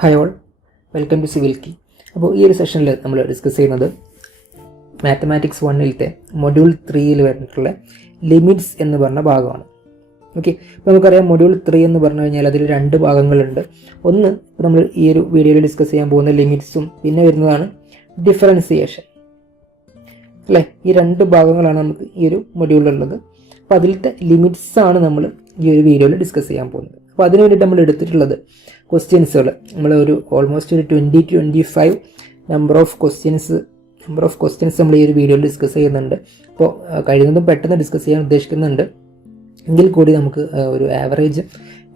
Hi all, welcome to civil key. അപ്പോൾ ഈ ഒരു സെഷനിൽ നമ്മൾ ഡിസ്കസ് ചെയ്യുന്നത് മാത്തമാറ്റിക്സ് 1-ത്തെ മൊഡ്യൂൾ 3 വരുന്നിട്ടുള്ള ലിമിറ്റ്സ് എന്ന് പറഞ്ഞ ഭാഗമാണ്. ഓക്കെ, അപ്പോൾ നമുക്കറിയാം മൊഡ്യൂൾ 3 എന്ന് പറഞ്ഞു കഴിഞ്ഞാൽ അതിൽ 2 ഭാഗങ്ങളുണ്ട്. ഒന്ന് ഇപ്പോൾ നമ്മൾ ഈ ഒരു വീഡിയോയിൽ ഡിസ്കസ് ചെയ്യാൻ പോകുന്ന ലിമിറ്റ്സും പിന്നെ വരുന്നതാണ് ഡിഫറൻസിയേഷൻ അല്ലേ. ഈ 2 ഭാഗങ്ങളാണ് നമുക്ക് ഈ ഒരു മൊഡ്യൂളിലുള്ളത്. അപ്പോൾ അതിലത്തെ ലിമിറ്റ്സാണ് നമ്മൾ ഈ ഒരു വീഡിയോയിൽ ഡിസ്കസ് ചെയ്യാൻ പോകുന്നത്. അപ്പോൾ അതിനു വേണ്ടിയിട്ട് നമ്മൾ എടുത്തിട്ടുള്ളത് ക്വസ്റ്റ്യൻസുകൾ നമ്മൾ ഓൾമോസ്റ്റ് ഒരു 20-25 നമ്പർ ഓഫ് ക്വസ്റ്റ്യൻസ് നമ്മൾ ഈ ഒരു വീഡിയോയിൽ ഡിസ്കസ് ചെയ്യുന്നുണ്ട്. അപ്പോൾ കഴിയുന്നതും പെട്ടെന്ന് ഡിസ്കസ് ചെയ്യാൻ ഉദ്ദേശിക്കുന്നുണ്ട്. എങ്കിൽ കൂടി നമുക്ക് ഒരു ആവറേജ്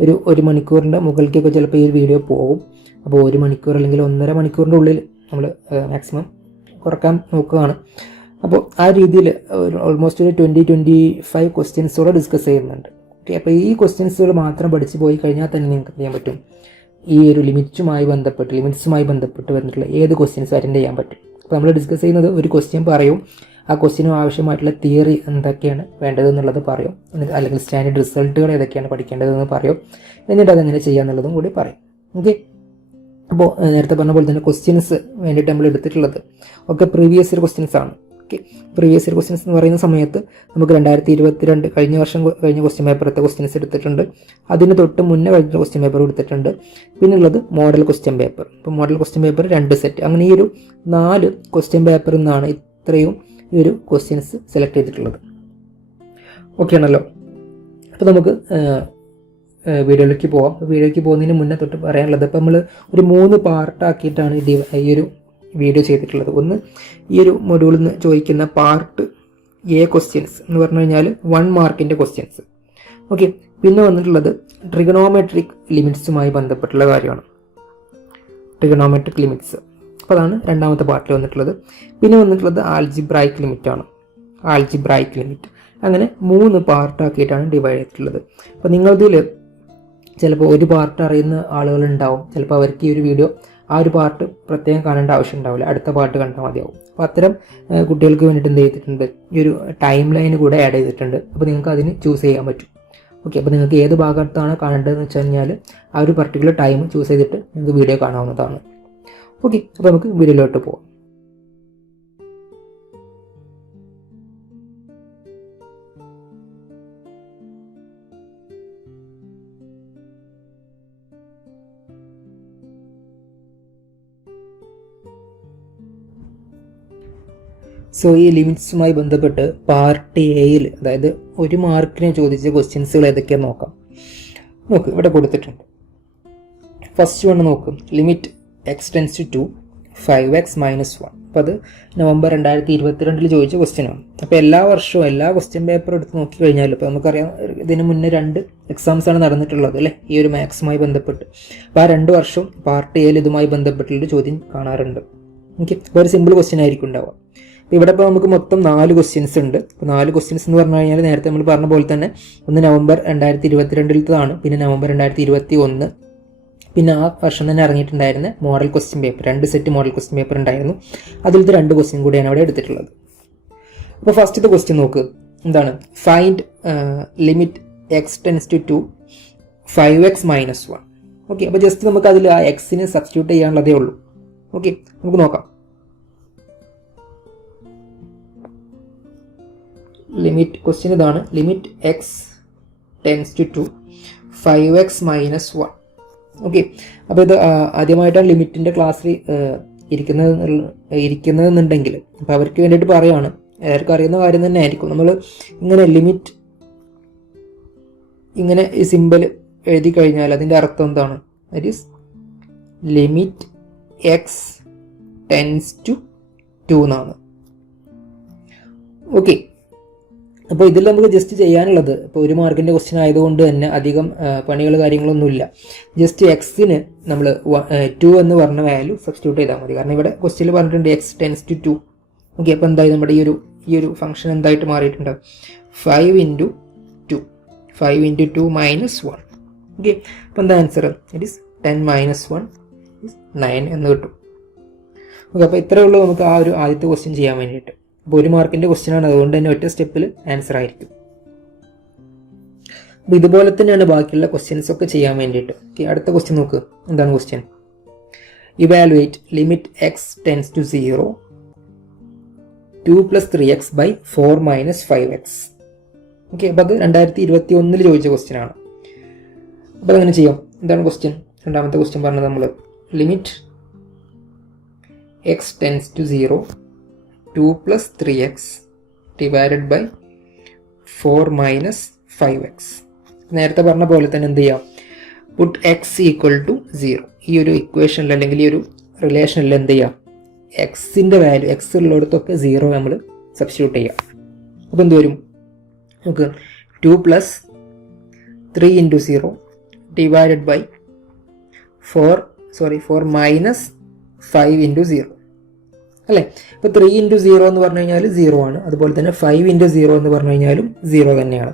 ഒരു മണിക്കൂറിൻ്റെ മുകളിലേക്കൊക്കെ ചിലപ്പോൾ ഈ ഒരു വീഡിയോ പോകും. അപ്പോൾ 1 മണിക്കൂർ അല്ലെങ്കിൽ 1.5 മണിക്കൂറിൻ്റെ ഉള്ളിൽ നമ്മൾ മാക്സിമം കുറക്കാൻ നോക്കുകയാണ്. അപ്പോൾ ആ രീതിയിൽ ഓൾമോസ്റ്റ് ഒരു 20-25 ക്വസ്റ്റ്യൻസോടെ ഡിസ്കസ് ചെയ്യുന്നുണ്ട്. ഓക്കെ, അപ്പോൾ ഈ ക്വസ്റ്റ്യൻസുകൾ മാത്രം പഠിച്ച് പോയി കഴിഞ്ഞാൽ തന്നെ നിങ്ങൾക്ക് ചെയ്യാൻ പറ്റും ഈ ഒരു ലിമിറ്റ്സുമായി ബന്ധപ്പെട്ട് വന്നിട്ടുള്ള ഏത് ക്വസ്റ്റ്യൻസ് അറ്റൻഡ് ചെയ്യാൻ പറ്റും. അപ്പോൾ നമ്മൾ ഡിസ്കസ് ചെയ്യുന്നത് ഒരു ക്വസ്റ്റ്യൻ പറയും, ആ ക്വസ്റ്റ്യനും ആവശ്യമായിട്ടുള്ള തിയറി എന്തൊക്കെയാണ് വേണ്ടതെന്നുള്ളത് പറയും, അല്ലെങ്കിൽ സ്റ്റാൻഡേർഡ് റിസൾട്ടുകൾ ഏതൊക്കെയാണ് പഠിക്കേണ്ടതെന്ന് പറയും, എന്നിട്ട് അതെങ്ങനെ ചെയ്യാന്നുള്ളതും കൂടി പറയും. ഓക്കെ, അപ്പോൾ നേരത്തെ പറഞ്ഞ പോലെ തന്നെ ക്വസ്റ്റ്യൻസ് വേണ്ടിയിട്ട് നമ്മൾ എടുത്തിട്ടുള്ളത് ഒക്കെ പ്രീവിയസ് ഇയർ ക്വസ്റ്റ്യൻസ് ആണ്. പ്രീവിയസ് ഇയർ ക്വസ്റ്റ്യൻസ് എന്ന് പറയുന്ന സമയത്ത് നമുക്ക് 2022 കഴിഞ്ഞ ക്വസ്റ്റ്യൻ പേപ്പറത്തെ ക്വസ്റ്റ്യൻസ് എടുത്തിട്ടുണ്ട്. അതിന് തൊട്ട് മുന്നേ കഴിഞ്ഞ ക്വസ്റ്റ്യൻ പേപ്പർ എടുത്തിട്ടുണ്ട്. പിന്നെ ഉള്ളത് മോഡൽ ക്വസ്റ്റ്യൻ പേപ്പർ. ഇപ്പോൾ മോഡൽ ക്വസ്റ്റ്യൻ പേപ്പർ 2 സെറ്റ്, അങ്ങനെ ഈ ഒരു 4 ക്വസ്റ്റ്യൻ പേപ്പറിൽ നിന്നാണ് ഇത്രയും ഈ ഒരു ക്വസ്റ്റ്യൻസ് സെലക്ട് ചെയ്തിട്ടുള്ളത്. ഓക്കെ ആണല്ലോ. അപ്പോൾ നമുക്ക് വീഡിയോയിലേക്ക് പോവാം. വീഡിയോയിലേക്ക് പോകുന്നതിന് മുന്നേ തൊട്ട് പറയാനുള്ളത്, ഇപ്പോൾ നമ്മൾ ഒരു 3 പാർട്ടാക്കിയിട്ടാണ് ഈ ഒരു വീഡിയോ ചെയ്തിട്ടുള്ളത്. ഒന്ന് ഈ ഒരു മൊഡ്യൂളിൽ നിന്ന് ചോദിക്കുന്ന പാർട്ട് എ ക്വസ്റ്റ്യൻസ് എന്ന് പറഞ്ഞു കഴിഞ്ഞാൽ 1 മാർക്കിൻ്റെ ക്വസ്റ്റ്യൻസ്. ഓക്കെ, പിന്നെ വന്നിട്ടുള്ളത് ട്രിഗണോമെട്രിക് ലിമിറ്റ്സുമായി ബന്ധപ്പെട്ടുള്ള കാര്യമാണ്, ട്രിഗണോമെട്രിക് ലിമിറ്റ്സ്. അപ്പോൾ അതാണ് രണ്ടാമത്തെ പാർട്ടിൽ വന്നിട്ടുള്ളത്. പിന്നെ വന്നിട്ടുള്ളത് ആൽജിബ്രായിക് ലിമിറ്റാണ്, ആൽജിബ്രായിക് ലിമിറ്റ്. അങ്ങനെ 3 പാർട്ടാക്കിയിട്ടാണ് ഡിവൈഡ് ചെയ്തിട്ടുള്ളത്. അപ്പോൾ നിങ്ങളിതിൽ ചിലപ്പോൾ ഒരു പാർട്ട് അറിയുന്ന ആളുകളുണ്ടാവും, ചിലപ്പോൾ അവർക്ക് ഈ ഒരു വീഡിയോ ആ ഒരു പാർട്ട് പ്രത്യേകം കാണേണ്ട ആവശ്യം ഉണ്ടാവില്ല, അടുത്ത പാർട്ട് കണ്ടാൽ മതിയാവും. അപ്പോൾ അത്തരം കുട്ടികൾക്ക് വേണ്ടിയിട്ട് എന്ത് ചെയ്തിട്ടുണ്ട്, ഈ ഒരു ടൈം ലൈൻ കൂടെ ആഡ് ചെയ്തിട്ടുണ്ട്. അപ്പോൾ നിങ്ങൾക്ക് അതിന് ചൂസ് ചെയ്യാൻ പറ്റും. ഓക്കെ, അപ്പോൾ നിങ്ങൾക്ക് ഏത് ഭാഗത്താണ് കാണേണ്ടതെന്ന് വെച്ച് കഴിഞ്ഞാൽ ആ ഒരു പർട്ടിക്കുലർ ടൈം ചൂസ് ചെയ്തിട്ട് നിങ്ങൾക്ക് വീഡിയോ കാണാവുന്നതാണ്. ഓക്കെ, അപ്പോൾ നമുക്ക് വീഡിയോയിലോട്ട് പോകാം. സോ ഈ ലിമിറ്റ്സുമായി ബന്ധപ്പെട്ട് പാർട്ട് എയിൽ, അതായത് 1 മാർക്കിന് ചോദിച്ച ക്വസ്റ്റ്യൻസുകൾ ഏതൊക്കെയാണെന്ന് നോക്കാം. നോക്ക്, ഇവിടെ കൊടുത്തിട്ടുണ്ട്. ഫസ്റ്റ് വൺ നോക്കും, limit x tends to 5x - 1. അപ്പോൾ അത് നവംബർ 2022 ചോദിച്ച ക്വസ്റ്റ്യനാണ്. അപ്പോൾ എല്ലാ വർഷവും എല്ലാ ക്വസ്റ്റ്യൻ പേപ്പറും എടുത്ത് നോക്കി കഴിഞ്ഞാൽ, ഇപ്പോൾ നമുക്കറിയാം ഇതിന് മുന്നേ 2 എക്സാംസാണ് നടന്നിട്ടുള്ളത് അല്ലേ, ഈ ഒരു മാത്സുമായി ബന്ധപ്പെട്ട്. അപ്പോൾ ആ 2 വർഷവും പാർട്ട് എയിൽ ഇതുമായി ബന്ധപ്പെട്ടുള്ള ചോദ്യം കാണാറുണ്ട്. ഓക്കെ, അപ്പോൾ ഒരു സിമ്പിൾ ക്വസ്റ്റ്യൻ ആയിരിക്കും ഉണ്ടാവുക. ഇവിടെ ഇപ്പോൾ നമുക്ക് മൊത്തം 4 ക്വസ്റ്റ്യൻസ് ഉണ്ട്. അപ്പോൾ 4 ക്വസ്റ്റ്യൻസ് എന്ന് പറഞ്ഞു കഴിഞ്ഞാൽ നേരത്തെ നമ്മൾ പറഞ്ഞ പോലെ തന്നെ ഒന്ന് നവംബർ 2022 പിന്നെ നവംബർ 2021, പിന്നെ ആ വർഷം തന്നെ ഇറങ്ങിയിട്ടുണ്ടായിരുന്ന model question paper, 2 set model question paper ഉണ്ടായിരുന്നു. അതിലത്തെ 2 ക്വസ്റ്റ്യൻ കൂടിയാണ് അവിടെ എടുത്തിട്ടുള്ളത്. അപ്പോൾ ഫസ്റ്റത്തെ ക്വസ്റ്റ്യൻ നോക്ക്, എന്താണ്, find limit x tends to 5x - 1. Okay, അപ്പോൾ ജസ്റ്റ് നമുക്ക് അതിൽ ആ എക്സിനെ സബ്സ്റ്റിറ്റ്യൂട്ട് ചെയ്യാനുള്ളതേ ഉള്ളൂ. ഓക്കെ, നമുക്ക് നോക്കാം. ലിമിറ്റ് ക്വസ്റ്റ്യൻ ഇതാണ്, limit x tends to 5x - 1. Okay, അപ്പോൾ ഇത് ആദ്യമായിട്ടാണ് ലിമിറ്റിൻ്റെ ക്ലാസ്സിൽ ഇരിക്കുന്നതെന്നുണ്ടെങ്കിൽ അപ്പോൾ അവർക്ക് വേണ്ടിയിട്ട് പറയുകയാണ്. എല്ലാവർക്കും അറിയുന്ന കാര്യം തന്നെ ആയിരിക്കും. നമ്മൾ ഇങ്ങനെ ലിമിറ്റ് ഇങ്ങനെ ഈ സിമ്പിൾ എഴുതി കഴിഞ്ഞാൽ അതിൻ്റെ അർത്ഥം എന്താണ്, that is limit x tends to 2 എന്നാണ്. ഓക്കെ, അപ്പോൾ ഇതിൽ നമുക്ക് ജസ്റ്റ് ചെയ്യാനുള്ളത്, ഇപ്പോൾ 1 മാർക്കിൻ്റെ ക്വസ്റ്റ്യൻ ആയതുകൊണ്ട് തന്നെ അധികം പണികൾ കാര്യങ്ങളൊന്നുമില്ല. ജസ്റ്റ് എക്സിന് നമ്മൾ 2 എന്ന് പറഞ്ഞ വാല്യൂ സബ്സ്റ്റിറ്റ്യൂട്ട് ചെയ്താൽ മതി. കാരണം ഇവിടെ ക്വസ്റ്റ്യനിൽ പറഞ്ഞിട്ടുണ്ട് x ടെൻസ് ടു 2. ഓക്കെ, അപ്പോൾ എന്തായി നമ്മുടെ ഈ ഒരു ഫംഗ്ഷൻ എന്തായിട്ട് മാറിയിട്ടുണ്ട്, 5 × 2 -1. ഓക്കെ, അപ്പോൾ എന്താ ആൻസർ, ഇറ്റ് ഈസ് 10 - 1 9 എന്ന് കിട്ടും. ഓക്കെ, അപ്പോൾ ഇത്രയേ ഉള്ളൂ നമുക്ക് ആ ഒരു ആദ്യത്തെ ക്വസ്റ്റ്യൻ ചെയ്യാൻ വേണ്ടിയിട്ട്. അപ്പോൾ 1 മാർക്കിൻ്റെ ക്വസ്റ്റ്യൻ ആണ്, അതുകൊണ്ട് തന്നെ ഒറ്റ സ്റ്റെപ്പിൽ ആൻസർ ആയിരിക്കും. അപ്പോൾ ഇതുപോലെ തന്നെയാണ് ബാക്കിയുള്ള ക്വസ്റ്റ്യൻസ് ഒക്കെ ചെയ്യാൻ വേണ്ടിയിട്ട്. അടുത്ത ക്വസ്റ്റ്യൻ നോക്ക്, എന്താണ് question, evaluate limit X tends to 0 2 + 3x by 4 - 5x. Okay, അപ്പോൾ അത് 2021 ചോദിച്ച ക്വസ്റ്റ്യൻ ആണ്. അപ്പോൾ അങ്ങനെ ചെയ്യാം. എന്താണ് ക്വസ്റ്റ്യൻ? രണ്ടാമത്തെ ക്വസ്റ്റ്യൻ പറഞ്ഞത് നമ്മൾ limit X tends to 0 2 + 3x divided by 4 - 5x. നേരത്തെ പറഞ്ഞ പോലെ തന്നെ എന്ത് ചെയ്യാം, പുട്ട് എക്സ് ഈക്വൽ ടു 0. ഈ ഒരു ഇക്വേഷനിൽ അല്ലെങ്കിൽ ഈ ഒരു റിലേഷനിൽ എന്ത് ചെയ്യാം, എക്സിൻ്റെ വാല്യൂ എക്സ് ഉള്ളിടത്തൊക്കെ 0 നമ്മൾ സബ്സ്റ്റിറ്റ്യൂട്ട് ചെയ്യാം. അപ്പോൾ എന്ത് വരും നമുക്ക് 2 + 3 × 0 ഡിവൈഡഡ് ബൈ 4 - 5 × 0 അല്ലേ. അപ്പോൾ 3 × 0 എന്ന് പറഞ്ഞു കഴിഞ്ഞാൽ 0 ആണ്. അതുപോലെ തന്നെ 5 × 0 എന്ന് പറഞ്ഞു കഴിഞ്ഞാലും 0 തന്നെയാണ്.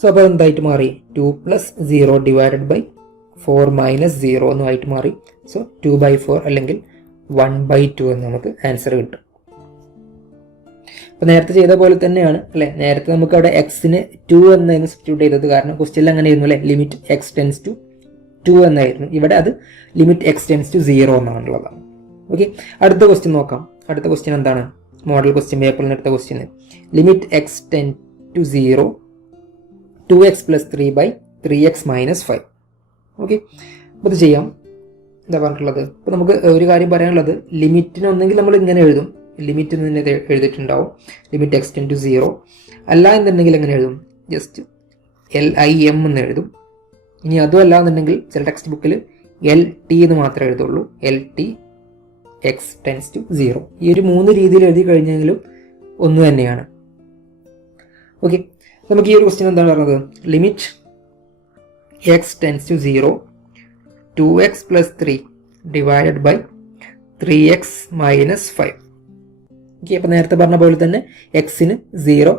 സോ അപ്പോൾ എന്തായിട്ട് മാറി, 2 + 0 ഡിവൈഡഡ് ബൈ 4 - 0 എന്നുമായിട്ട് മാറി. സോ 2/4 അല്ലെങ്കിൽ 1/2 എന്ന് നമുക്ക് ആൻസർ കിട്ടും. അപ്പോൾ നേരത്തെ ചെയ്ത പോലെ തന്നെയാണ് അല്ലേ. നേരത്തെ നമുക്ക് അവിടെ എക്സിന് 2 എന്നായിരുന്നു സബ്സ്റ്റിറ്റ്യൂട്ട് ചെയ്തത്, കാരണം ക്വസ്റ്റ്യനിൽ അങ്ങനെ ആയിരുന്നു അല്ലേ, ലിമിറ്റ് എക്സ് ടെൻസ് ടു 2 എന്നായിരുന്നു. ഇവിടെ അത് ലിമിറ്റ് എക്സ് ടെൻസ് ടു 0 എന്നാണുള്ളതാണ്. ഓക്കെ, അടുത്ത ക്വസ്റ്റ്യൻ നോക്കാം. അടുത്ത ക്വസ്റ്റ്യൻ എന്താണ്, മോഡൽ ക്വസ്റ്റ്യൻ പേപ്പറിൽ നിന്ന് എടുത്ത question. Limit X tends to 0 2x + 3/3x - 5. Okay, അപ്പോൾ ഇത് ചെയ്യാം. എന്താ പറഞ്ഞിട്ടുള്ളത്, ഇപ്പോൾ നമുക്ക് ഒരു കാര്യം പറയാനുള്ളത്, ലിമിറ്റിന് ഒന്നെങ്കിൽ നമ്മൾ ഇങ്ങനെ എഴുതും, ലിമിറ്റിന് തന്നെ എഴുതിയിട്ടുണ്ടാവും ലിമിറ്റ് എക്സ് ടെൻ ടു 0. അല്ല എന്നുണ്ടെങ്കിൽ എങ്ങനെ എഴുതും, ജസ്റ്റ് LIM എന്ന് എഴുതും. ഇനി അതും അല്ല എന്നുണ്ടെങ്കിൽ ചില ടെക്സ്റ്റ് ബുക്കിൽ LT എന്ന് മാത്രമേ എഴുതുള്ളൂ, LT എക്സ് ടെൻസ് ടു 0. ഈ ഒരു 3 രീതിയിൽ എഴുതി കഴിഞ്ഞെങ്കിലും ഒന്ന് തന്നെയാണ്. ഓക്കെ, നമുക്ക് ഈ ഒരു ക്വസ്റ്റ്യൻ എന്താണ് പറഞ്ഞത്, limit X tends to 0 2x + 3 divided by 3x - 5. Okay, അപ്പോൾ നേരത്തെ പറഞ്ഞ പോലെ തന്നെ എക്സിന് 0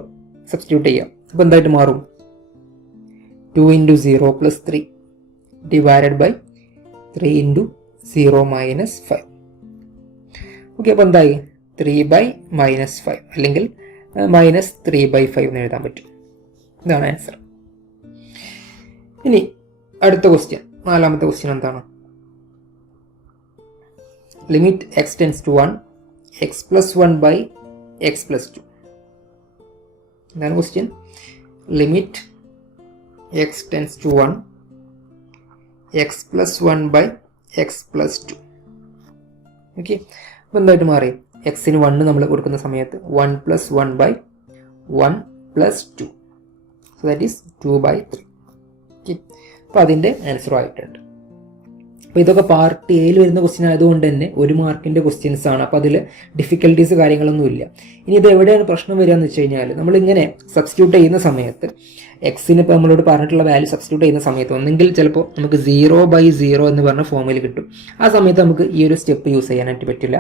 സബ്സ്റ്റിറ്റ്യൂട്ട് ചെയ്യാം. അപ്പോൾ എന്തായിട്ട് മാറും, 2 × 0 + 3 ഡിവൈഡഡ് ബൈ 3 × 0 - 5. ഓക്കെ, അപ്പോൾ എന്തായി, 3/- 5 അല്ലെങ്കിൽ -3/5 എന്ന് എഴുതാൻ പറ്റും. ഇതാണ് ആൻസർ. ഇനി അടുത്ത ക്വസ്റ്റ്യൻ, നാലാമത്തെ ക്വസ്റ്റ്യൻ എന്താണ്, limit X tends to 1 x + 1/x + 2. എന്താണ് question, limit X tends to 1 x + 1/x + 2. Okay, അപ്പോൾ എന്തായിട്ട് മാറി, എക്സിന് 1 നമ്മൾ കൊടുക്കുന്ന സമയത്ത് 1 + 1/1 + 2. So that is 2/3. ഓക്കെ, അപ്പോൾ അതിൻ്റെ ആൻസറും ആയിട്ടുണ്ട്. അപ്പോൾ ഇതൊക്കെ പാർട്ട് എയിൽ വരുന്ന ക്വസ്റ്റ്യൻ ആയതുകൊണ്ട് തന്നെ 1 മാർക്കിൻ്റെ ക്വസ്റ്റ്യൻസ് ആണ്. അപ്പോൾ അതിൽ ഡിഫിക്കൽട്ടീസ് കാര്യങ്ങളൊന്നും ഇല്ല. ഇനി ഇത് എവിടെയാണ് പ്രശ്നം വരിക എന്ന് വെച്ച് കഴിഞ്ഞാൽ, നമ്മളിങ്ങനെ സബ്സ്റ്റിറ്റ്യൂട്ട് ചെയ്യുന്ന സമയത്ത് എക്സിന് ഇപ്പോൾ നമ്മളോട് പറഞ്ഞിട്ടുള്ള വാല്യൂ സബ്സ്റ്റിറ്റ്യൂട്ട് ചെയ്യുന്ന സമയത്ത് ഒന്നെങ്കിൽ ചിലപ്പോൾ നമുക്ക് 0/0 എന്ന് പറഞ്ഞ ഫോമിൽ കിട്ടും. ആ സമയത്ത് നമുക്ക് ഈ ഒരു സ്റ്റെപ്പ് യൂസ് ചെയ്യാനായിട്ട് പറ്റില്ല.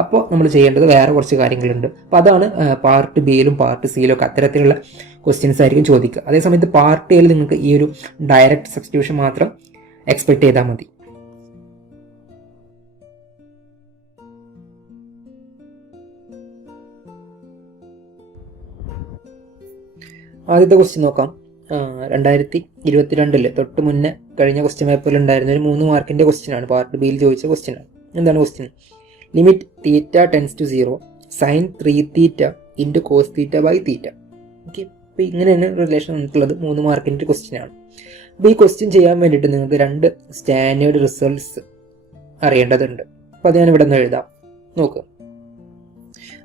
അപ്പോൾ നമ്മൾ ചെയ്യേണ്ടത് വേറെ കുറച്ച് കാര്യങ്ങളുണ്ട്. അപ്പോൾ അതാണ് പാർട്ട് ബിയിലും പാർട്ട് സിയിലും ഒക്കെ അത്തരത്തിലുള്ള ക്വസ്റ്റ്യൻസ് ആയിരിക്കും ചോദിക്കുക. അതേസമയത്ത് പാർട്ട് എയിൽ നിങ്ങൾക്ക് ഈ ഒരു ഡയറക്റ്റ് സബ്സ്റ്റിറ്റ്യൂഷൻ മാത്രം എക്സ്പെക്ട് ചെയ്താൽ മതി. ആദ്യത്തെ ക്വസ്റ്റ്യൻ നോക്കാം. 2022 തൊട്ട് മുന്നേ കഴിഞ്ഞ ക്വസ്റ്റ്യൻ പേപ്പറിൽ ഉണ്ടായിരുന്ന ഒരു 3 മാർക്കിൻ്റെ ക്വസ്റ്റ്യൻ ആണ്. പാർട്ട് ബിയിൽ ചോദിച്ച ക്വസ്റ്റ്യൻ ആണ്. എന്താണ് question, limit θ tends to 0 sin 3θ × cos θ/θ. Okay, അപ്പോൾ ഇങ്ങനെയാണ് റിലേഷൻ വന്നിട്ടുള്ളത്. 3 മാർക്കിൻ്റെ ക്വസ്റ്റ്യൻ ആണ്. അപ്പോൾ ഈ ക്വസ്റ്റ്യൻ ചെയ്യാൻ വേണ്ടിയിട്ട് നിങ്ങൾക്ക് 2 സ്റ്റാൻഡേർഡ് റിസൾട്ട്സ് അറിയേണ്ടതുണ്ട്. അപ്പോൾ അത് ഞാൻ ഇവിടെ നിന്ന് എഴുതാം, നോക്കുക.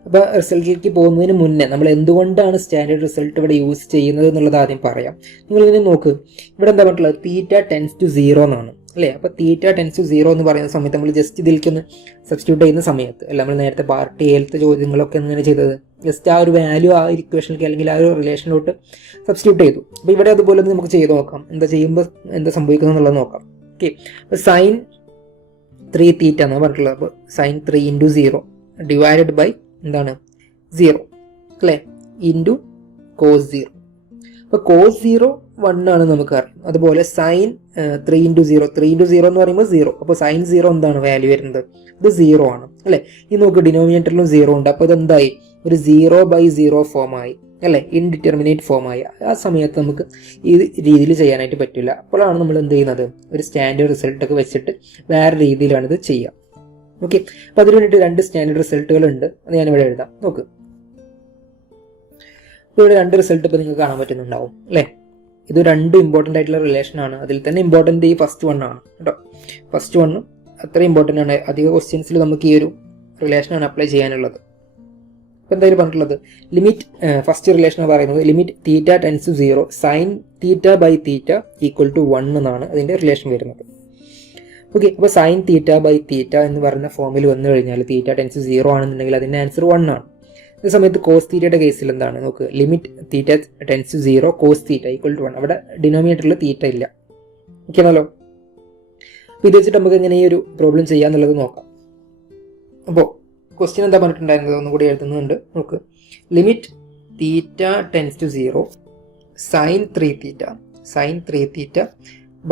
അപ്പോൾ റിസൾട്ടിലേക്ക് പോകുന്നതിന് മുന്നേ നമ്മൾ എന്തുകൊണ്ടാണ് സ്റ്റാൻഡേർഡ് റിസൾട്ട് ഇവിടെ യൂസ് ചെയ്യുന്നത് എന്നുള്ളത് ആദ്യം പറയാം. നിങ്ങളിങ്ങനെ നോക്ക്, ഇവിടെ എന്താ പറഞ്ഞിട്ടുള്ളത്, θ ടെൻസ് ടു 0 എന്നാണ് അല്ലേ. അപ്പോൾ θ ടെൻസ് ടു 0 എന്ന് പറയുന്ന സമയത്ത് നമ്മൾ ജസ്റ്റ് ഇതിലേക്കൊന്ന് സബ്സ്റ്റിറ്റ്യൂട്ട് ചെയ്യുന്ന സമയത്ത് അല്ല, നമ്മൾ നേരത്തെ പാർട്ട് എയിലത്തെ ചോദ്യങ്ങളൊക്കെ എങ്ങനെ ചെയ്തത്, ജസ്റ്റ് ആ ഒരു വാല്യൂ ആ ഇക്വേഷനിലേക്ക് അല്ലെങ്കിൽ ആ ഒരു റിലേഷനിലോട്ട് സബ്സ്റ്റിറ്റ്യൂട്ട് ചെയ്തു. അപ്പോൾ ഇവിടെ അതുപോലെ നമുക്ക് ചെയ്ത് നോക്കാം, എന്താ ചെയ്യുമ്പോൾ എന്താ സംഭവിക്കുന്നത് എന്നുള്ളത് നോക്കാം. ഓക്കെ, അപ്പോൾ sin 3θ എന്നാണ് പറഞ്ഞിട്ടുള്ളത്. അപ്പോൾ sin 3 × 0 ഡിവൈഡഡ് ബൈ എന്താണ് 0 അല്ലേ, ഇൻറ്റു cos 0. അപ്പോൾ cos 0 1 ആണ് നമുക്കറിയാം. അതുപോലെ sin 3 × 0 3 × 0 എന്ന് പറയുമ്പോൾ 0. അപ്പോൾ sin 0 എന്താണ് വാല്യൂ വരുന്നത്, ഇത് 0 ആണ് അല്ലേ. ഇനി നോക്ക്, ഡിനോമിനേറ്ററിലും 0 ഉണ്ട്. അപ്പോൾ ഇതെന്തായി, ഒരു 0/0 ഫോമായി അല്ലേ, ഇൻഡിറ്റർമിനേറ്റ് ഫോമായി. ആ സമയത്ത് നമുക്ക് ഈ രീതിയിൽ ചെയ്യാനായിട്ട് പറ്റില്ല. അപ്പോഴാണ് നമ്മൾ എന്ത് ചെയ്യുന്നത്, ഒരു സ്റ്റാൻഡേർഡ് റിസൾട്ടൊക്കെ വെച്ചിട്ട് വേറെ രീതിയിലാണ് ഇത് ചെയ്യുക. ഓക്കെ, അപ്പോൾ അതിന് വേണ്ടിയിട്ട് 2 സ്റ്റാൻഡേർഡ് റിസൾട്ടുകൾ ഉണ്ട്. അത് ഞാനിവിടെ എഴുതാം. നോക്ക്, ഇപ്പോൾ ഇവിടെ 2 റിസൾട്ട് ഇപ്പോൾ നിങ്ങൾക്ക് കാണാൻ പറ്റുന്നുണ്ടാവും അല്ലേ. ഇത് 2 ഇമ്പോർട്ടൻ്റ് ആയിട്ടുള്ള റിലേഷൻ ആണ്. അതിൽ തന്നെ ഇമ്പോർട്ടൻ്റ് ഈ ഫസ്റ്റ് വൺ ആണ് കേട്ടോ. ഫസ്റ്റ് വണ്ണും അത്ര ഇമ്പോർട്ടൻ്റ് ആണ്. അധിക ക്വസ്റ്റ്യൻസിൽ നമുക്ക് ഈ ഒരു റിലേഷനാണ് അപ്ലൈ ചെയ്യാനുള്ളത്. ഇപ്പോൾ എന്തായാലും പറഞ്ഞിട്ടുള്ളത് ലിമിറ്റ്, ഫസ്റ്റ് റിലേഷൻ പറയുന്നത് limit theta tends to 0 sine theta by theta equal to 1 എന്നാണ് അതിൻ്റെ റിലേഷൻ വരുന്നത്. ഓക്കെ, അപ്പോൾ സൈൻ തീറ്റ ബൈ തീറ്റ എന്ന് പറയുന്ന ഫോമിൽ വന്നു കഴിഞ്ഞാൽ തീറ്റ ടെൻസ് 0 ആണെന്നുണ്ടെങ്കിൽ അതിൻ്റെ ആൻസർ 1 ആണ്. അതേ സമയത്ത് കോസ് തീറ്റയുടെ കേസിൽ എന്താണ് നോക്ക്, limit theta tends to 0 cos theta equal to 1. അവിടെ ഡിനോമിനേറ്ററിൽ തീറ്റ ഇല്ല. ഓക്കെ ആണല്ലോ. അപ്പോൾ ഇത് വെച്ചിട്ട് നമുക്ക് എങ്ങനെ ഈ ഒരു പ്രോബ്ലം ചെയ്യാന്നുള്ളത് നോക്കാം. അപ്പോൾ ക്വസ്റ്റ്യൻ എന്താ പറഞ്ഞിട്ടുണ്ടായിരുന്നത് ഒന്നും കൂടി എഴുതുന്നുണ്ട്. നോക്ക്, limit theta tends to 0 sine 3 theta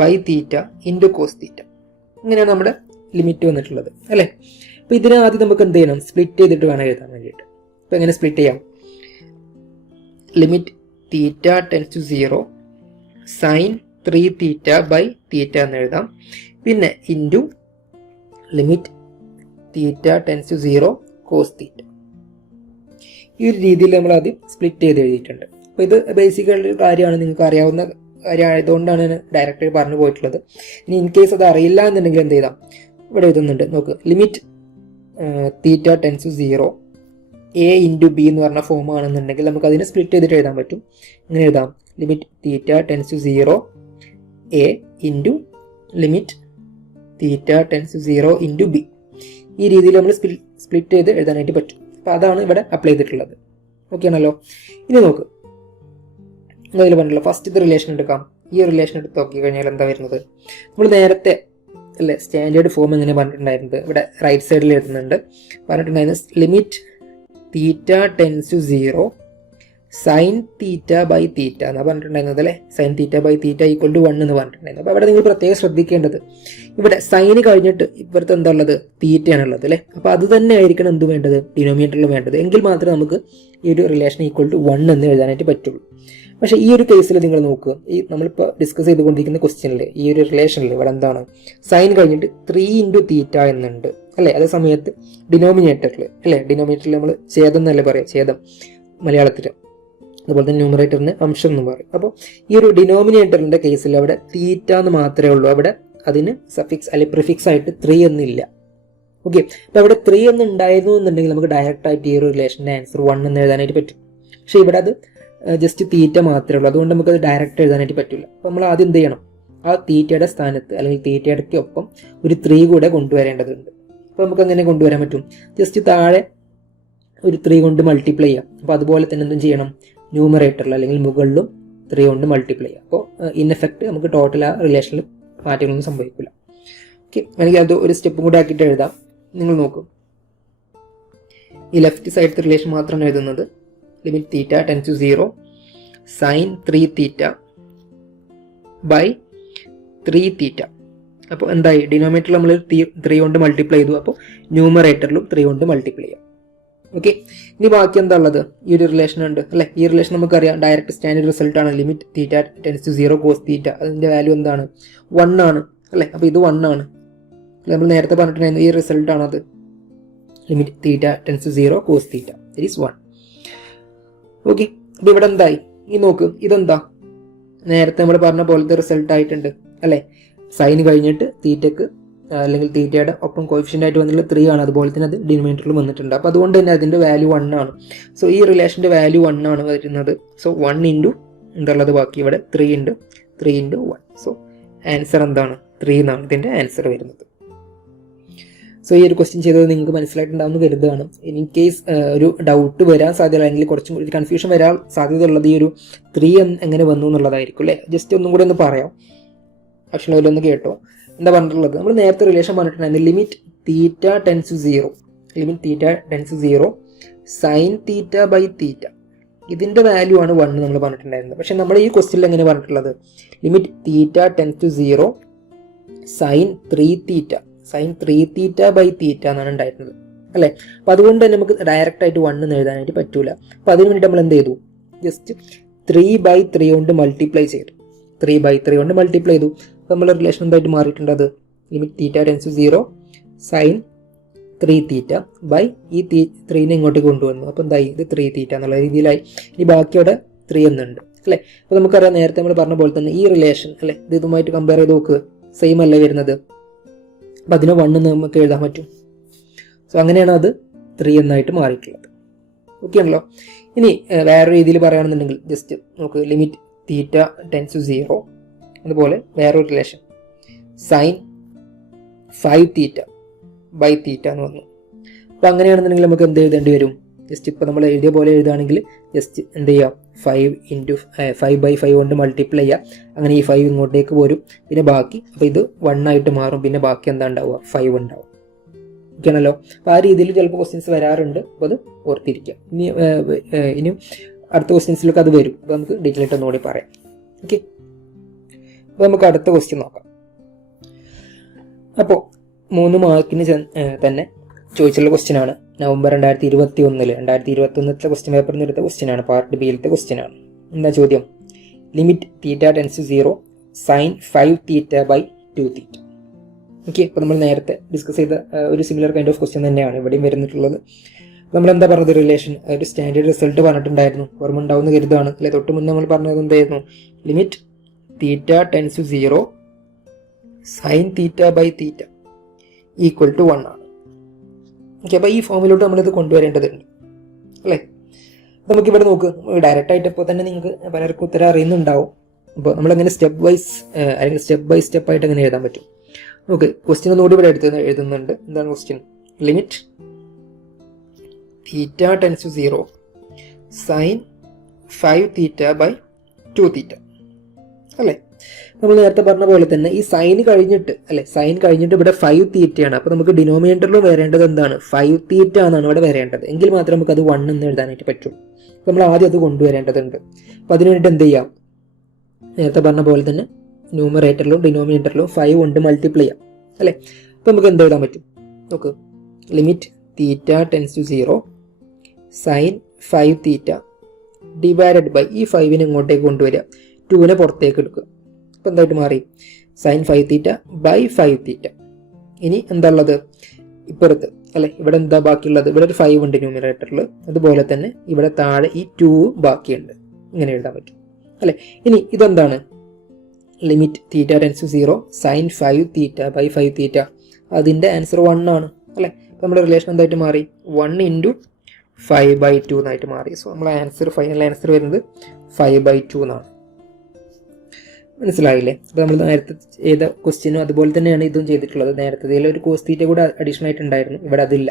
by theta into cos theta. ഇങ്ങനെയാണ് നമ്മുടെ ലിമിറ്റ് വന്നിട്ടുള്ളത് അല്ലേ. അപ്പോൾ ഇതിനെ ആദ്യം നമുക്ക് എന്ത് ചെയ്യണം, സ്പ്ലിറ്റ് ചെയ്തിട്ട് വേണം എഴുതാൻ വേണ്ടിയിട്ട്. അപ്പോൾ എങ്ങനെ സ്പ്ലിറ്റ് ചെയ്യാം, limit theta tends to 0 sine 3 theta by theta എന്ന് എഴുതാം. പിന്നെ into limit theta tends to 0 cos theta. ഈ ഒരു രീതിയിൽ നമ്മൾ ആദ്യം സ്പ്ലിറ്റ് ചെയ്ത് എഴുതിയിട്ടുണ്ട്. അപ്പോൾ ഇത് ബേസിക്കലി ഒരു കാര്യമാണ്, നിങ്ങൾക്ക് അറിയാവുന്ന കാര്യമായതുകൊണ്ടാണ് ഞാൻ ഡയറക്റ്റ് പറഞ്ഞു പോയിട്ടുള്ളത്. ഇനി ഇൻ കേസ് അത് അറിയില്ല എന്നുണ്ടെങ്കിൽ എന്ത് ചെയ്താം, ഇവിടെ എഴുതുന്നുണ്ട്. നോക്ക്, limit theta tends to 0 A into B എന്ന് പറഞ്ഞ ഫോം ആണെന്നുണ്ടെങ്കിൽ നമുക്ക് അതിനെ സ്പ്ലിറ്റ് ചെയ്തിട്ട് എഴുതാൻ പറ്റും. ഇങ്ങനെ എഴുതാം, limit theta tends to 0 A into limit theta tends to 0 into B. ഈ രീതിയിൽ നമ്മൾ സ്പ്ലിറ്റ് ചെയ്ത് എഴുതാനായിട്ട് പറ്റും. അപ്പോൾ അതാണ് ഇവിടെ അപ്ലൈ ചെയ്തിട്ടുള്ളത്. ഓക്കെ ആണല്ലോ. ഇനി നോക്ക്, അതിൽ പറഞ്ഞില്ല ഫസ്റ്റ് റിലേഷൻ എടുക്കാം. ഈ റിലേഷൻ എടുത്ത് നോക്കി കഴിഞ്ഞാൽ എന്താ വരുന്നത്, നമ്മൾ നേരത്തെ അല്ലേ സ്റ്റാൻഡേർഡ് ഫോം എങ്ങനെ പറഞ്ഞിട്ടുണ്ടായിരുന്നത് ഇവിടെ റൈറ്റ് സൈഡിൽ എഴുതുന്നുണ്ട്. പറഞ്ഞിട്ടുണ്ടായിരുന്നത് limit theta tends to 0 sine theta by theta എന്നാണ് പറഞ്ഞിട്ടുണ്ടായിരുന്നത് അല്ലേ. Sine theta by theta equal to 1 എന്ന് പറഞ്ഞിട്ടുണ്ടായിരുന്നു. അപ്പോൾ അവിടെ നിങ്ങൾ പ്രത്യേകം ശ്രദ്ധിക്കേണ്ടത് ഇവിടെ സൈന് കഴിഞ്ഞിട്ട് ഇവിടുത്തെ എന്താ ഉള്ളത്, തീറ്റയാണുള്ളത് അല്ലേ. അപ്പോൾ അത് തന്നെ ആയിരിക്കണം എന്ത് വേണ്ടത്, ഡിനോമിനേറ്ററിൽ വേണ്ടത്. എങ്കിൽ മാത്രമേ നമുക്ക് ഈ ഒരു റിലേഷൻ ഈക്വൽ ടു 1 എന്ന് എഴുതാനായിട്ട് പറ്റുള്ളൂ. പക്ഷേ ഈ ഒരു കേസിൽ നിങ്ങൾ നോക്കുക, ഈ നമ്മളിപ്പോൾ ഡിസ്കസ് ചെയ്തുകൊണ്ടിരിക്കുന്ന ക്വസ്റ്റ്യനിൽ ഈ ഒരു റിലേഷനിൽ ഇവിടെ എന്താണ്, സൈൻ കഴിഞ്ഞിട്ട് 3 ഇൻറ്റു തീറ്റ എന്നുണ്ട് അല്ലേ. അതേ സമയത്ത് ഡിനോമിനേറ്ററിൽ അല്ലേ, ഡിനോമിനേറ്ററിൽ നമ്മൾ ഛേദം എന്നല്ലേ പറയാം, ഛേദം മലയാളത്തിൽ. അതുപോലെ തന്നെ ന്യൂമറേറ്ററിന് അംശം എന്ന് പറയും. അപ്പോൾ ഈ ഒരു ഡിനോമിനേറ്ററിൻ്റെ കേസിൽ അവിടെ തീറ്റ എന്ന് മാത്രമേ ഉള്ളൂ. അവിടെ അതിന് സഫിക്സ് അല്ലെങ്കിൽ പ്രിഫിക്സ് ആയിട്ട് 3 എന്നില്ല. ഓക്കെ, അപ്പോൾ അവിടെ 3 എന്ന് ഉണ്ടായിരുന്നു എന്നുണ്ടെങ്കിൽ നമുക്ക് ഡയറക്റ്റ് ആയിട്ട് ഈ ഒരു റിലേഷൻ്റെ ആൻസർ 1 എന്ന് എഴുതാനായിട്ട് പറ്റും. പക്ഷേ ഇവിടെ അത് ജസ്റ്റ് തീറ്റ മാത്രമേ ഉള്ളൂ. അതുകൊണ്ട് നമുക്കത് ഡയറക്റ്റ് എഴുതാനായിട്ട് പറ്റില്ല. അപ്പോൾ നമ്മൾ ആദ്യം എന്ത് ചെയ്യണം, ആ തീറ്റയുടെ സ്ഥാനത്ത് അല്ലെങ്കിൽ തീറ്റയുടെ ഒപ്പം ഒരു 3 കൂടെ കൊണ്ടുവരേണ്ടതുണ്ട്. അപ്പോൾ നമുക്ക് അങ്ങനെ കൊണ്ടുവരാൻ പറ്റും, ജസ്റ്റ് താഴെ ഒരു 3 കൊണ്ട് മൾട്ടിപ്ലൈ ചെയ്യാം. അപ്പോൾ അതുപോലെ തന്നെ എന്തും ചെയ്യണം, ന്യൂമറേറ്ററിൽ അല്ലെങ്കിൽ മുകളിലും 3 കൊണ്ട് മൾട്ടിപ്ലൈ ചെയ്യാം. അപ്പോൾ ഇൻ എഫക്റ്റ് നമുക്ക് ടോട്ടൽ ആ റിലേഷനിൽ മാറ്റങ്ങളൊന്നും സംഭവിക്കില്ല. ഓക്കെ, എനിക്ക് അത് ഒരു സ്റ്റെപ്പും കൂടെ ആക്കിയിട്ട് എഴുതാം. നിങ്ങൾ നോക്കും, ഈ ലെഫ്റ്റ് സൈഡത്തെ റിലേഷൻ മാത്രമാണ് എഴുതുന്നത്. Limit theta tends to 0 sine 3 theta by 3 theta. അപ്പോൾ എന്തായി, ഡിനോമിനേറ്ററിൽ നമ്മൾ 3 കൊണ്ട് മൾട്ടിപ്ലൈ ചെയ്തു. അപ്പോൾ ന്യൂമറേറ്ററിലും 3 കൊണ്ട് മൾട്ടിപ്ലൈ ചെയ്യാം. ഓക്കെ, ഇനി ബാക്കി എന്താ ഉള്ളത്, ഈ ഒരു റിലേഷൻ ഉണ്ട് അല്ലേ. ഈ റിലേഷൻ നമുക്കറിയാം, ഡയറക്റ്റ് സ്റ്റാൻഡേർഡ് റിസൾട്ട് ആണ്. Limit theta tends to 0 cos theta, അതിൻ്റെ വാല്യൂ എന്താണ്, 1 ആണ് അല്ലേ. അപ്പോൾ ഇത് 1 ആണ്. നമ്മൾ നേരത്തെ പറഞ്ഞിട്ടുണ്ടായിരുന്നു ഈ റിസൾട്ട് ആണത്. Limit theta tends to 0 cos theta it is 1. Okay, അപ്പോൾ ഇവിടെ എന്തായി, ഈ നോക്ക്, ഇതെന്താ നേരത്തെ നമ്മൾ പറഞ്ഞ പോലത്തെ റിസൾട്ട് ആയിട്ടുണ്ട് അല്ലേ. സൈൻ കഴിഞ്ഞിട്ട് തീറ്റക്ക് അല്ലെങ്കിൽ തീറ്റയുടെ ഒപ്പം കോഫിഷ്യൻ്റ് ആയിട്ട് വന്നിട്ടുള്ള 3 ആണ്. അതുപോലെ തന്നെ അത് ഡിനോമിനേറ്ററിൽ വന്നിട്ടുണ്ട്. അപ്പോൾ അതുകൊണ്ട് തന്നെ അതിൻ്റെ വാല്യൂ 1 ആണ്. സോ ഈ റിലേഷൻ്റെ വാല്യൂ 1 ആണ് വരുന്നത്. സോ 1 ഇൻറ്റു എന്തുള്ളത് ബാക്കി ഇവിടെ 3 ഇൻറ്റു 1. സോ ആൻസർ എന്താണ്, 3 എന്നാണ് ഇതിൻ്റെ ആൻസർ വരുന്നത്. സോ ഈ ഒരു ക്വസ്റ്റ്യൻ ചെയ്തത് നിങ്ങൾക്ക് മനസ്സിലായിട്ടുണ്ടാവുമെന്ന് കരുതുകയാണ്. ഇൻ കേസ് ഒരു ഡൗട്ട് വരാൻ സാധ്യത അല്ലെങ്കിൽ കുറച്ചും കൂടി കൺഫ്യൂഷൻ വരാൻ സാധ്യതയുള്ളത് ഈ ഒരു 3 എങ്ങനെ വന്നു എന്നുള്ളതായിരിക്കും അല്ലേ. ജസ്റ്റ് ഒന്നും കൂടി ഒന്ന് പറയാം, ഓപ്ഷൻ ഒന്ന് കേട്ടോ. എന്താ പറഞ്ഞിട്ടുള്ളത്, നമ്മൾ നേരത്തെ റിലേഷൻ പറഞ്ഞിട്ടുണ്ടായിരുന്നു, limit theta tends to 0 limit theta tends to 0 sine theta by theta. ഇതിൻ്റെ വാല്യൂ ആണ് 1 നമ്മൾ പറഞ്ഞിട്ടുണ്ടായിരുന്നത്. പക്ഷേ നമ്മൾ ഈ ക്വസ്റ്റ്യനിൽ എങ്ങനെ പറഞ്ഞിട്ടുള്ളത്, limit theta tends to 0 sine 3 theta by theta എന്നാണ് ഉണ്ടായിരുന്നത് അല്ലേ. അപ്പോൾ അതുകൊണ്ട് തന്നെ നമുക്ക് ഡയറക്റ്റ് ആയിട്ട് 1 എന്ന് എഴുതാനായിട്ട് പറ്റൂല. അപ്പോൾ അതിന് വേണ്ടി നമ്മൾ എന്ത് ചെയ്തു, ജസ്റ്റ് 3/3 കൊണ്ട് മൾട്ടിപ്ലൈ ചെയ്തു. 3/3 കൊണ്ട് മൾട്ടിപ്ലൈ ചെയ്തു. അപ്പോൾ നമ്മൾ റിലേഷൻ എന്തായിട്ട് മാറിയിട്ടുണ്ട്, അത് limit theta tends to 0 sine 3 theta by ഈ 3നെ ഇങ്ങോട്ടേക്ക് കൊണ്ടുവന്നു. അപ്പോൾ എന്തായി? ഇത് 3 തീറ്റ എന്നുള്ള രീതിയിലായി. ഇനി ബാക്കി അവിടെ 3 എന്നുണ്ട് അല്ലേ. അപ്പോൾ നമുക്കറിയാം നേരത്തെ നമ്മൾ പറഞ്ഞ പോലെ തന്നെ ഈ റിലേഷൻ അല്ലേ, ഇത് ഇതുമായിട്ട് കമ്പയർ ചെയ്ത് നോക്ക്, സെയിം അല്ലേ വരുന്നത്. അപ്പം അതിനെ 1 എന്ന് നമുക്ക് എഴുതാൻ പറ്റും. സോ അങ്ങനെയാണ് അത് 3 എന്നായിട്ട് മാറിയിട്ടുള്ളത്. ഓക്കെ ആണല്ലോ. ഇനി വേറെ രീതിയിൽ പറയുകയാണെന്നുണ്ടെങ്കിൽ ജസ്റ്റ് നമുക്ക് ലിമിറ്റ് തീറ്റ ടെൻസ് ടു 0, അതുപോലെ വേറൊരു relation sine 5 theta by theta എന്ന് പറഞ്ഞു. അപ്പോൾ അങ്ങനെയാണെന്നുണ്ടെങ്കിൽ നമുക്ക് എന്ത് എഴുതേണ്ടി വരും? ജസ്റ്റ് ഇപ്പോൾ നമ്മൾ എഴുതിയ പോലെ എഴുതുകയാണെങ്കിൽ ജസ്റ്റ് എന്ത് ചെയ്യാം, 5 കൊണ്ട് മൾട്ടിപ്ലൈ ചെയ്യുക. അങ്ങനെ ഈ 5 ഇങ്ങോട്ടേക്ക് പോരും, പിന്നെ ബാക്കി അപ്പോൾ ഇത് 1 ആയിട്ട് മാറും, പിന്നെ ബാക്കി എന്താ ഉണ്ടാവുക? 5 ഉണ്ടാവും. ഓക്കെ ആണല്ലോ. അപ്പോൾ ആ രീതിയിൽ ചിലപ്പോൾ ക്വസ്റ്റ്യൻസ് വരാറുണ്ട്. അപ്പോൾ അത് ഓർത്തിരിക്കുക. ഇനിയും അടുത്ത ക്വസ്റ്റ്യൻസിലൊക്കെ അത് വരും. അപ്പോൾ നമുക്ക് ഡീറ്റെയിൽ ആയിട്ട് ഒന്നുകൂടി പറയാം. ഓക്കെ, അപ്പോൾ നമുക്ക് അടുത്ത ക്വസ്റ്റ്യൻ നോക്കാം. അപ്പോൾ 3 മാർക്കിന് തന്നെ ചോദിച്ചുള്ള ക്വസ്റ്റ്യൻ ആണ്. നവംബർ 2021 ക്വസ്റ്റ്യൻ പേപ്പറിൽ നിന്ന് എടുത്ത ക്വസ്റ്റ്യൻ ആണ്. പാർട്ട് ബിയിലത്തെ ക്വസ്റ്റ്യൻ ആണ്. എന്താ ചോദ്യം? Limit theta tends to 0 sine 5 theta by 2 theta. Okay, അപ്പോൾ നമ്മൾ നേരത്തെ ഡിസ്കസ് ചെയ്ത ഒരു സിമിലർ കൈൻഡ് ഓഫ് ക്വസ്റ്റ്യൻ തന്നെയാണ് ഇവിടെയും വരുന്നിട്ടുള്ളത്. നമ്മൾ എന്താ പറഞ്ഞത്? റിലേഷൻ ഒരു സ്റ്റാൻഡേർഡ് റിസൾട്ട് പറഞ്ഞിട്ടുണ്ടായിരുന്നു, ഓർമ്മ ഉണ്ടാവുന്ന കരുതാണ് അല്ലെ. തൊട്ട് മുന്നേ നമ്മൾ പറഞ്ഞത് എന്തായിരുന്നു? Limit theta tends to 0 sine theta by theta equal to 1 ആണ്. ഓക്കെ, അപ്പോൾ ഈ ഫോമിലോട്ട് നമ്മളിത് കൊണ്ടുവരേണ്ടതുണ്ട് അല്ലേ. നമുക്കിവിടെ നോക്ക്, ഡയറക്റ്റ് ആയിട്ട് ഇപ്പോൾ തന്നെ നിങ്ങൾക്ക് പലർക്കും ഉത്തരം അറിയുന്നുണ്ടാവും. അപ്പോൾ നമ്മളങ്ങനെ സ്റ്റെപ്പ് വൈസ് അല്ലെങ്കിൽ സ്റ്റെപ്പ് ബൈ സ്റ്റെപ്പ് ആയിട്ട് അങ്ങനെ എഴുതാൻ പറ്റും. ഓക്കെ, ക്വസ്റ്റ്യൻ ഒന്നുകൂടി ഇവിടെ എഴുതുന്നുണ്ട്. എന്താണ് question? Limit theta tends to 0 sine 5 theta by 2 theta അല്ലേ. നമ്മൾ നേരത്തെ പറഞ്ഞ പോലെ തന്നെ ഈ സൈൻ കഴിഞ്ഞിട്ട് അല്ലെ, സൈൻ കഴിഞ്ഞിട്ട് ഇവിടെ 5 തീറ്റയാണ്. അപ്പോൾ നമുക്ക് ഡിനോമിനേറ്ററിൽ വരേണ്ടത് എന്താണ്? 5 തീറ്റ എന്നാണ് ഇവിടെ വരേണ്ടത്. എങ്കിൽ മാത്രമേ നമുക്ക് അത് 1 എന്ന് എഴുതാനായിട്ട് പറ്റുള്ളൂ. നമ്മൾ ആദ്യം അത് കൊണ്ടുവരേണ്ടതുണ്ട്. അപ്പോൾ അതിന് വേണ്ടിയിട്ട് എന്ത് ചെയ്യാം? നേരത്തെ പറഞ്ഞ പോലെ തന്നെ ന്യൂമറേറ്ററിലും ഡിനോമിനേറ്ററിലും 5 കൊണ്ട് മൾട്ടിപ്ലൈ ചെയ്യാം അല്ലേ. അപ്പോൾ നമുക്ക് എന്ത് എഴുതാൻ പറ്റും? നോക്ക്, limit theta tends to 0 sine 5 theta divided by ഈ 5നെ ഇങ്ങോട്ടേക്ക് കൊണ്ടുവരിക, 2നെ പുറത്തേക്ക് എടുക്കുക. അപ്പോൾ എന്തായിട്ട് മാറി? സൈൻ 5 തീറ്റ ബൈ 5 തീറ്റ. ഇനി എന്താ ഉള്ളത്? ഇപ്പുറത്ത് അല്ലെ, ഇവിടെ എന്താ ബാക്കിയുള്ളത്? ഇവിടെ ഒരു 5 ഉണ്ട് ന്യൂമറേറ്ററിൽ, അതുപോലെ തന്നെ ഇവിടെ താഴെ ഈ 2 ബാക്കിയുണ്ട്. ഇങ്ങനെ എഴുതാൻ പറ്റും അല്ലെ. ഇനി ഇതെന്താണ്? Limit theta tends to 0 sine 5 theta by 5 theta. അതിൻ്റെ ആൻസർ 1 ആണ് അല്ലേ. നമ്മുടെ റിലേഷൻ എന്തായിട്ട് മാറി? 1 ഇൻറ്റു 5/2 എന്നായിട്ട് മാറി. സോ നമ്മളെ ആൻസർ, ഫൈനൽ ആൻസർ വരുന്നത് 5/2 എന്നാണ്. മനസ്സിലായില്ലേ? അപ്പോൾ നമ്മൾ നേരത്തെ ചെയ്ത ക്വസ്റ്റ്യനും അതുപോലെ തന്നെയാണ് ഇതും ചെയ്തിട്ടുള്ളത്. നേരത്തെ ഇതിൽ ഒരു കോസ് തീറ്റ കൂടെ അഡീഷണൽ ആയിട്ടുണ്ടായിരുന്നു, ഇവിടെ അതില്ല.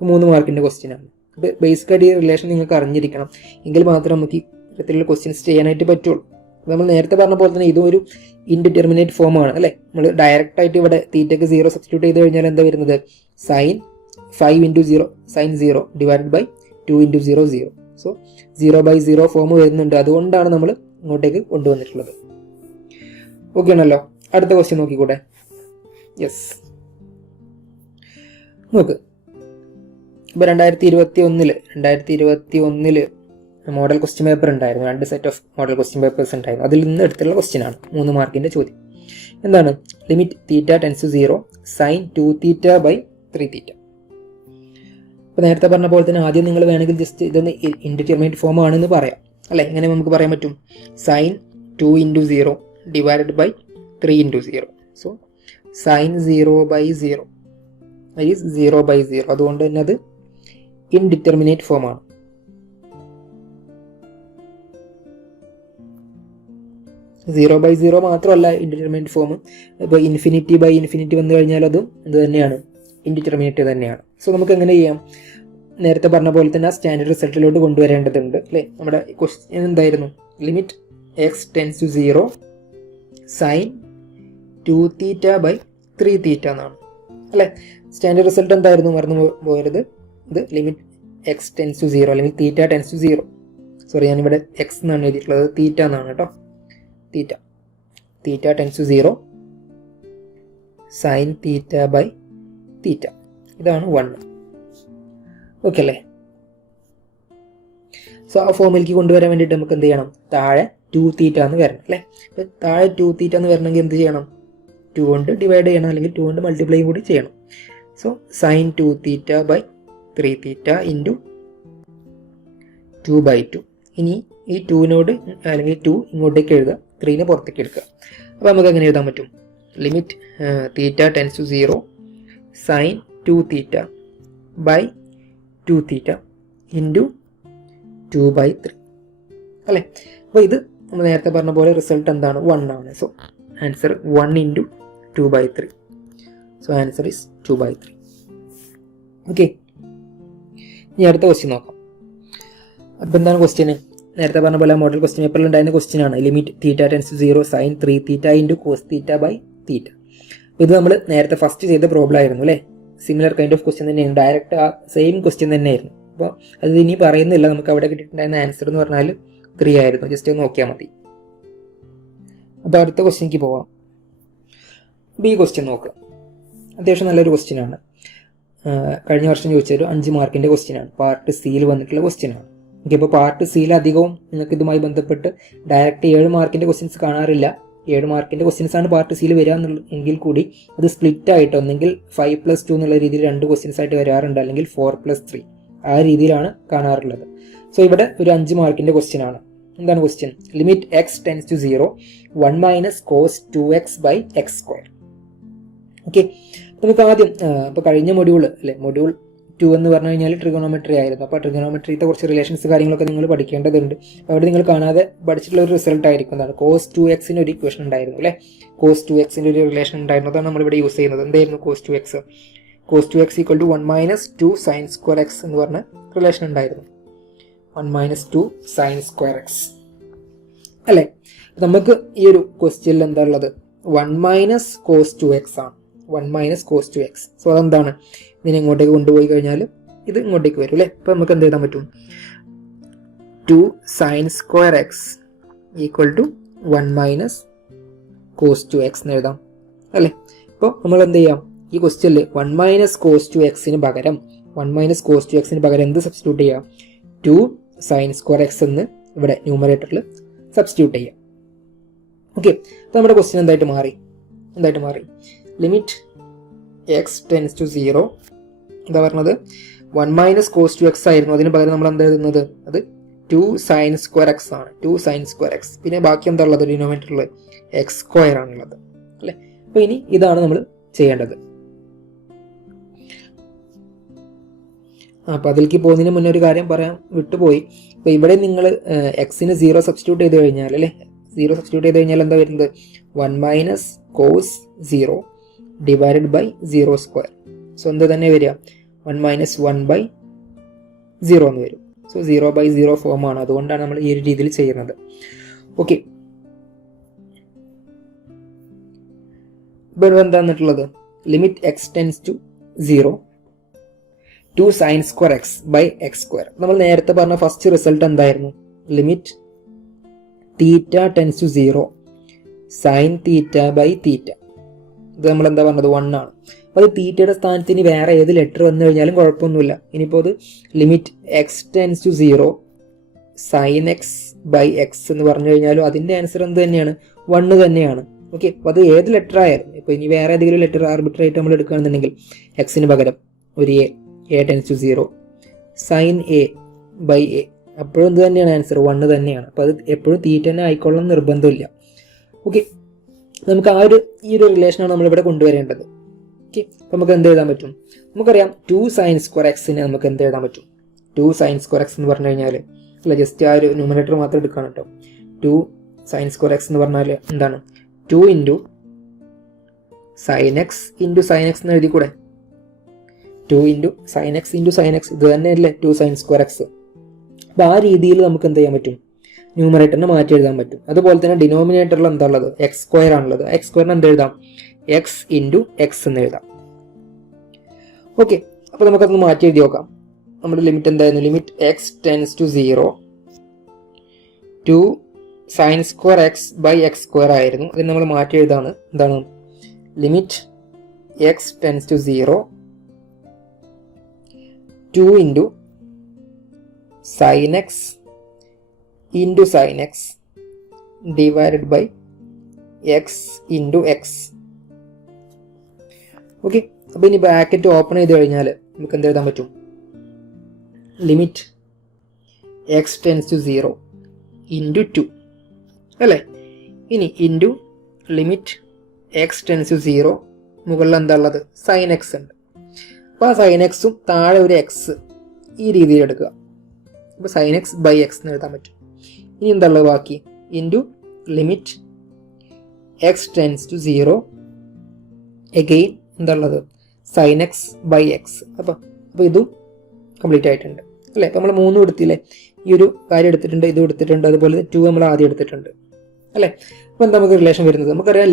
3 മാർക്കിൻ്റെ ക്വസ്റ്റ്യനാണ്. അപ്പോൾ ബേസിക്കായിട്ട് ഈ റിലേഷൻ നിങ്ങൾക്ക് അറിഞ്ഞിരിക്കണം, എങ്കിൽ മാത്രം നമുക്ക് ഈ തരത്തിലുള്ള ക്വസ്റ്റ്യൻസ് ചെയ്യാനായിട്ട് പറ്റുള്ളൂ. നമ്മൾ നേരത്തെ പറഞ്ഞ പോലെ തന്നെ ഇതും ഒരു ഇൻഡിറ്റർമിനേറ്റ് ഫോം ആണ് അല്ലേ. നമ്മൾ ഡയറക്റ്റ് ആയിട്ട് ഇവിടെ തീറ്റയ്ക്ക് 0 സബ്സ്റ്റിറ്റ്യൂട്ട് ചെയ്ത് കഴിഞ്ഞാൽ എന്താ വരുന്നത്? Sine 5 into 0 sine 0 divided by 2 into 0 0. So 0/0 form വരുന്നുണ്ട്. അതുകൊണ്ടാണ് നമ്മൾ ഇങ്ങോട്ടേക്ക് കൊണ്ടുവന്നിട്ടുള്ളത്. ഓക്കെ ആണല്ലോ. അടുത്ത ക്വസ്റ്റ്യൻ നോക്കിക്കൂടെ? യെസ്, നോക്ക്. ഇപ്പോൾ 2021 മോഡൽ ക്വസ്റ്റ്യൻ പേപ്പർ ഉണ്ടായിരുന്നു. 2 set of model question papers ഉണ്ടായിരുന്നു. അതിൽ നിന്ന് എടുത്തുള്ള ക്വസ്റ്റ്യൻ ആണ് 3 മാർക്കിൻ്റെ ചോദ്യം. എന്താണ്? Limit theta tends to 0 sine 2 theta by 3 theta. അപ്പോൾ നേരത്തെ പറഞ്ഞ പോലെ തന്നെ ആദ്യം നിങ്ങൾ വേണമെങ്കിൽ ജസ്റ്റ് ഇതൊന്ന് ഇൻഡിറ്റർമിനേറ്റ് ഫോം ആണെന്ന് പറയാം അല്ലേ. എങ്ങനെ നമുക്ക് പറയാൻ പറ്റും? Sine 2 into 0 divided by 3 into 0. So sine 0/0 is 0/0. അതുകൊണ്ട് തന്നെ അത് ഇൻഡിറ്റർമിനേറ്റ് ഫോം ആണ്. സീറോ ബൈ സീറോ മാത്രമല്ല ഇൻഡിറ്റർമിനേറ്റ് ഫോം. ഇപ്പോൾ ഇൻഫിനിറ്റി ബൈ ഇൻഫിനിറ്റി വന്നു കഴിഞ്ഞാൽ അതും എന്ത് തന്നെയാണ്? ഇൻഡിറ്റർമിനേറ്റ് തന്നെയാണ്. സോ നമുക്ക് എങ്ങനെ ചെയ്യാം? നേരത്തെ പറഞ്ഞ പോലെ തന്നെ ആ സ്റ്റാൻഡേർഡ് റിസൾട്ടിലോട്ട് കൊണ്ടുവരേണ്ടതുണ്ട് അല്ലേ. നമ്മുടെ ക്വസ്റ്റ്യൻ എന്തായിരുന്നു? Limit X tends to 0 sine 2 theta by 3 theta എന്നാണ് അല്ലേ. സ്റ്റാൻഡേർഡ് റിസൾട്ട് എന്തായിരുന്നു? മറന്നു പോകരുത്. ഇത് ലിമിറ്റ് എക്സ് ടെൻസ് ടു 0 അല്ലെങ്കിൽ തീറ്റ ടെൻസ് ടു 0. സോറി, ഞാനിവിടെ എക്സ് എന്നാണ് എഴുതിയിട്ടുള്ളത്, തീറ്റ എന്നാണ് കേട്ടോ. Theta tends to 0 sine theta by theta. ഇതാണ് 1. ഓക്കെ അല്ലേ. സോ ആ ഫോമിലേക്ക് കൊണ്ടുവരാൻ വേണ്ടിയിട്ട് നമുക്ക് എന്ത് ചെയ്യണം? താഴെ 2 തീറ്റ എന്ന് വരണം അല്ലേ. അപ്പോൾ താഴെ 2 തീറ്റ എന്ന് വരണമെങ്കിൽ എന്ത് ചെയ്യണം? 2 കൊണ്ട് ഡിവൈഡ് ചെയ്യണം, അല്ലെങ്കിൽ 2 കൊണ്ട് മൾട്ടിപ്ലൈ കൂടി ചെയ്യണം. So sine 2 theta by 3 theta into 2/2. ഇനി ഈ 2നോട് അല്ലെങ്കിൽ 2 ഇങ്ങോട്ടേക്ക് എഴുതുക, 3നെ പുറത്തേക്ക് എടുക്കുക. അപ്പോൾ നമുക്ക് എങ്ങനെ എഴുതാൻ പറ്റും? Limit theta tends to 0 sine 2 theta by 2 theta into 2/3 അല്ലേ. അപ്പോൾ ഇത് നമ്മൾ നേരത്തെ പറഞ്ഞ പോലെ റിസൾട്ട് എന്താണ്? 1 ആണ്. So answer 1 into 2/3. So answer is 2/3. Okay, ഇനി അടുത്ത ക്വസ്റ്റ്യൻ നോക്കാം. അപ്പോൾ എന്താണ് ക്വസ്റ്റ്യൻ? നേരത്തെ പറഞ്ഞ പോലെ മോഡൽ ക്വസ്റ്റ്യൻ പേപ്പറിൽ ഉണ്ടായിരുന്ന ക്വസ്റ്റ്യൻ ആണ്. Limit theta tends to 0 sine 3 theta into cos theta by theta. ഇത് നമ്മൾ നേരത്തെ ഫസ്റ്റ് ചെയ്ത പ്രോബ്ലം ആയിരുന്നു അല്ലേ. സിമിലർ കൈൻഡ് ഓഫ് ക്വസ്റ്റ്യൻ തന്നെയാണ്, ഡയറക്റ്റ് ആ സെയിം ക്വസ്റ്റ്യൻ തന്നെയായിരുന്നു. അപ്പോൾ അത് ഇനി പറയുന്നില്ല. നമുക്ക് അവിടെ കിട്ടിയിട്ടുണ്ടായിരുന്ന ആൻസർ എന്ന് പറഞ്ഞാൽ 3 ആയിരുന്നു. ജസ്റ്റ് ഒന്ന് നോക്കിയാൽ മതി. അപ്പോൾ അടുത്ത ക്വസ്റ്റ്യനിലേക്ക് പോവാം. അപ്പോൾ ഈ ക്വസ്റ്റ്യൻ നോക്കുക, അത്യാവശ്യം നല്ലൊരു ക്വസ്റ്റ്യൻ ആണ്. കഴിഞ്ഞ വർഷം ചോദിച്ചൊരു 5 മാർക്കിൻ്റെ ക്വസ്റ്റ്യൻ ആണ്. പാർട്ട് സിയിൽ വന്നിട്ടുള്ള ക്വസ്റ്റ്യൻ ആണ്. ഓക്കെ, അപ്പോൾ പാർട്ട് സിയിൽ അധികവും നിങ്ങൾക്ക് ഇതുമായി ബന്ധപ്പെട്ട് ഡയറക്റ്റ് 7 മാർക്കിൻ്റെ ക്വസ്റ്റ്യൻസ് കാണാറില്ല. 7 മാർക്കിൻ്റെ ക്വസ്റ്റ്യൻസ് ആണ് പാർട്ട് സിയിൽ വരിക എങ്കിൽ കൂടി അത് സ്പ്ലിറ്റ് ആയിട്ട് ഒന്നെങ്കിൽ 5+2 എന്നുള്ള രീതിയിൽ 2 ക്വസ്റ്റ്യൻസ് ആയിട്ട് വരാറുണ്ട്, അല്ലെങ്കിൽ 4+3 ആ രീതിയിലാണ് കാണാറുള്ളത്. സോ ഇവിടെ ഒരു 5 മാർക്കിൻ്റെ ക്വസ്റ്റ്യൻ ആണ്. എന്താണ് question? Limit X tends to 0 1 minus cos 2x by x². Okay, നമുക്ക് ആദ്യം ഇപ്പോൾ കഴിഞ്ഞ മൊഡ്യൂൾ അല്ലേ, മൊഡ്യൂൾ 2 എന്ന് പറഞ്ഞു കഴിഞ്ഞാൽ ട്രിഗണോമെട്രി ആയിരുന്നു. അപ്പോൾ ട്രിഗണോമെട്രിത്തെ കുറച്ച് റിലേഷൻസ് കാര്യങ്ങളൊക്കെ നിങ്ങൾ പഠിക്കേണ്ടതുണ്ട്. അപ്പോൾ അവിടെ നിങ്ങൾ കാണാതെ പഠിച്ചിട്ടുള്ള ഒരു റിസൾട്ട് ആയിരിക്കും എന്താണ്? കോസ് 2x ഒരു ഇക്വേഷൻ ഉണ്ടായിരുന്നു അല്ലേ. കോസ് 2x ഒരു റിലേഷൻ ഉണ്ടായിരുന്നു. അതാണ് നമ്മളിവിടെ യൂസ് ചെയ്യുന്നത്. എന്തായിരുന്നു cos 2x? Cos 2x equal to 1 minus 2 sine square x എന്ന് പറഞ്ഞ റിലേഷൻ ഉണ്ടായിരുന്നു. 1 മൈനസ് 2 സൈൻ സ്ക്വയർ എക്സ് അല്ലേ. നമുക്ക് ഈ ഒരു ക്വസ്റ്റ്യനിൽ എന്താ ഉള്ളത്? 1 മൈനസ് കോസ് 2x ആണ്. 1 മൈനസ് കോസ് 2x. സോ അതെന്താണ്? ഇതിനെ ഇങ്ങോട്ടേക്ക് കൊണ്ടുപോയി കഴിഞ്ഞാൽ ഇത് ഇങ്ങോട്ടേക്ക് വരും അല്ലേ. അപ്പോൾ നമുക്ക് എന്ത് എഴുതാൻ പറ്റും? 2 sine square x equal to 1 minus cos 2x എന്ന് എഴുതാം അല്ലേ. അപ്പോൾ നമ്മൾ എന്ത് ചെയ്യാം? ഈ ക്വസ്റ്റ്യനിൽ 1 മൈനസ് കോസ് 2xന് പകരം 1 മൈനസ് കോസ് 2xന് പകരം എന്ത് സബ്സ്റ്റിറ്റ്യൂട്ട് ചെയ്യാം? 2 സൈൻ സ്ക്വയർ എക്സ് എന്ന് ഇവിടെ ന്യൂമറേറ്ററിൽ സബ്സ്റ്റിറ്റ്യൂട്ട് ചെയ്യാം. ഓക്കെ, അപ്പോൾ നമ്മുടെ ക്വസ്റ്റ്യൻ എന്തായിട്ട് മാറി? ലിമിറ്റ് എക്സ് ടെൻസ് ടു 0 എന്താ പറഞ്ഞത്? 1 മൈനസ് കോസ് 2x ആയിരുന്നു. അതിന് പകരം നമ്മൾ എന്താ എഴുതുന്നത്? അത് 2 സൈൻ സ്ക്വയർ എക്സ് ആണ്. 2 സൈൻ സ്ക്വയർ എക്സ്. പിന്നെ ബാക്കി എന്താ ഉള്ളത്? ഡിനോമിനേറ്ററിൽ x² ആണുള്ളത് അല്ലേ. അപ്പോൾ ഇനി ഇതാണ് നമ്മൾ ചെയ്യേണ്ടത്. അപ്പോൾ അതിലേക്ക് പോകുന്നതിന് മുന്നേ ഒരു കാര്യം പറയാൻ വിട്ടുപോയി. അപ്പോൾ ഇവിടെ നിങ്ങൾ എക്സിന് 0 സബ്സ്റ്റിറ്റ്യൂട്ട് ചെയ്ത് കഴിഞ്ഞാൽ അല്ലേ, 0 സബ്സ്റ്റിറ്റ്യൂട്ട് ചെയ്ത് കഴിഞ്ഞാൽ എന്താ വരുന്നത്? 1 minus cos 0 divided by 0². So എന്ത് തന്നെ വരിക? 1 മൈനസ് 1/0 എന്ന് വരും. സോ 0/0 ഫോമാണ്. അതുകൊണ്ടാണ് നമ്മൾ ഈ ഒരു രീതിയിൽ ചെയ്യുന്നത്. ഓക്കെ, ഇപ്പോൾ എന്താ എന്നിട്ടുള്ളത്? Limit X tends to 0 2 sine square X by x². നമ്മൾ നേരത്തെ പറഞ്ഞ ഫസ്റ്റ് റിസൾട്ട് എന്തായിരുന്നു? Limit theta tends to 0 sine theta by theta. ഇത് നമ്മൾ എന്താ പറഞ്ഞത്? 1 ആണ്. അപ്പോൾ അത് തീറ്റയുടെ സ്ഥാനത്ത് ഇനി വേറെ ഏത് ലെറ്റർ വന്നു കഴിഞ്ഞാലും കുഴപ്പമൊന്നുമില്ല. ഇനിയിപ്പോൾ അത് limit X tends to 0 sine x by x എന്ന് പറഞ്ഞു കഴിഞ്ഞാലും അതിൻ്റെ ആൻസർ എന്ത് തന്നെയാണ്? 1 തന്നെയാണ്. ഓക്കെ, അപ്പോൾ അത് ഏത് ലെറ്റർ ആയാലും, ഇപ്പോൾ ഇനി വേറെ ഏതെങ്കിലും ലെറ്റർ ആർബിട്രറി ആയിട്ട് നമ്മൾ എടുക്കുകയാണെന്നുണ്ടെങ്കിൽ എക്സിന് പകരം ഒരു a tends to 0 sine a by a, അപ്പോഴും എന്ത് തന്നെയാണ് ആൻസർ? 1 തന്നെയാണ്. അപ്പോൾ അത് എപ്പോഴും തീറ്റ തന്നെ ആയിക്കൊള്ളണം നിർബന്ധമില്ല. ഓക്കെ, നമുക്ക് ഈ ഒരു റിലേഷനാണ് നമ്മളിവിടെ കൊണ്ടുവരേണ്ടത്. ഓക്കെ, അപ്പോൾ നമുക്ക് എന്ത് എഴുതാൻ പറ്റും? നമുക്കറിയാം 2 സൈൻ സ്ക്വയർ എക്സിന് നമുക്ക് എന്ത് എഴുതാൻ പറ്റും? 2 സൈൻ സ്ക്വയർ എക്സ് എന്ന് പറഞ്ഞു കഴിഞ്ഞാൽ അല്ല, ജസ്റ്റ് ആ ഒരു ന്യൂമറേറ്റർ മാത്രം എടുക്കുകയാണ് കേട്ടോ. 2 സൈൻ സ്ക്വയർ എക്സ് എന്ന് പറഞ്ഞാൽ എന്താണ്? 2 into sine X into sine X എന്ന് എഴുതി കൂടെ? 2 into sine X into sine X, ഇത് തന്നെയല്ലേ 2 സൈൻ സ്ക്വയർ എക്സ്. അപ്പോൾ ആ രീതിയിൽ നമുക്ക് എന്ത് ചെയ്യാൻ പറ്റും? ന്യൂമറേറ്ററിനെ മാറ്റി എഴുതാൻ പറ്റും. അതുപോലെ തന്നെ ഡിനോമിനേറ്ററിൽ എന്താ ഉള്ളത്? x² ആണുള്ളത്. x² എന്ത് എഴുതാം? എക്സ് ഇൻറ്റു എക്സ് എന്ന് എഴുതാം. ഓക്കെ, അപ്പോൾ നമുക്കതൊന്ന് മാറ്റി എഴുതി നോക്കാം. നമ്മുടെ ലിമിറ്റ് എന്തായിരുന്നു? Limit X tends to 0 2 sine square X by x² ആയിരുന്നു. അതിന് നമ്മൾ മാറ്റി എഴുതാണ്. എന്താണ്? Limit X tends to 0 2 into sine X into sine x divided by x into x. Okay, അപ്പോൾ ഇനി ബ്രാക്കറ്റ് ഓപ്പൺ ചെയ്ത് കഴിഞ്ഞാൽ നമുക്ക് എന്ത് എഴുതാൻ പറ്റും? Limit X tends to 0 into 2 അല്ലേ. ഇനി into limit X tends to 0 മുകളിൽ എന്താ ഉള്ളത്? സൈൻ എക്സ് ഉണ്ട്. അപ്പോൾ ആ സൈൻ എക്സും താഴെ ഒരു എക്സ് ഈ രീതിയിൽ എടുക്കുക. അപ്പോൾ സൈൻ എക്സ് ബൈ എക്സ് എന്ന് എഴുതാൻ പറ്റും. ഇനി എന്താ ഉള്ളത് ബാക്കി? Into limit X tends to 0 again എന്താ ഉള്ളത്? Sine x by x. അപ്പോൾ ഇതും കംപ്ലീറ്റ് ആയിട്ടുണ്ട് അല്ലേ. അപ്പോൾ നമ്മൾ 3 എടുത്തില്ലേ, ഈ ഒരു കാര്യം എടുത്തിട്ടുണ്ട്, ഇതും എടുത്തിട്ടുണ്ട്, അതുപോലെ 2 നമ്മൾ ആദ്യം എടുത്തിട്ടുണ്ട് അല്ലേ. അപ്പോൾ എന്താ നമുക്ക് റിലേഷൻ വരുന്നത്? നമുക്കറിയാം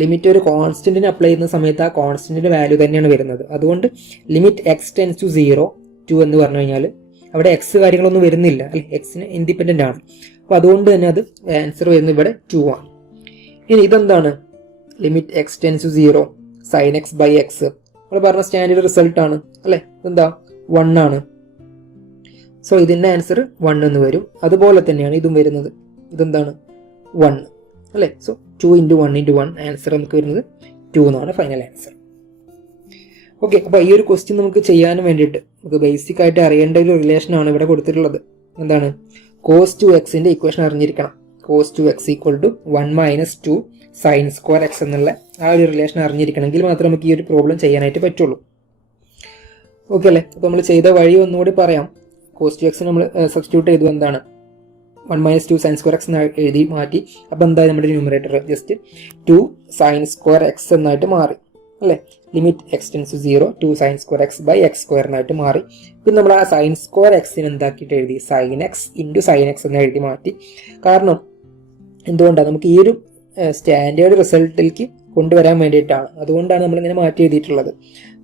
ലിമിറ്റ് ഒരു കോൺസ്റ്റന്റിന് അപ്ലൈ ചെയ്യുന്ന സമയത്ത് ആ കോൺസ്റ്റന്റിന്റെ വാല്യൂ തന്നെയാണ് വരുന്നത്. അതുകൊണ്ട് ലിമിറ്റ് എക്സ് ടെൻസ് ടു 0 2 എന്ന് പറഞ്ഞു കഴിഞ്ഞാൽ അവിടെ എക്സ് കാര്യങ്ങളൊന്നും വരുന്നില്ല അല്ലെ, എക്സിന് ഇൻഡിപെൻഡന്റ് ആണ്. അപ്പോൾ അതുകൊണ്ട് തന്നെ അത് ആൻസർ വരുന്നത് ഇവിടെ 2 ആണ്. ഇനി ഇതെന്താണ്? Limit X tends to 0 sine x by x നമ്മൾ പറഞ്ഞ സ്റ്റാൻഡേർഡ് റിസൾട്ട് ആണ് അല്ലേ. ഇതെന്താ? 1 ആണ്. സോ ഇതിൻ്റെ ആൻസർ 1 എന്ന് വരും. അതുപോലെ തന്നെയാണ് ഇതും വരുന്നത്. ഇതെന്താണ്? 1 അല്ലേ. സോ 2 × 1 × 1 ആൻസർ നമുക്ക് വരുന്നത് 2 എന്നാണ് ഫൈനൽ ആൻസർ. ഓക്കെ, അപ്പോൾ ഈ ഒരു ക്വസ്റ്റ്യൻ നമുക്ക് ചെയ്യാനും വേണ്ടിയിട്ട് നമുക്ക് ബേസിക് ആയിട്ട് അറിയേണ്ട ഒരു റിലേഷൻ ആണ് ഇവിടെ കൊടുത്തിട്ടുള്ളത്. എന്താണ്? cos 2x ഇക്വേഷൻ അറിഞ്ഞിരിക്കണം. cos 2x = 1 - 2 sin square x എന്നുള്ള ആ ഒരു റിലേഷൻ അറിഞ്ഞിരിക്കണമെങ്കിൽ മാത്രമേ നമുക്ക് ഈ ഒരു പ്രോബ്ലം ചെയ്യാനായിട്ട് പറ്റുള്ളൂ. ഓക്കെ അല്ലേ. അപ്പോൾ നമ്മൾ ചെയ്ത വഴി ഒന്നുകൂടി പറയാം. cos 2x നമ്മൾ സബ്സ്റ്റിറ്റ്യൂട്ട് ചെയ്തു. എന്താണ്? 1 - 2 sin square x എന്ന് എഴുതി മാറ്റി. അപ്പോൾ എന്താ നമ്മുടെ numerator just 2 sin square x എന്നായിട്ട് മാറി അല്ലേ. Limit X tends to 0 2 sin square x by X square എന്നായിട്ട് മാറി. പിന്നെ നമ്മൾ ആ സൈൻ സ്ക്വയർ എക്സിന് എന്താക്കിയിട്ട് എഴുതി? Sine X into sine X എന്ന് എഴുതി മാറ്റി. കാരണം എന്തുകൊണ്ടാണ്? നമുക്ക് ഈ ഒരു സ്റ്റാൻഡേർഡ് റിസൾട്ടിലേക്ക് കൊണ്ടുവരാൻ വേണ്ടിയിട്ടാണ്. അതുകൊണ്ടാണ് നമ്മളിങ്ങനെ മാറ്റി എഴുതിയിട്ടുള്ളത്.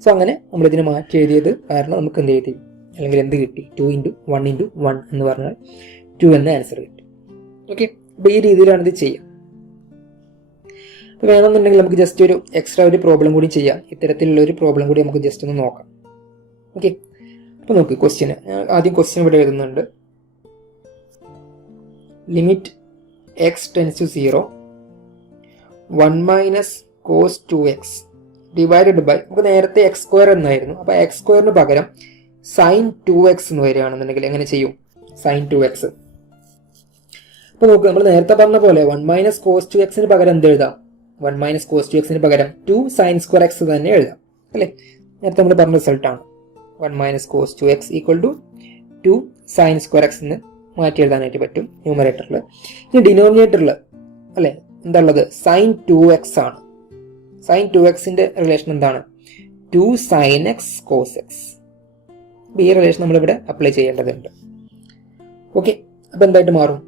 സോ അങ്ങനെ നമ്മളിതിനെ മാറ്റി എഴുതിയത് കാരണം നമുക്ക് എന്ത് എഴുതി, അല്ലെങ്കിൽ എന്ത് കിട്ടി? 2 × 1 × 1 എന്ന് പറഞ്ഞാൽ 2 എന്ന ആൻസർ കിട്ടി. ഓക്കെ, അപ്പോൾ ഈ രീതിയിലാണ് ഇത് ചെയ്യുക. അപ്പോൾ വേണമെന്നുണ്ടെങ്കിൽ നമുക്ക് ജസ്റ്റ് ഒരു എക്സ്ട്രാ ഒരു പ്രോബ്ലം കൂടി ചെയ്യാം. ഇത്തരത്തിലുള്ള ഒരു പ്രോബ്ലം കൂടി നമുക്ക് ജസ്റ്റ് ഒന്ന് നോക്കാം. ഓക്കെ, അപ്പോൾ നോക്ക് ക്വസ്റ്റ്യൻ. ആദ്യം ക്വസ്റ്റ്യൻ ഇവിടെ എഴുതുന്നുണ്ട്. Limit X tends to 0 1 - cos 2x divided by, നമുക്ക് നേരത്തെ എക്സ് സ്ക്വയർ എന്നായിരുന്നു. അപ്പോൾ എക്സ് സ്ക്വയറിന് പകരം സൈൻ 2x എന്ന് വരികയാണെന്നുണ്ടെങ്കിൽ എങ്ങനെ ചെയ്യും? Sign 2x. അപ്പോൾ നോക്ക്, നമ്മൾ നേരത്തെ പറഞ്ഞ പോലെ 1 - cos 2x പകരം എന്ത് എഴുതാം? 1 - cos 2x പകരം 2 sin square x തന്നെ എഴുതാം അല്ലേ. നേരത്തെ നമ്മൾ പറഞ്ഞ റിസൾട്ടാണ്. 1 - cos 2x = 2 sin square x എന്ന് മാറ്റി എഴുതാനായിട്ട് പറ്റും ന്യൂമറേറ്ററിൽ. ഇനി ഡിനോമിനേറ്ററിൽ അല്ലേ എന്താ ഉള്ളത്? sin 2x ആണ്. sin 2xന്റെ റിലേഷൻ എന്താണ്? 2 sin x cos x. ഈ റിലേഷൻ നമ്മളിവിടെ അപ്ലൈ ചെയ്യേണ്ടതുണ്ട്. ഓക്കെ, അപ്പോൾ എന്തായിട്ട് മാറും?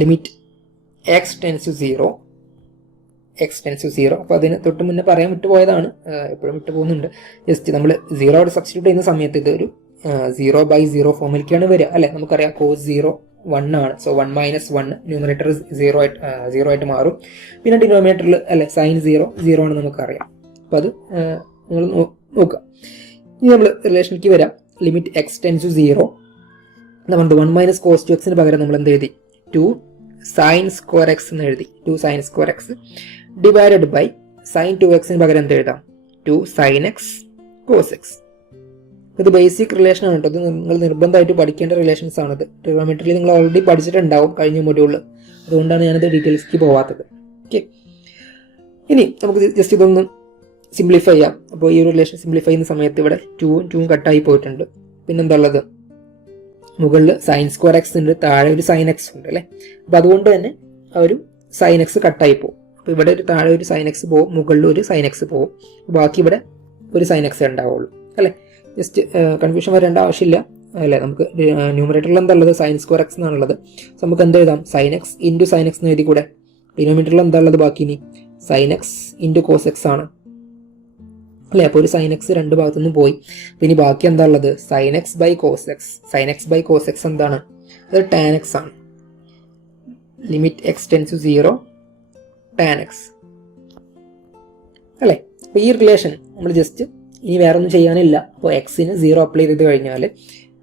ലിമിറ്റ് എക്സ് ടെൻസ് ടു 0 അപ്പോൾ അതിന് തൊട്ട് മുന്നേ പറയാൻ വിട്ടുപോയതാണ്, എപ്പോഴും വിട്ടു പോകുന്നുണ്ട്. ജസ്റ്റ് നമ്മൾ 0 അവിടെ സബ്സ്റ്റിറ്റ്യൂട്ട് ചെയ്യുന്ന സമയത്ത് ഇതൊരു 0/0 ഫോമിലേക്കാണ് വരിക അല്ലേ. നമുക്കറിയാം cos 0 1 ആണ്. സോ 1 - 1 ന്യൂമറേറ്റർ 0 ആയിട്ട് മാറും. പിന്നെ ഡിനോമിനേറ്ററിൽ അല്ലെ സൈൻ 0 ആണ് നമുക്കറിയാം. അപ്പോൾ അത് നിങ്ങൾ നോക്കുക. ഇനി നമ്മൾ റിലേഷനിലേക്ക് വരാം. ലിമിറ്റ് എക്സ് ടെൻസ് ടു 0 നമ്മൾ 1 - cos 2x പകരം നമ്മൾ എന്ത് എഴുതി? 2 sin square x എന്ന് എഴുതി. 2 sin square x divided by sin 2x പകരം എന്ത് എഴുതാം? 2 sin x cos x. ഇത് ബേസിക് റിലേഷൻ ആണ് കേട്ടോ. ഇത് നിങ്ങൾ നിർബന്ധമായിട്ട് പഠിക്കേണ്ട റിലേഷൻസ് ആണിത്. ട്രിഗണോമെട്രിയിൽ നിങ്ങൾ ഓൾറെഡി പഠിച്ചിട്ടുണ്ടാവും കഴിഞ്ഞ മൊഡ്യൂളിൽ. അതുകൊണ്ടാണ് ഞാനത് ഡീറ്റെയിൽസ്ക്ക് പോവാത്തത്. ഓക്കെ, ഇനി നമുക്ക് ജസ്റ്റ് ഇതൊന്ന് സിംപ്ലിഫൈ ചെയ്യാം. അപ്പോൾ ഈ ഒരു റിലേഷൻ സിംപ്ലിഫൈ ചെയ്യുന്ന സമയത്ത് ഇവിടെ 2 കട്ടായി പോയിട്ടുണ്ട്. പിന്നെന്താ ഉള്ളത്? മുകളിൽ സൈൻ സ്ക്വയർ എക്സ് ഉണ്ട്, താഴെ ഒരു സൈൻ എക്സ് ഉണ്ട് അല്ലേ. അപ്പോൾ അതുകൊണ്ട് തന്നെ ആ ഒരു സൈൻ എക്സ് കട്ടായി പോകും. അപ്പോൾ ഇവിടെ ഒരു താഴെ ഒരു സൈൻ എക്സ് പോകും, മുകളിൽ ഒരു സൈൻ എക്സ് പോകും. ബാക്കി ഇവിടെ ഒരു സൈൻ എക്സ് ഉണ്ടാവുള്ളൂ അല്ലേ. ജസ്റ്റ് കൺഫ്യൂഷൻ വരേണ്ട ആവശ്യമില്ല അല്ലേ. നമുക്ക് ന്യൂമറേറ്ററിൽ എന്താ ഉള്ളത്? സൈൻ സ്ക്വയർ എക്സ് എന്നാണുള്ളത്. സോ നമുക്ക് എന്ത് എഴുതാം? Sine X into sine X എന്ന് എഴുതി കൂടെ. ഡിനോമിനേറ്ററിൽ എന്താ ഉള്ളത് ബാക്കി? ഇനി sine X into cos X ആണ് അല്ലേ. അപ്പോൾ ഒരു സൈൻ എക്സ് രണ്ട് ഭാഗത്തുനിന്നും പോയി. പിന്നെ ബാക്കി എന്താ ഉള്ളത്? Sine x by cos x. Sine x by cos x എന്താണ്? അത് ടാൻ എക്സ് ആണ്. Limit X tends to 0 tan x അല്ലേ. അപ്പോൾ ഈ റിലേഷൻ നമ്മൾ ജസ്റ്റ് ഇനി വേറെ ഒന്നും ചെയ്യാനില്ല. അപ്പോൾ എക്സിന് 0 അപ്ലൈ ചെയ്ത് കഴിഞ്ഞാൽ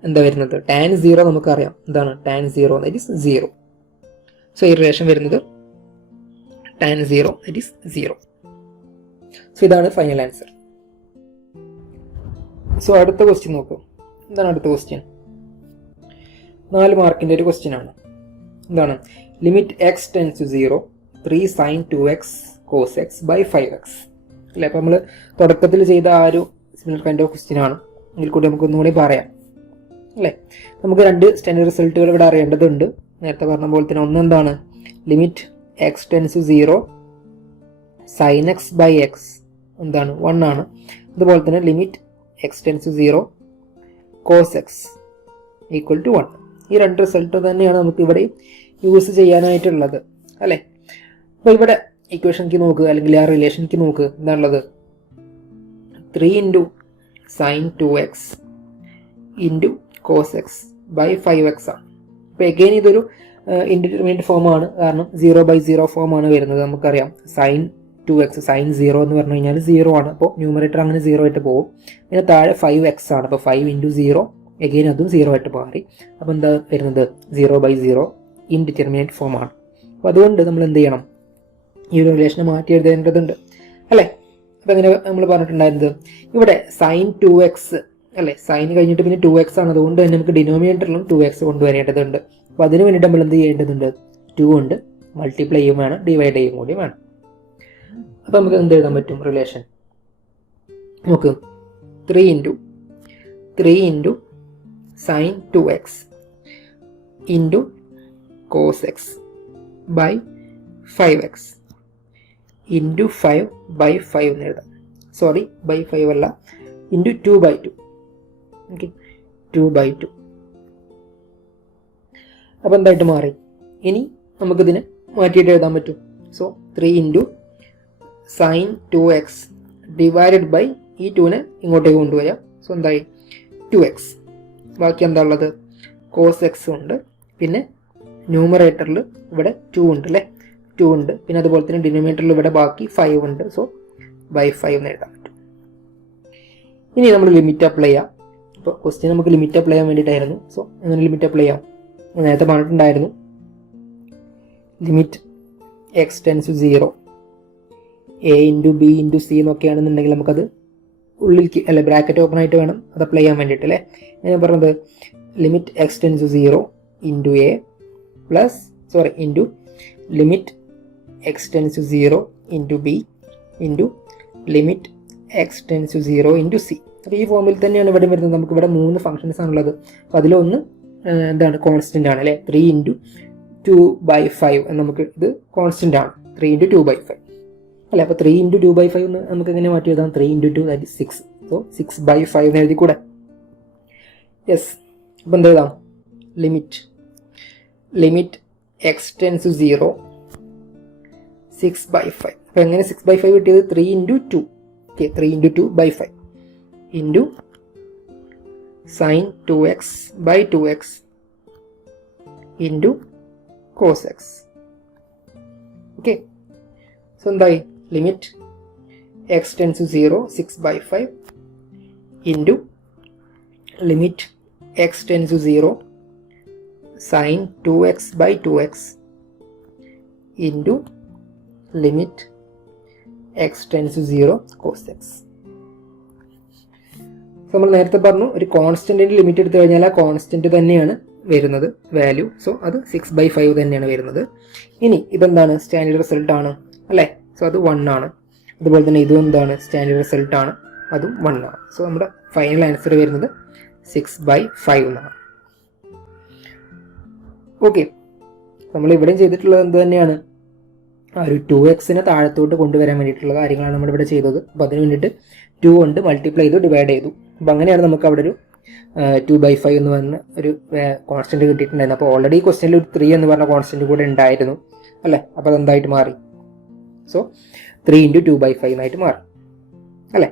എന്താ വരുന്നത്? ടാൻ 0 നമുക്കറിയാം എന്താണ്? Tan 0 that is 0. സോ ഈ റിലേഷൻ വരുന്നത് ടാൻ 0 ദാറ്റ് ഈസ് 0. സോ ഇതാണ് ഫൈനൽ ആൻസർ. സോ അടുത്ത ക്വസ്റ്റ്യൻ നോക്കും. എന്താണ് അടുത്ത ക്വസ്റ്റ്യൻ? 4 മാർക്കിൻ്റെ ഒരു ക്വസ്റ്റ്യൻ ആണ്. എന്താണ്? Limit X tends to 0 3 sin 2x cos x by 5x അല്ലേ. അപ്പോൾ നമ്മൾ തുടക്കത്തിൽ ചെയ്ത ആ ഒരു സിമിലർ കൈൻഡ് ഓഫ് ക്വസ്റ്റ്യൻ ആണ്. എങ്കിൽ കൂടി നമുക്ക് ഒന്നുകൂടി പറയാം അല്ലേ. നമുക്ക് 2 സ്റ്റാൻഡേർഡ് റിസൾട്ടുകൾ ഇവിടെ അറിയേണ്ടതുണ്ട്. നേരത്തെ പറഞ്ഞ പോലെ തന്നെ ഒന്നെന്താണ്? Limit X tends to 0 sin x by x എന്താണ്? 1 ആണ്. അതുപോലെ തന്നെ limit X tends to 0 cos x equal to 1. ഈ 2 റിസൾട്ട് തന്നെയാണ് നമുക്ക് ഇവിടെ യൂസ് ചെയ്യാനായിട്ടുള്ളത് അല്ലേ. അപ്പോൾ ഇവിടെ ഇക്വേഷനിക്ക് നോക്കുക, അല്ലെങ്കിൽ ആ റിലേഷനിക്ക് നോക്കുക. എന്താണുള്ളത്? 3 × sin 2x × cos x by 5x ആണ്. അപ്പോൾ എഗെയിൻ ഇതൊരു ഇൻഡിറ്റർമിനേറ്റ് ഫോമാണ്, കാരണം 0/0 ഫോമാണ് വരുന്നത്. നമുക്കറിയാം sin 2x sin 0 എന്ന് പറഞ്ഞു കഴിഞ്ഞാൽ 0 ആണ്. അപ്പോൾ ന്യൂമറേറ്റർ അങ്ങനെ 0 ആയിട്ട് പോകും. പിന്നെ താഴെ 5x ആണ്. അപ്പോൾ 5 × 0 എഗെയിൻ അതും 0 ആയിട്ട് മാറി. അപ്പോൾ എന്താ വരുന്നത്? 0/0 ഇൻഡിറ്റർമിനേറ്റ് ഫോമാണ്. അപ്പോൾ അതുകൊണ്ട് നമ്മൾ എന്ത് ചെയ്യണം? ഈ ഒരു റിലേഷനെ മാറ്റി എഴുതേണ്ടതുണ്ട് അല്ലേ. അപ്പോൾ എങ്ങനെ നമ്മൾ പറഞ്ഞിട്ടുണ്ടായിരുന്നത്? ഇവിടെ sin 2x അല്ലേ, സൈൻ കഴിഞ്ഞിട്ട് പിന്നെ 2x ആണ്. അതുകൊണ്ട് തന്നെ നമുക്ക് ഡിനോമിനേറ്ററിലും 2x കൊണ്ടുവരേണ്ടതുണ്ട്. അപ്പോൾ അതിന് വേണ്ടിയിട്ട് നമ്മൾ എന്ത് ചെയ്യേണ്ടതുണ്ട്? 2 കൊണ്ട് മൾട്ടിപ്ലൈ ചെയ്യും വേണം, ഡിവൈഡ് ചെയ്യും കൂടി വേണം. അപ്പോൾ നമുക്ക് എന്ത് എഴുതാൻ പറ്റും റിലേഷൻ? നോക്ക്, 3 × sin 2x × cos x by 5x × 5/5 എന്ന് എഴുതാം. സോറി, by 5 അല്ല, × 2/2. ഓക്കെ, 2/2. അപ്പോൾ എന്തായിട്ട് മാറി? ഇനി നമുക്കിതിനെ മാറ്റിയിട്ട് എഴുതാൻ പറ്റും. So 3 × sin 2x divided by ഈ 2നെ ഇങ്ങോട്ടേക്ക് കൊണ്ടുവരാം. സോ എന്തായി? 2x. ബാക്കി എന്താ ഉള്ളത്? cos x ഉണ്ട്. പിന്നെ ന്യൂമറേറ്ററിൽ ഇവിടെ 2 ഉണ്ട് അല്ലേ, 2 ഉണ്ട്. പിന്നെ അതുപോലെ തന്നെ ഡിനോമിനേറ്ററിൽ ഇവിടെ ബാക്കി 5 ഉണ്ട്. സോ by5 എന്ന് എഴുതാൻ പറ്റും. ഇനി നമ്മൾ ലിമിറ്റ് അപ്ലൈ ചെയ്യാം. അപ്പോൾ ക്വസ്റ്റ്യൻ നമുക്ക് ലിമിറ്റ് അപ്ലൈ ചെയ്യാൻ വേണ്ടിയിട്ടായിരുന്നു. സോ എങ്ങനെ ലിമിറ്റ് അപ്ലൈ ചെയ്യാം? നേരത്തെ പറഞ്ഞിട്ടുണ്ടായിരുന്നു, limit X tends to 0 a × b × c എന്നൊക്കെയാണെന്നുണ്ടെങ്കിൽ നമുക്കത് ഉള്ളിലേക്ക് അല്ലെ ബ്രാക്കറ്റ് ഓപ്പൺ ആയിട്ട് വേണം അത് അപ്ലൈ ചെയ്യാൻ വേണ്ടിയിട്ട് അല്ലേ. ഞാൻ പറഞ്ഞത് limit X tends to 0 × a plus limit X tends to 0 × b × limit X tends to 0 × c. അപ്പോൾ ഈ ഫോമിൽ തന്നെയാണ് ഇവിടെ വരുന്നത്. നമുക്ക് ഇവിടെ 3 ഫംഗ്ഷൻസ് ആണുള്ളത്. അപ്പോൾ അതിലൊന്ന് എന്താണ്? കോൺസ്റ്റൻ്റ് ആണ് അല്ലേ. 3 × 2/5 എന്ന് നമുക്ക് ഇത് കോൺസ്റ്റൻ്റ് ആണ്. 3 × 2/5 അല്ലേ. അപ്പോൾ 3 × 2/5 എന്ന് നമുക്ക് എങ്ങനെ മാറ്റി എഴുതാം? 3 × 2 ദാറ്റ് ഈസ് 6. സോ 6/5 എന്ന് എഴുതി കൂടെ. യെസ്. അപ്പോൾ എന്ത് എഴുതാം? Limit X tends to 0 6/5. അപ്പോൾ എങ്ങനെ 6/5 കിട്ടിയത്? 3 × 2. Okay, 3 × 2/5 × sin 2x by 2x × cos x. Okay, so എന്തായി? Limit X tends to 0 6/5 × limit X tends to 0 sin 2x by 2x × limit X tends to 0 cos x. നമ്മൾ നേരത്തെ പറഞ്ഞു, ഒരു കോൺസ്റ്റന്റിന്റെ limit എടുത്തു കഴിഞ്ഞാൽ ആ കോൺസ്റ്റന്റ് തന്നെയാണ് വരുന്നത് വാല്യൂ. സോ അത് 6/5 തന്നെയാണ് വരുന്നത്. ഇനി ഇതെന്താണ്? സ്റ്റാൻഡേർഡ് റിസൾട്ട് ആണ് അല്ലേ. സോ അത് 1 ആണ്. അതുപോലെ തന്നെ ഇതും എന്താണ്? സ്റ്റാൻഡേർഡ് റിസൾട്ട് ആണ്, അതും 1 ആണ്. സോ നമ്മുടെ ഫൈനൽ ആൻസർ വരുന്നത് 6/5 എന്നാണ്. ഓക്കെ, നമ്മൾ ഇവിടെയും ചെയ്തിട്ടുള്ളത് എന്ത് തന്നെയാണ്? ആ ഒരു 2xനെ താഴത്തോട്ട് കൊണ്ടുവരാൻ വേണ്ടിയിട്ടുള്ള കാര്യങ്ങളാണ് നമ്മളിവിടെ ചെയ്തത്. അപ്പോൾ അതിന് വേണ്ടിയിട്ട് 2 കൊണ്ട് മൾട്ടിപ്ലൈ ചെയ്തു, ഡിവൈഡ് ചെയ്തു. അപ്പോൾ അങ്ങനെയാണ് നമുക്ക് അവിടെ ഒരു 2/5 എന്ന് പറഞ്ഞ ഒരു കോൺസ്റ്റന്റ് കിട്ടിയിട്ടുണ്ടായിരുന്നു. അപ്പോൾ ഓൾറെഡി ക്വസ്റ്റ്യനിൽ ഒരു 3 എന്ന് പറഞ്ഞ കോൺസ്റ്റന്റ് കൂടെ ഉണ്ടായിരുന്നു അല്ലേ. അപ്പോൾ അതെന്തായിട്ട് മാറി? സോ 3 × 2/5 എന്നായിട്ട് മാറി അല്ലേ.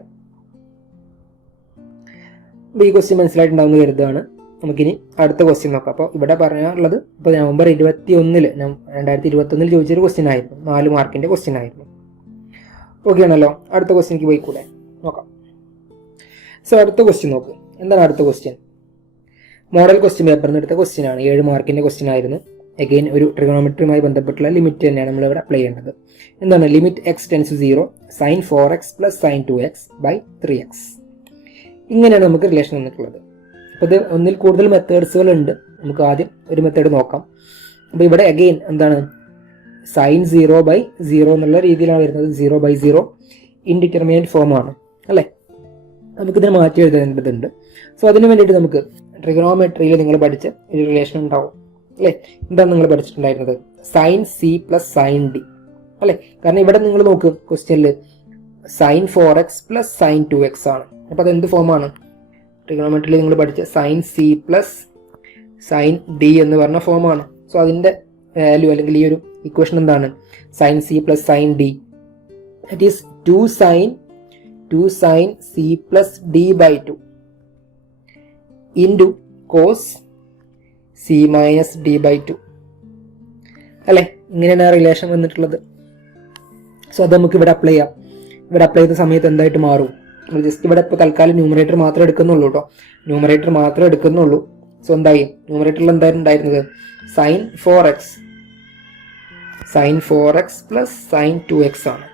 അപ്പോൾ ഈ ക്വസ്റ്റ്യൻ മനസ്സിലായിട്ടുണ്ടാവുന്ന കരുതാണ്. നമുക്കിനി അടുത്ത ക്വസ്റ്റ്യൻ നോക്കാം. അപ്പോൾ ഇവിടെ പറയാനുള്ളത്, ഇപ്പോൾ നവംബർ 2021 ചോദിച്ചൊരു ക്വസ്റ്റ്യൻ ആയിരുന്നു. 4 മാർക്കിൻ്റെ ക്വസ്റ്റ്യൻ ആയിരുന്നു. ഓക്കെ ആണല്ലോ. അടുത്ത ക്വസ്റ്റ്യനിക്ക് പോയിക്കൂടെ? നോക്കാം. സോ അടുത്ത ക്വസ്റ്റ്യൻ നോക്ക്. എന്താണ് അടുത്ത ക്വസ്റ്റ്യൻ? മോഡൽ ക്വസ്റ്റ്യൻ പേപ്പറിൽ നിന്ന് എടുത്ത ക്വസ്റ്റ്യൻ ആണ്. 7 മാർക്കിൻ്റെ ക്വസ്റ്റ്യൻ ആയിരുന്നു. എഗെയിൻ ഒരു ട്രിഗണോമെട്രിയുമായി ബന്ധപ്പെട്ടുള്ള ലിമിറ്റ് തന്നെയാണ് നമ്മളിവിടെ അപ്ലൈ ചെയ്യേണ്ടത്. എന്താണ്? Limit X tends to 0 sin 4x + sin 2x by 3x ഇങ്ങനെയാണ് നമുക്ക് റിലേഷൻ വന്നിട്ടുള്ളത്. അപ്പോൾ ഇത് ഒന്നിൽ കൂടുതൽ മെത്തേഡ്സുകൾ ഉണ്ട്. നമുക്ക് ആദ്യം ഒരു മെത്തേഡ് നോക്കാം. അപ്പോൾ ഇവിടെ അഗെയിൻ എന്താണ് സൈൻ 0/0 എന്നുള്ള രീതിയിലാണ് വരുന്നത്. 0/0 ഇൻഡിറ്റർമിനേറ്റ് ഫോമാണ് അല്ലേ. നമുക്കിതിനെ മാറ്റി എഴുതേണ്ടതുണ്ട്. സോ അതിന് വേണ്ടിയിട്ട് നമുക്ക് ട്രിഗണോമെട്രിയിൽ നിങ്ങൾ പഠിച്ച ഒരു റിലേഷൻ ഉണ്ടാവും അല്ലേ. എന്താണ് നിങ്ങൾ പഠിച്ചിട്ടുണ്ടായിരുന്നത്? Sine C plus sine D അല്ലേ. കാരണം ഇവിടെ നിങ്ങൾ നോക്ക് ക്വസ്റ്റ്യനിൽ sign 4x plus sine 2x ആണ്. അപ്പോൾ അതെന്ത് ഫോമാണ്? ട്രിഗണോമെട്രിയിൽ നിങ്ങൾ പഠിച്ച sine C plus sine D എന്ന് പറഞ്ഞ ഫോമാണ്. സോ അതിൻ്റെ വാല്യൂ അല്ലെങ്കിൽ ഈ ഒരു ഇക്വേഷൻ എന്താണ്? Sine C plus sine D that is 2 sine C plus D/2 into cos C minus D/2 അല്ലേ. ഇങ്ങനെയാണ് റിലേഷൻ വന്നിട്ടുള്ളത്. സോ അത് നമുക്ക് ഇവിടെ അപ്ലൈ ചെയ്യാം. ഇവിടെ അപ്ലൈ ചെയ്ത സമയത്ത് എന്തായിട്ട് മാറും? നമ്മൾ ജസ്റ്റ് ഇവിടെ ഇപ്പോൾ തൽക്കാലം ന്യൂമറേറ്റർ മാത്രമേ എടുക്കുന്നുള്ളൂ കേട്ടോ. ന്യൂമറേറ്റർ മാത്രമേ എടുക്കുന്നുള്ളൂ. സോ എന്തായി? ന്യൂമറേറ്ററിൽ എന്തായിരുന്നു ഉണ്ടായിരുന്നത്? Sign 4x plus sine 2x ആണ്.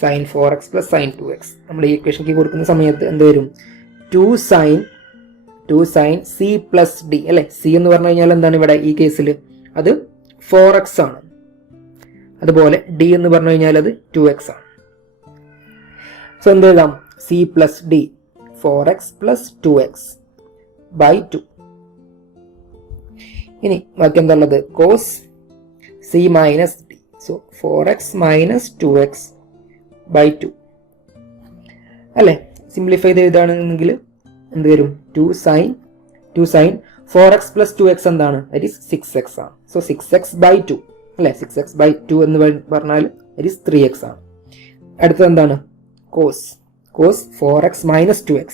Sign 4x plus sine 2x നമ്മൾ ഈ ഇക്വേഷനിലേക്ക് കൊടുക്കുന്ന സമയത്ത് എന്ത് വരും? 2 സൈൻ C പ്ലസ് D അല്ലേ. C എന്ന് പറഞ്ഞു കഴിഞ്ഞാൽ എന്താണ് ഇവിടെ ഈ കേസിൽ? അത് 4x ആണ്. അതുപോലെ D എന്ന് പറഞ്ഞു കഴിഞ്ഞാൽ അത് 2x ആണ്. സോ എന്ത് എഴുതാം? C plus D 4x plus 2x by 2. ഇനി ബാക്കി എന്താ ഉള്ളത്? Cos C minus D. So 4x minus 2x by 2 അല്ലേ. സിംപ്ലിഫൈ ചെയ്ത് എഴുതുകയാണെങ്കിൽ എന്ത് വരും? 2 സൈൻ 4x പ്ലസ് 2x എന്താണ്? ദാറ്റ് ഈസ് 6x ആണ്. സോ 6x ബൈ 2 അല്ലേ. 6x ബൈ 2 എന്ന് പറഞ്ഞാൽ ദാറ്റ് ഈസ് 3x ആണ്. അടുത്തത് എന്താണ്? Cos 4x minus 2x.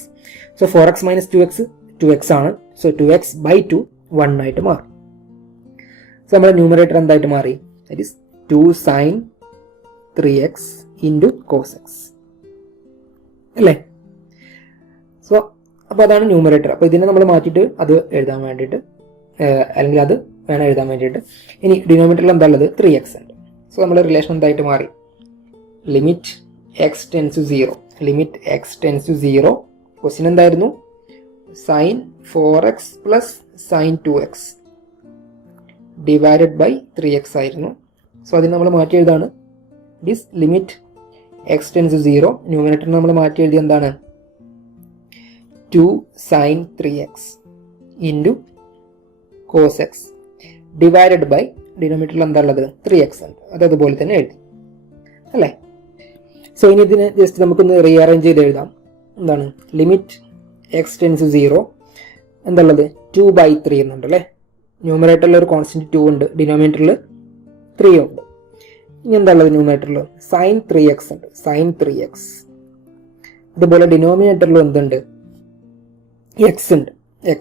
So 4x minus 2x ആണ്. സോ 2x ബൈ 2 1 ആയിട്ട് മാറി. സോ നമ്മുടെ ന്യൂമറേറ്റർ എന്തായിട്ട് മാറി? That is 2 sine 3x into cos x അല്ലേ. സോ അപ്പോൾ അതാണ് ന്യൂമറേറ്റർ. അപ്പോൾ ഇതിനെ നമ്മൾ മാറ്റിയിട്ട് അത് എഴുതാൻ വേണ്ടിയിട്ട് അല്ലെങ്കിൽ അത് വേണം എഴുതാൻ വേണ്ടിയിട്ട്. ഇനി ഡിനോമിനേറ്ററിൽ എന്താ ഉള്ളത്? 3x ഉണ്ട്. സോ നമ്മുടെ റിലേഷൻ എന്തായിട്ട് മാറി? Limit x tends to 0. Limit x tends to 0. Question എന്തായിരുന്നു? Sine 4x plus sine 2x divided by 3x ആയിരുന്നു. സോ അതിന് നമ്മൾ മാറ്റി എഴുതാണ് this limit x tends to 0. ന്യൂമറേറ്ററിന് നമ്മൾ മാറ്റി എഴുതി എന്താണ്? 2 sine 3x into cos x divided by ഡിനോമിനേറ്ററിൽ എന്താ ഉള്ളത്? 3x ഉണ്ട്. അത് അതുപോലെ തന്നെ എഴുതി അല്ലേ. സോ ഇനി ഇതിനെ ജസ്റ്റ് നമുക്കൊന്ന് റീഅറേഞ്ച് ചെയ്ത് എഴുതാം. എന്താണ്? ലിമിറ്റ് x ടെൻസ് ടു 0 എന്താ ഉള്ളത്? 2/3 എന്നുണ്ട് അല്ലേ. ന്യൂമറേറ്ററിൽ ഒരു കോൺസ്റ്റന്റ് 2 ഉണ്ട്, ഡിനോമിനേറ്ററിൽ 3 ഉണ്ട്. ഇനി എന്താ ഉള്ളത്? ന്യൂമറേറ്ററിൽ സൈൻ 3x ഉണ്ട്. Sign 3x. അതുപോലെ ഡിനോമിനേറ്ററിൽ എന്തുണ്ട്? x ഉണ്ട്. x.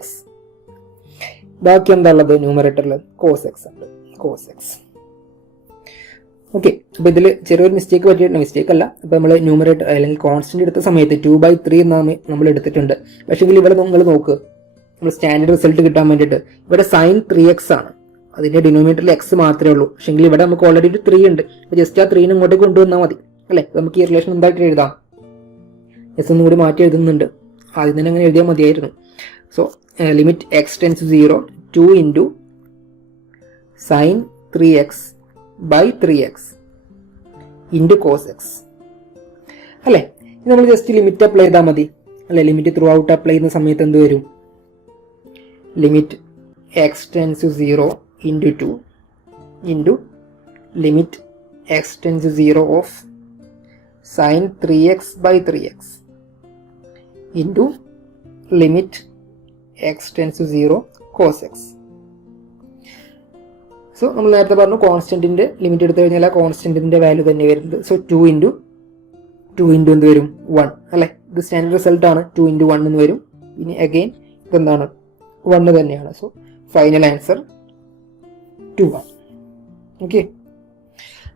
ബാക്കി എന്താ ഉള്ളത്? ന്യൂമറേറ്ററിൽ കോസ് x ഉണ്ട്. Cos x. ഓക്കെ. അപ്പോൾ ഇതിൽ ചെറിയൊരു മിസ്റ്റേക്ക് പറ്റിയിട്ടുണ്ട്. മിസ്റ്റേക്ക് അല്ല, അപ്പോൾ നമ്മൾ ന്യൂമറേറ്റർ അല്ലെങ്കിൽ കോൺസ്റ്റന്റ് എടുത്ത സമയത്ത് 2/3 എന്നാണ് നമ്മൾ എടുത്തിട്ടുണ്ട്. പക്ഷേ ഇവിടെ നിങ്ങൾ നോക്ക്, നമ്മൾ സ്റ്റാൻഡേർഡ് റിസൾട്ട് കിട്ടാൻ വേണ്ടിയിട്ട് ഇവിടെ സൈൻ 3x ആണ്. അതിന്റെ ഡിനോമിനേറ്ററിൽ x മാത്രമേ ഉള്ളൂ. പക്ഷേ ഇവിടെ നമുക്ക് ഓൾറെഡി ഒരു 3 ഉണ്ട്. അപ്പോൾ ജസ്റ്റ് ആ 3 ഇങ്ങോട്ടേക്ക് കൊണ്ടുവന്നാൽ മതി അല്ലേ. നമുക്ക് ഈ റിലേഷൻ എന്തായിട്ട് എഴുതാം? എസ് ഒന്നും കൂടി മാറ്റി എഴുതുന്നുണ്ട്. ആദ്യം തന്നെ അങ്ങനെ എഴുതിയാൽ മതിയായിരുന്നു. So limit x tends to 0 2 into sine 3x by 3x into cos x അല്ലേ. നമ്മൾ ജസ്റ്റ് ലിമിറ്റ് അപ്ലൈ ചെയ്താൽ മതി അല്ലേ. ലിമിറ്റ് ത്രൂ ഔട്ട് അപ്ലൈ ചെയ്യുന്ന സമയത്ത് എന്ത് വരും? Limit x tends to 0 into 2 into limit x tends to 0 of sine 3x by 3x into limit x tends to 0 cos x. സോ നമ്മൾ നേരത്തെ പറഞ്ഞു കോൺസ്റ്റന്റിന്റെ ലിമിറ്റ് എടുത്തു കഴിഞ്ഞാൽ ആ കോൺസ്റ്റന്റിന്റെ വാല്യൂ തന്നെ വരുന്നത്. സോ 2 ഇൻറ്റു എന്ത് വരും? 1 അല്ലേ. ഇത് സ്റ്റാൻഡേർഡ് റിസൾട്ട് ആണ്. 2 ഇൻറ്റു 1 എന്ന് വരും. ഇനി അഗെയിൻ ഇതെന്താണ്? 1 തന്നെയാണ്. സോ ഫൈനൽ ആൻസർ 2 ആണ്. ഓക്കെ.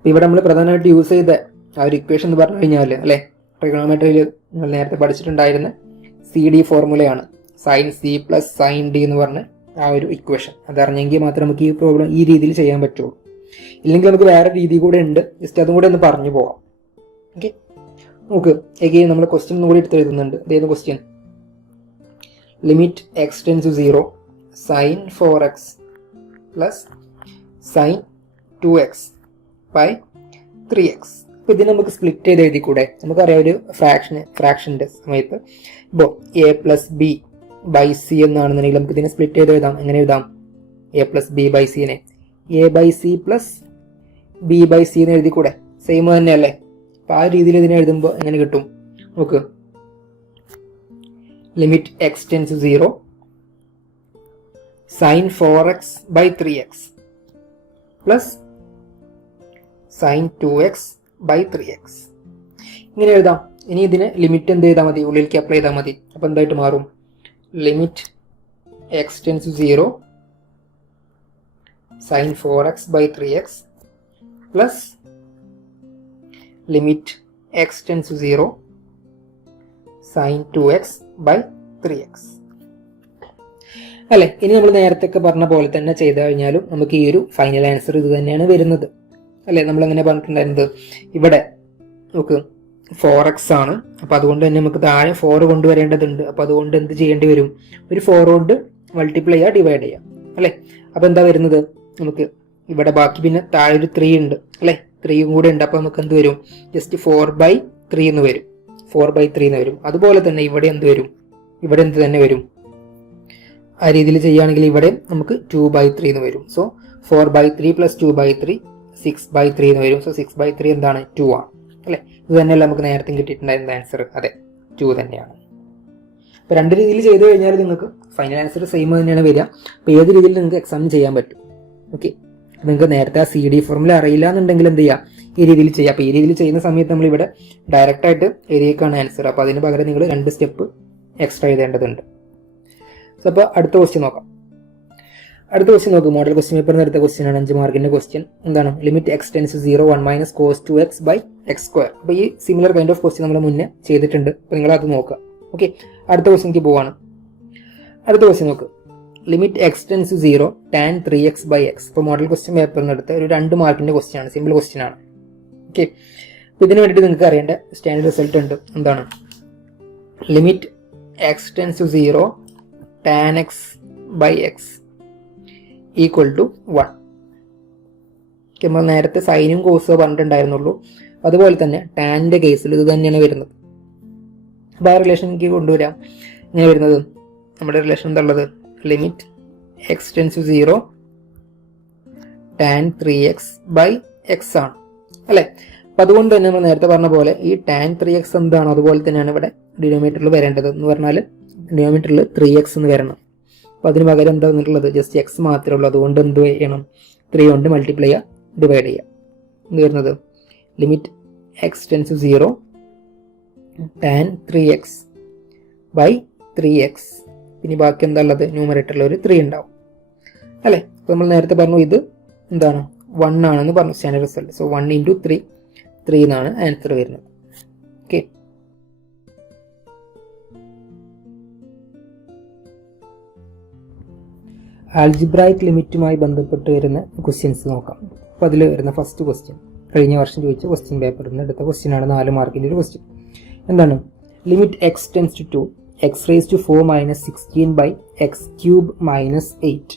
ഇവിടെ നമ്മൾ പ്രധാനമായിട്ട് യൂസ് ചെയ്ത ആ ഒരു ഇക്വേഷൻ എന്ന് പറഞ്ഞു കഴിഞ്ഞാൽ അല്ലേ, ട്രിഗണോമെട്രിയിൽ നിങ്ങൾ നേരത്തെ പഠിച്ചിട്ടുണ്ടായിരുന്ന CD ഫോർമുലയാണ്. Sine C plus sine D എന്ന് പറഞ്ഞ ആ ഒരു ഇക്വേഷൻ. അതറിഞ്ഞെങ്കിൽ മാത്രമേ നമുക്ക് ഈ പ്രോബ്ലം ഈ രീതിയിൽ ചെയ്യാൻ പറ്റുള്ളൂ. ഇല്ലെങ്കിൽ നമുക്ക് വേറെ രീതി കൂടെ ഉണ്ട്. ജസ്റ്റ് അതും കൂടെ ഒന്ന് പറഞ്ഞു പോവാം. ഓക്കെ. നമുക്ക് എഗെയിൻ നമ്മൾ ക്വസ്റ്റ്യൻ കൂടി എടുത്ത് എഴുതുന്നുണ്ട്. ഇതേത് question? Limit X tends to 0 sine 4x plus sine 2x by 3x. അപ്പോൾ ഇതിന് നമുക്ക് സ്പ്ലിറ്റ് ചെയ്ത് എഴുതി കൂടെ? നമുക്കറിയാം ഒരു ഫ്രാക്ഷൻ്റെ സമയത്ത് ഇപ്പോൾ A plus B by C എന്നാണെന്നുണ്ടെങ്കിൽ നമുക്ക് ഇതിനെ സ്പ്ലിറ്റ് ചെയ്ത് എഴുതാം. എങ്ങനെ എഴുതാം? എ പ്ലസ് ബി ബൈ സിനെ A by C plus B by C എന്ന് എഴുതി കൂടെ? സെയിം തന്നെയല്ലേ? അപ്പോൾ ആ രീതിയിൽ ഇതിനെ എഴുതുമ്പോൾ എങ്ങനെ കിട്ടും? നോക്ക്, limit X tends to 0 sine 4x by 3x plus sine 2x by 3x. ഇങ്ങനെ എഴുതാം. ഇനി ഇതിന് ലിമിറ്റ് എന്ത് ചെയ്താൽ മതി? ഉള്ളിലേക്ക് അപ്ലൈ ചെയ്താൽ മതി. അപ്പോൾ എന്തായിട്ട് മാറും? Limit X tends to 0 sine 4x by 3x plus limit X tends to 0 sine 2x by 3x അല്ലേ? ഇനി നമ്മൾ നേരത്തെ പറഞ്ഞ പോലെ തന്നെ ചെയ്തു കഴിഞ്ഞാലും നമുക്ക് ഈ ഒരു ഫൈനൽ ആൻസർ ഇത് തന്നെയാണ് വരുന്നത് അല്ലേ? നമ്മളെങ്ങനെ പറഞ്ഞിട്ടുണ്ടായിരുന്നത്? ഇവിടെ നമുക്ക് 4x ആണ്. അപ്പോൾ അതുകൊണ്ട് തന്നെ നമുക്ക് താഴെ 4 കൊണ്ടുവരേണ്ടതുണ്ട്. അപ്പോൾ അതുകൊണ്ട് എന്ത് ചെയ്യേണ്ടി വരും? ഒരു 4 കൊണ്ട് മൾട്ടിപ്ലൈ ചെയ്യുക, ഡിവൈഡ് ചെയ്യുക അല്ലേ? അപ്പോൾ എന്താ വരുന്നത്? നമുക്ക് ഇവിടെ ബാക്കി പിന്നെ താഴെ ഒരു 3 ഉണ്ട് അല്ലേ? 3 കൂടെ ഉണ്ട്. അപ്പോൾ നമുക്ക് എന്ത് വരും? ജസ്റ്റ് 4/3 എന്ന് വരും. 4/3 എന്ന് വരും. അതുപോലെ തന്നെ ഇവിടെ എന്ത് വരും? ഇവിടെ എന്ത് തന്നെ വരും? ആ രീതിയിൽ ചെയ്യുകയാണെങ്കിൽ ഇവിടെ നമുക്ക് 2/3 എന്ന് വരും. സോ 4/3 പ്ലസ് 2/3 6/3 എന്ന് വരും. സോ 6/3 എന്താണ്? 2 ആണ് അല്ലേ? ഇത് തന്നെയല്ല നമുക്ക് നേരത്തെ കിട്ടിയിട്ടുണ്ടായിരുന്ന ആൻസർ. അതെ, 2 തന്നെയാണ്. അപ്പോൾ രണ്ട് രീതിയിൽ ചെയ്തു കഴിഞ്ഞാൽ നിങ്ങൾക്ക് ഫൈനൽ ആൻസർ സെയിം തന്നെയാണ് വരിക. അപ്പോൾ ഏത് രീതിയിൽ നിങ്ങൾക്ക് എക്സാം ചെയ്യാൻ പറ്റും. ഓക്കെ, നിങ്ങൾക്ക് നേരത്തെ ആ CD ഫോർമുല അറിയില്ല എന്നുണ്ടെങ്കിൽ എന്ത് ചെയ്യുക? ഈ രീതിയിൽ ചെയ്യുക. അപ്പോൾ ഈ രീതിയിൽ ചെയ്യുന്ന സമയത്ത് നമ്മളിവിടെ ഡയറക്റ്റ് ആയിട്ട് എഴുതിയേക്കാണ് ആൻസർ. അപ്പോൾ അതിന് പകരം നിങ്ങൾ 2 സ്റ്റെപ്പ് എക്സ്ട്രാ എഴുതേണ്ടതുണ്ട്. സോ അപ്പോൾ അടുത്ത ക്വസ്റ്റ്യൻ നോക്കാം. അടുത്ത ക്വസ്റ്റ്യൻ നോക്കും. മോഡൽ ക്വസ്റ്റ്യൻ പേപ്പറിൽ നിന്ന് എടുത്ത ക്വസ്റ്റ്യൻ ആണ്. 5 മാർക്കിന്റെ ക്വസ്റ്റ്യൻ. എന്താണ്? Limit X tends to 0 1 minus cos 2x by X square. അപ്പോൾ ഈ സിമിലർ കൈൻഡ് ഓഫ് ക്വസ്റ്റ്യൻ നമ്മൾ മുന്നേ ചെയ്തിട്ടുണ്ട്. അപ്പോൾ നിങ്ങൾ അത് നോക്കുക. ഓക്കെ, അടുത്ത ക്വസ്റ്റ്യനിക്ക് പോവാണ്. അടുത്ത ക്വസ്റ്റ്യൻ നോക്ക്. Limit X tends to 0 tan 3x by x. ഇപ്പോൾ മോഡൽ ക്വസ്റ്റ്യൻ പേപ്പറിൽ നിന്ന് എടുത്ത ഒരു 2 മാർക്കിന്റെ ക്വസ്റ്റ്യൻ ആണ്. സിമ്പിൾ ക്വസ്റ്റ്യൻ ആണ്. ഓക്കെ, അപ്പോൾ ഇതിന് വേണ്ടിയിട്ട് നിങ്ങൾക്ക് അറിയേണ്ട സ്റ്റാൻഡേർഡ് റിസൾട്ട് ഉണ്ട്. എന്താണ്? Limit X tends to 0 tan x by x equal to 1. നമ്മൾ നേരത്തെ സൈനും കോസോ പറഞ്ഞിട്ടുണ്ടായിരുന്നുള്ളൂ. അതുപോലെ തന്നെ ടാൻ്റെ കേസിൽ ഇത് തന്നെയാണ് വരുന്നത്. അപ്പോൾ ആ റിലേഷൻ എനിക്ക് കൊണ്ടുവരാം. ഇങ്ങനെ വരുന്നത് നമ്മുടെ റിലേഷൻ എന്താ ഉള്ളത്? Limit X tends to 0 tan 3x by x ആണ് അല്ലേ? അപ്പം അതുകൊണ്ട് തന്നെ നമ്മൾ നേരത്തെ പറഞ്ഞ പോലെ ഈ tan 3x എന്താണോ അതുപോലെ തന്നെയാണ് ഇവിടെ ഡിനോമിനേറ്ററിൽ വരേണ്ടത്. എന്ന് പറഞ്ഞാൽ ഡിനോമിനേറ്ററിൽ 3x എന്ന് വരണം. അപ്പോൾ അതിന് പകരം എന്താ വന്നിട്ടുള്ളത്? ജസ്റ്റ് എക്സ് മാത്രമേ ഉള്ളൂ. അതുകൊണ്ട് എന്ത് ചെയ്യണം? 3 കൊണ്ട് മൾട്ടിപ്ലൈ ചെയ്യുക, ഡിവൈഡ് ചെയ്യുക. എന്ത് വരുന്നത്? Limit X tends to 0 tan 3x by 3x. പിന്നെ ബാക്കി എന്താ ഉള്ളത്? ന്യൂമറേറ്ററിൽ ഒരു 3 ഉണ്ടാവും അല്ലേ? അപ്പോൾ നമ്മൾ നേരത്തെ പറഞ്ഞു ഇത് എന്താണ്? 1 ആണെന്ന് പറഞ്ഞു സ്റ്റാൻഡേർഡ് റിസൾട്ട്. സോ 1 × 3 എന്നാണ് ആൻസർ വരുന്നത്. ഓക്കെ, ആൽജിബ്രായിക് ലിമിറ്റുമായി ബന്ധപ്പെട്ട് വരുന്ന ക്വസ്റ്റ്യൻസ് നോക്കാം. അപ്പോൾ അതിൽ വരുന്ന ഫസ്റ്റ് ക്വസ്റ്റ്യൻ കഴിഞ്ഞ വർഷം ചോദിച്ച ക്വസ്റ്റ്യൻ പേപ്പറിൽ നിന്ന് എടുത്ത ക്വസ്റ്റ്യൻ ആണ്. 4 മാർക്കിൻ്റെ ഒരു ക്വസ്റ്റ്യൻ. എന്താണ്? Limit X tends to 2 x raise to 4 minus 16 by x cube minus 8.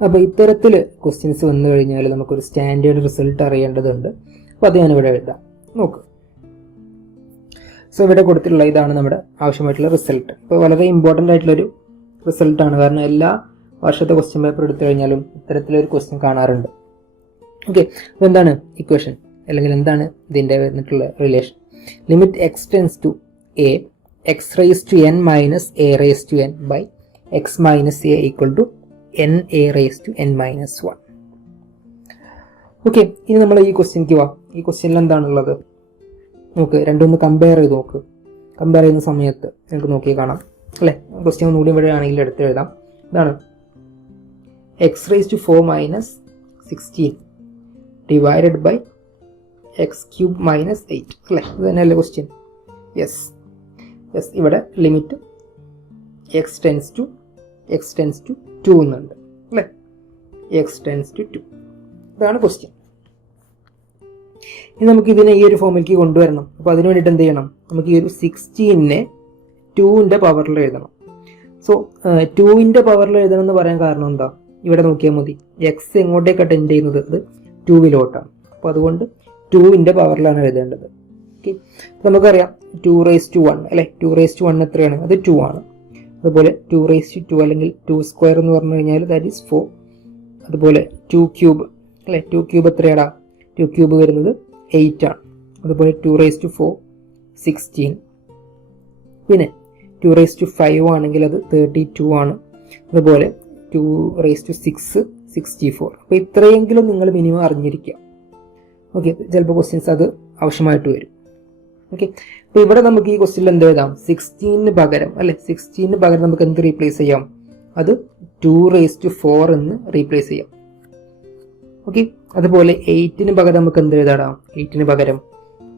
അപ്പോൾ ഇത്തരത്തിൽ ക്വസ്റ്റ്യൻസ് വന്നു കഴിഞ്ഞാൽ നമുക്കൊരു സ്റ്റാൻഡേർഡ് റിസൾട്ട് അറിയേണ്ടതുണ്ട്. അപ്പോൾ അത് ഞാനിവിടെ എഴുതാം. നോക്ക്. സോ ഇവിടെ കൊടുത്തിട്ടുള്ള ഇതാണ് നമ്മുടെ ആവശ്യമായിട്ടുള്ള റിസൾട്ട്. ഇപ്പോൾ വളരെ ഇമ്പോർട്ടൻ്റ് ആയിട്ടുള്ളൊരു റിസൾട്ടാണ്. കാരണം എല്ലാ വർഷത്തെ ക്വസ്റ്റ്യൻ പേപ്പർ എടുത്തു കഴിഞ്ഞാലും ഇത്തരത്തിലൊരു ക്വസ്റ്റ്യൻ കാണാറുണ്ട്. ഓക്കെ, അപ്പോൾ എന്താണ് ഇക്വേഷൻ അല്ലെങ്കിൽ എന്താണ് ഇതിൻ്റെ വന്നിട്ടുള്ള relation? Limit X tends to a x raise to n minus a raise to n by X minus a equal to n a raise to n minus 1. Okay, ഇനി നമ്മൾ ഈ ക്വസ്റ്റ്യനിക്ക് പോവാം. ഈ ക്വസ്റ്റ്യനിൽ എന്താണുള്ളത്? നോക്ക്, രണ്ടൊന്ന് കമ്പയർ ചെയ്ത് നോക്ക്. കമ്പയർ ചെയ്യുന്ന സമയത്ത് നിങ്ങൾക്ക് നോക്കി കാണാം അല്ലേ? ക്വസ്റ്റ്യൻ ഒന്നുകൂടി ഇവിടെ ആണെങ്കിൽ എടുത്ത് എഴുതാം. ഇതാണ് x raise to 4 minus 16 divided by x cube minus 8 അല്ലേ? ഇത് തന്നെയല്ലേ ക്വസ്റ്റ്യൻ? യെസ്. ഇവിടെ ലിമിറ്റ് എക്സ് ടെൻസ് ടു 2 എന്നുണ്ട് അല്ലേ? X tends to 2. ഇതാണ് ക്വസ്റ്റ്യൻ. ഇനി നമുക്ക് ഇതിനെ ഈ ഒരു ഫോമിലേക്ക് കൊണ്ടുവരണം. അപ്പോൾ അതിന് വേണ്ടിയിട്ട് എന്ത് ചെയ്യണം, നമുക്ക് ഈ ഒരു 16നെ 2ൻ്റെ പവറിൽ എഴുതണം. സോ 2ൻ്റെ പവറിൽ എഴുതണം എന്ന് പറയാൻ കാരണം എന്താ, ഇവിടെ നോക്കിയാൽ മതി, എക്സ് എങ്ങോട്ടേക്ക് അറ്റൻഡ് ചെയ്യുന്നത്, അത് 2വിലോട്ടാണ്. അപ്പോൾ അതുകൊണ്ട് 2ൻ്റെ പവറിലാണ് എഴുതേണ്ടത്. ഓക്കെ, നമുക്കറിയാം 2⁻1 അല്ലേ, 2⁻1 എത്രയാണ്, അത് 2 ആണ്. അതുപോലെ 2⁻2 അല്ലെങ്കിൽ 2² എന്ന് പറഞ്ഞു കഴിഞ്ഞാൽ ദാറ്റ് ഈസ് 4. അതുപോലെ 2³ അല്ലേ, 2³ എത്രയാടാ, 2³ വരുന്നത് 8 ആണ്. അതുപോലെ 2⁻4 16. പിന്നെ 2⁻5 ആണെങ്കിൽ അത് 32 ആണ്. അതുപോലെ 2⁻6 64. അപ്പോൾ ഇത്രയെങ്കിലും നിങ്ങൾ മിനിമം അറിഞ്ഞിരിക്കുക. ഓക്കെ, ചിലപ്പോൾ ക്വസ്റ്റ്യൻസ് അത് ആവശ്യമായിട്ട് വരും. ഓക്കെ, അപ്പോൾ ഇവിടെ നമുക്ക് ഈ ക്വസ്റ്റ്യനിൽ എന്ത് എഴുതാം, 16 പകരം അല്ലെ, 16 പകരം നമുക്ക് എന്ത് റീപ്ലേസ് ചെയ്യാം, അത് 2⁻4 എന്ന് റീപ്ലേസ് ചെയ്യാം. ഓക്കെ, അതുപോലെ 8 പകരം നമുക്ക് എന്ത് എഴുതാം, 8 പകരം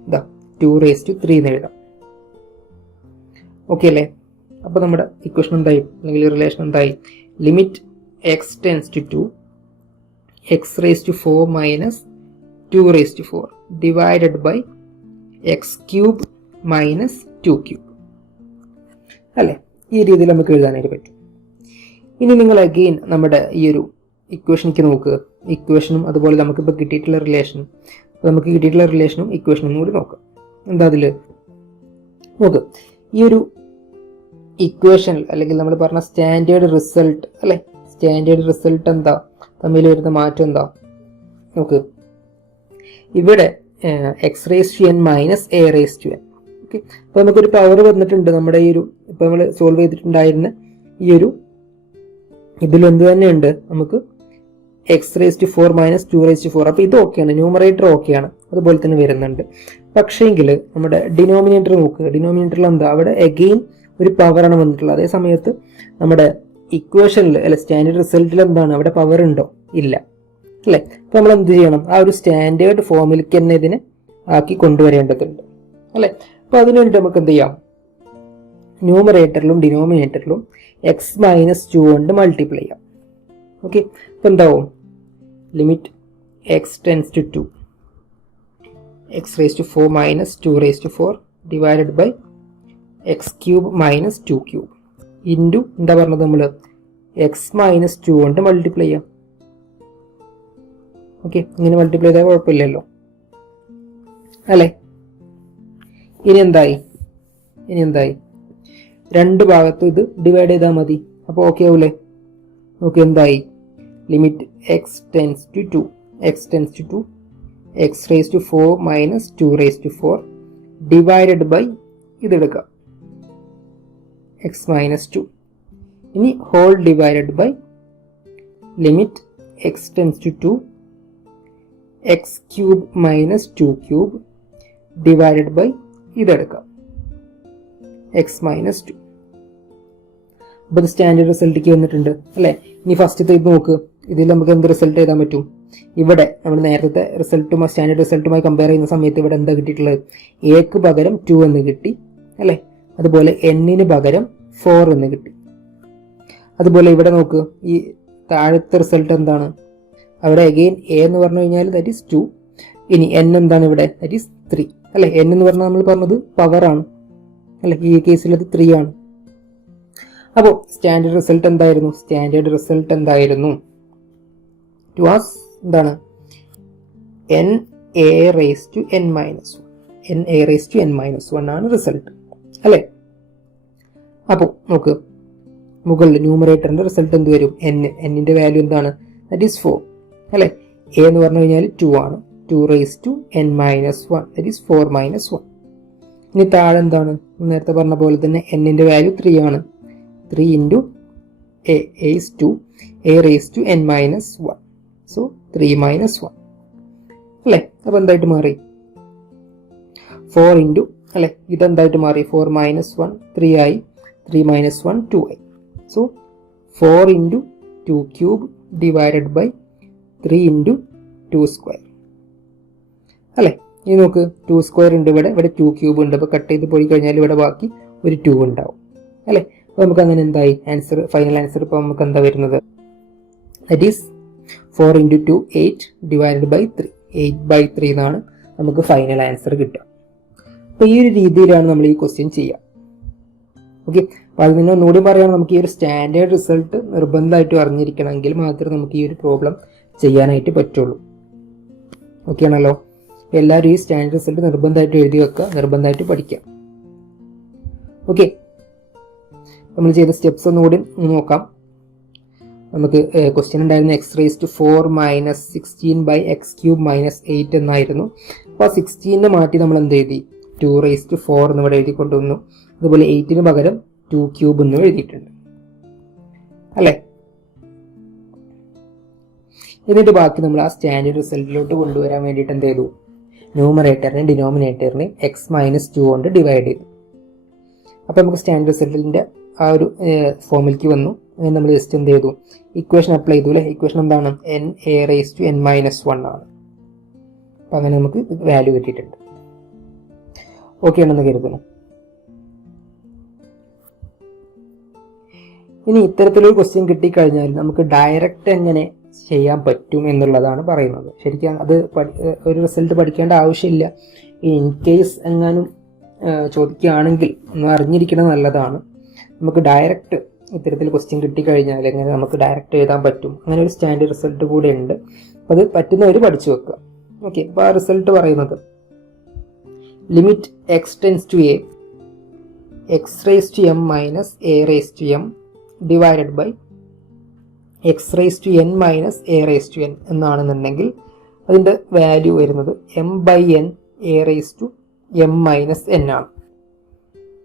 ഇതാ 2⁻3 എന്ന് എഴുതാം. ഓക്കെ അല്ലേ, അപ്പോൾ നമ്മുടെ ഇക്വേഷൻ എന്തായി, അല്ലെങ്കിൽ റിലേഷൻ എന്തായി, limit X tends to 2 x⁴ minus 2⁻4 divided by x³ minus 2³ അല്ലേ, ഈ രീതിയിൽ നമുക്ക് എഴുതാനായിട്ട് പറ്റും. ഇനി നിങ്ങൾ അഗെയിൻ നമ്മുടെ ഈ ഒരു ഇക്വേഷനിലേക്ക് നോക്കുക, ഇക്വേഷനും അതുപോലെ നമുക്കിപ്പോൾ കിട്ടിയിട്ടുള്ള റിലേഷനും, നമുക്ക് കിട്ടിയിട്ടുള്ള റിലേഷനും ഇക്വേഷനും കൂടി നോക്കാം. എന്താ അതിൽ നോക്ക്, ഈ ഒരു ഇക്വേഷനിൽ അല്ലെങ്കിൽ നമ്മൾ പറഞ്ഞ സ്റ്റാൻഡേർഡ് റിസൾട്ട് അല്ലേ, സ്റ്റാൻഡേർഡ് റിസൾട്ട് എന്താ, തമ്മിൽ വരുന്ന മാറ്റം എന്താ നോക്ക്. ഇവിടെ x⁻n മൈനസ് a⁻n. ഓക്കെ, അപ്പോൾ നമുക്കൊരു പവർ വന്നിട്ടുണ്ട് നമ്മുടെ ഈ ഒരു, ഇപ്പോൾ നമ്മൾ സോൾവ് ചെയ്തിട്ടുണ്ടായിരുന്ന ഈ ഒരു ഇതിൽ എന്ത് തന്നെയുണ്ട്, നമുക്ക് x⁻4 മൈനസ് 2⁻4. അപ്പോൾ ഇത് ഓക്കെയാണ്, ന്യൂമറേറ്റർ ഓക്കെയാണ്, അതുപോലെ തന്നെ വരുന്നുണ്ട്. പക്ഷേങ്കിൽ നമ്മുടെ ഡിനോമിനേറ്റർ നോക്കുക, ഡിനോമിനേറ്ററിൽ എന്താ, അവിടെ അഗെയിൻ ഒരു പവറാണ് വന്നിട്ടുള്ളത്. അതേ സമയത്ത് നമ്മുടെ ഇക്വേഷനിൽ അല്ലെ സ്റ്റാൻഡേർഡ് റിസൾട്ടിൽ എന്താണ്, അവിടെ പവർ ഉണ്ടോ, ഇല്ല അല്ലേ. അപ്പോൾ നമ്മൾ എന്ത് ചെയ്യണം, ആ ഒരു സ്റ്റാൻഡേർഡ് ഫോമിലേക്ക് തന്നെ ഇതിനെ ആക്കി കൊണ്ടുവരേണ്ടതുണ്ട് അല്ലേ. അപ്പോൾ അതിനു വേണ്ടി നമുക്ക് എന്ത് ചെയ്യാം, ന്യൂമറേറ്ററിലും ഡിനോമിനേറ്ററിലും x-2 കൊണ്ട് മൾട്ടിപ്ലൈ ചെയ്യാം. ഓക്കെ, അപ്പോൾ എന്താവും, limit X tends to 2 x⁻4 minus 2⁻4 divided by x³ minus 2³ into എന്താ പറഞ്ഞത്, നമ്മൾ x-2 കൊണ്ട് മൾട്ടിപ്ലൈ ചെയ്യാം. ഓക്കെ, ഇങ്ങനെ മൾട്ടിപ്ലൈ ചെയ്താൽ കുഴപ്പമില്ലല്ലോ അല്ലേ. ഇനി എന്തായി, രണ്ട് ഭാഗത്തും ഇത് ഡിവൈഡ് ചെയ്താൽ മതി. അപ്പോൾ ഓക്കെ ആവൂലേ. ഓക്കെ, എന്തായി, limit X tends to 2 x⁻4 minus 2⁻4 divided by ഇതെടുക്കാം x-2. ഇനി whole divided by limit X tends to 2 x³ minus 2³ divided by ഇതെടുക്കാം x-2. അപ്പോൾ ഇത് സ്റ്റാൻഡേർഡ് റിസൾട്ടിലേക്ക് വന്നിട്ടുണ്ട് അല്ലേ. ഇനി ഫസ്റ്റത്തെ ഇത് നോക്ക്, ഇതിൽ നമുക്ക് എന്ത് റിസൾട്ട് എഴുതാൻ പറ്റും, ഇവിടെ നമ്മൾ നേരത്തെ റിസൾട്ടുമായി സ്റ്റാൻഡേർഡ് റിസൾട്ടുമായി കമ്പയർ ചെയ്യുന്ന സമയത്ത് ഇവിടെ എന്താ കിട്ടിയിട്ടുള്ളത്, എക്ക് പകരം 2 എന്ന് കിട്ടി അല്ലേ. അതുപോലെ n-ന് പകരം 4 എന്ന് കിട്ടി. അതുപോലെ ഇവിടെ നോക്ക്, ഈ താഴത്തെ റിസൾട്ട് എന്താണ്, അവിടെ അഗെയിൻ എ എന്ന് പറഞ്ഞു കഴിഞ്ഞാൽ ദാറ്റ് ഈസ് 2. ഇനി n എന്താണ് ഇവിടെ, ദാറ്റ് ഈസ് 3 അല്ലേ. n എന്ന് പറഞ്ഞാൽ നമ്മൾ പറഞ്ഞത് പവറാണ് അല്ലെ, ഈ കേസിൽ അത് 3 ആണ്. അപ്പോൾ സ്റ്റാൻഡേർഡ് റിസൾട്ട് എന്തായിരുന്നു, ടു വാസ് എന്താണ്, n⁻n-1 ആണ് റിസൾട്ട് അല്ലേ. അപ്പോൾ നോക്ക്, മുകളിൽ ന്യൂമറേറ്ററിന്റെ റിസൾട്ട് എന്ത് വരും, n-ന്റെ വാല്യൂ എന്താണ്, ദാറ്റ് ഈസ് 4 അല്ലേ. a എന്ന് പറഞ്ഞു കഴിഞ്ഞാൽ 2 ആണ്, 2⁻n-1 ദാറ്റ് ഈസ് 4 - 1. ഇനി താഴെ എന്താണ്, നേരത്തെ പറഞ്ഞ പോലെ തന്നെ n-ന്റെ വാല്യൂ 3 ആണ്, 3 into a is 2 a⁻n-1 so 3 - 1 അല്ലേ. അപ്പോൾ എന്തായിട്ട് മാറി, 4 ഇൻറ്റു അല്ലേ, ഇതെന്തായിട്ട് മാറി, 4 - 1 3 ആയി, 3 - 1 2 ആയി. So 4 into 2³ divided by 3 into 2² അല്ലേ. ഇനി നോക്ക്, 2² ഉണ്ട് ഇവിടെ 2³ ഉണ്ട്. അപ്പോൾ കട്ട് ചെയ്ത് പോയി കഴിഞ്ഞാൽ ഇവിടെ ബാക്കി ഒരു 2 ഉണ്ടാവും അല്ലേ. അപ്പോൾ നമുക്ക് അങ്ങനെ എന്തായി ആൻസർ, ഫൈനൽ ആൻസർ ഇപ്പോൾ നമുക്ക് എന്താ വരുന്നത്, that is 4 into 2 8 divided by 3 8/3 എന്നാണ് നമുക്ക് ഫൈനൽ ആൻസർ കിട്ടുക. അപ്പോൾ ഈ ഒരു രീതിയിലാണ് നമ്മൾ ഈ ക്വസ്റ്റ്യൻ ചെയ്യുക. ഓക്കെ, അപ്പോൾ അത് നിങ്ങൾ ഒന്നുകൂടി പറയുകയാണെങ്കിൽ നമുക്ക് ഈ ഒരു സ്റ്റാൻഡേർഡ് റിസൾട്ട് നിർബന്ധമായിട്ട് അറിഞ്ഞിരിക്കണമെങ്കിൽ മാത്രമേ നമുക്ക് ഈ ഒരു പ്രോബ്ലം ചെയ്യാനായിട്ട് പറ്റുള്ളൂ. ഓക്കെ ആണല്ലോ. എല്ലാവരും ഈ സ്റ്റാൻഡേർഡ് റിസൾട്ട് നിർബന്ധമായിട്ട് എഴുതി വെക്കുക, നിർബന്ധമായിട്ട് പഠിക്കാം. ഓക്കെ, നമ്മൾ ചെയ്ത സ്റ്റെപ്സ് ഒന്നുകൂടി നോക്കാം. നമുക്ക് ക്വസ്റ്റ്യൻ ഉണ്ടായിരുന്ന x⁴ - 16/x³ - 8 എന്നായിരുന്നു. അപ്പോൾ 16 മാറ്റി നമ്മൾ എന്ത് എഴുതി, 2⁴ എന്ന് ഇവിടെ എഴുതി കൊണ്ടുവന്നു. അതുപോലെ 8 പകരം 2³ എന്നും എഴുതിയിട്ടുണ്ട് അല്ലേ. എന്നിട്ട് ബാക്കി നമ്മൾ ആ സ്റ്റാൻഡേർഡ് റിസൾട്ടിലോട്ട് കൊണ്ടുവരാൻ വേണ്ടിയിട്ട് എന്ത് ചെയ്തു, ന്യൂമറേറ്ററിനെ ഡിനോമിനേറ്ററിനെ x-2 കൊണ്ട് ഡിവൈഡ് ചെയ്തു. അപ്പോൾ നമുക്ക് സ്റ്റാൻഡേർഡ് റിസൾട്ടിൻ്റെ ആ ഒരു ഫോമിലേക്ക് വന്നു. അങ്ങനെ നമ്മൾ ജസ്റ്റ് എന്ത് ചെയ്തു, ഇക്വേഷൻ അപ്ലൈ ചെയ്തു അല്ലേ. ഇക്വേഷൻ എന്താണ്, n(a)(n-1) ആണ്. അപ്പോൾ അങ്ങനെ നമുക്ക് വാല്യൂ കിട്ടിയിട്ടുണ്ട്. ഓക്കെ ആണെന്ന് കരുതുന്നു. ഇനി ഇത്തരത്തിലൊരു ക്വസ്റ്റ്യൻ കിട്ടിക്കഴിഞ്ഞാൽ നമുക്ക് ഡയറക്റ്റ് എങ്ങനെ ചെയ്യാൻ പറ്റും എന്നുള്ളതാണ് പറയുന്നത്. ശരിക്കും അത് ഒരു റിസൾട്ട് പഠിക്കേണ്ട ആവശ്യമില്ല. ഇൻ കേസ് എങ്ങാനും ചോദിക്കുകയാണെങ്കിൽ ഒന്ന് അറിഞ്ഞിരിക്കുന്നത് നല്ലതാണ്. നമുക്ക് ഡയറക്റ്റ് ഇത്തരത്തിൽ ക്വസ്റ്റ്യൻ കിട്ടിക്കഴിഞ്ഞാൽ എങ്ങനെ നമുക്ക് ഡയറക്റ്റ് എഴുതാൻ പറ്റും, അങ്ങനെ ഒരു സ്റ്റാൻഡേർഡ് റിസൾട്ട് കൂടെ ഉണ്ട്. അപ്പോൾ അത് പറ്റുന്നവർ പഠിച്ചു വെക്കുക. ഓക്കെ, അപ്പോൾ ആ റിസൾട്ട് പറയുന്നത് limit x⁻⁴ x⁻m - a⁻m / x⁻n - a⁻n എന്നാണെന്നുണ്ടെങ്കിൽ അതിൻ്റെ വാല്യൂ വരുന്നത് m/n a⁻m - n ആണ്.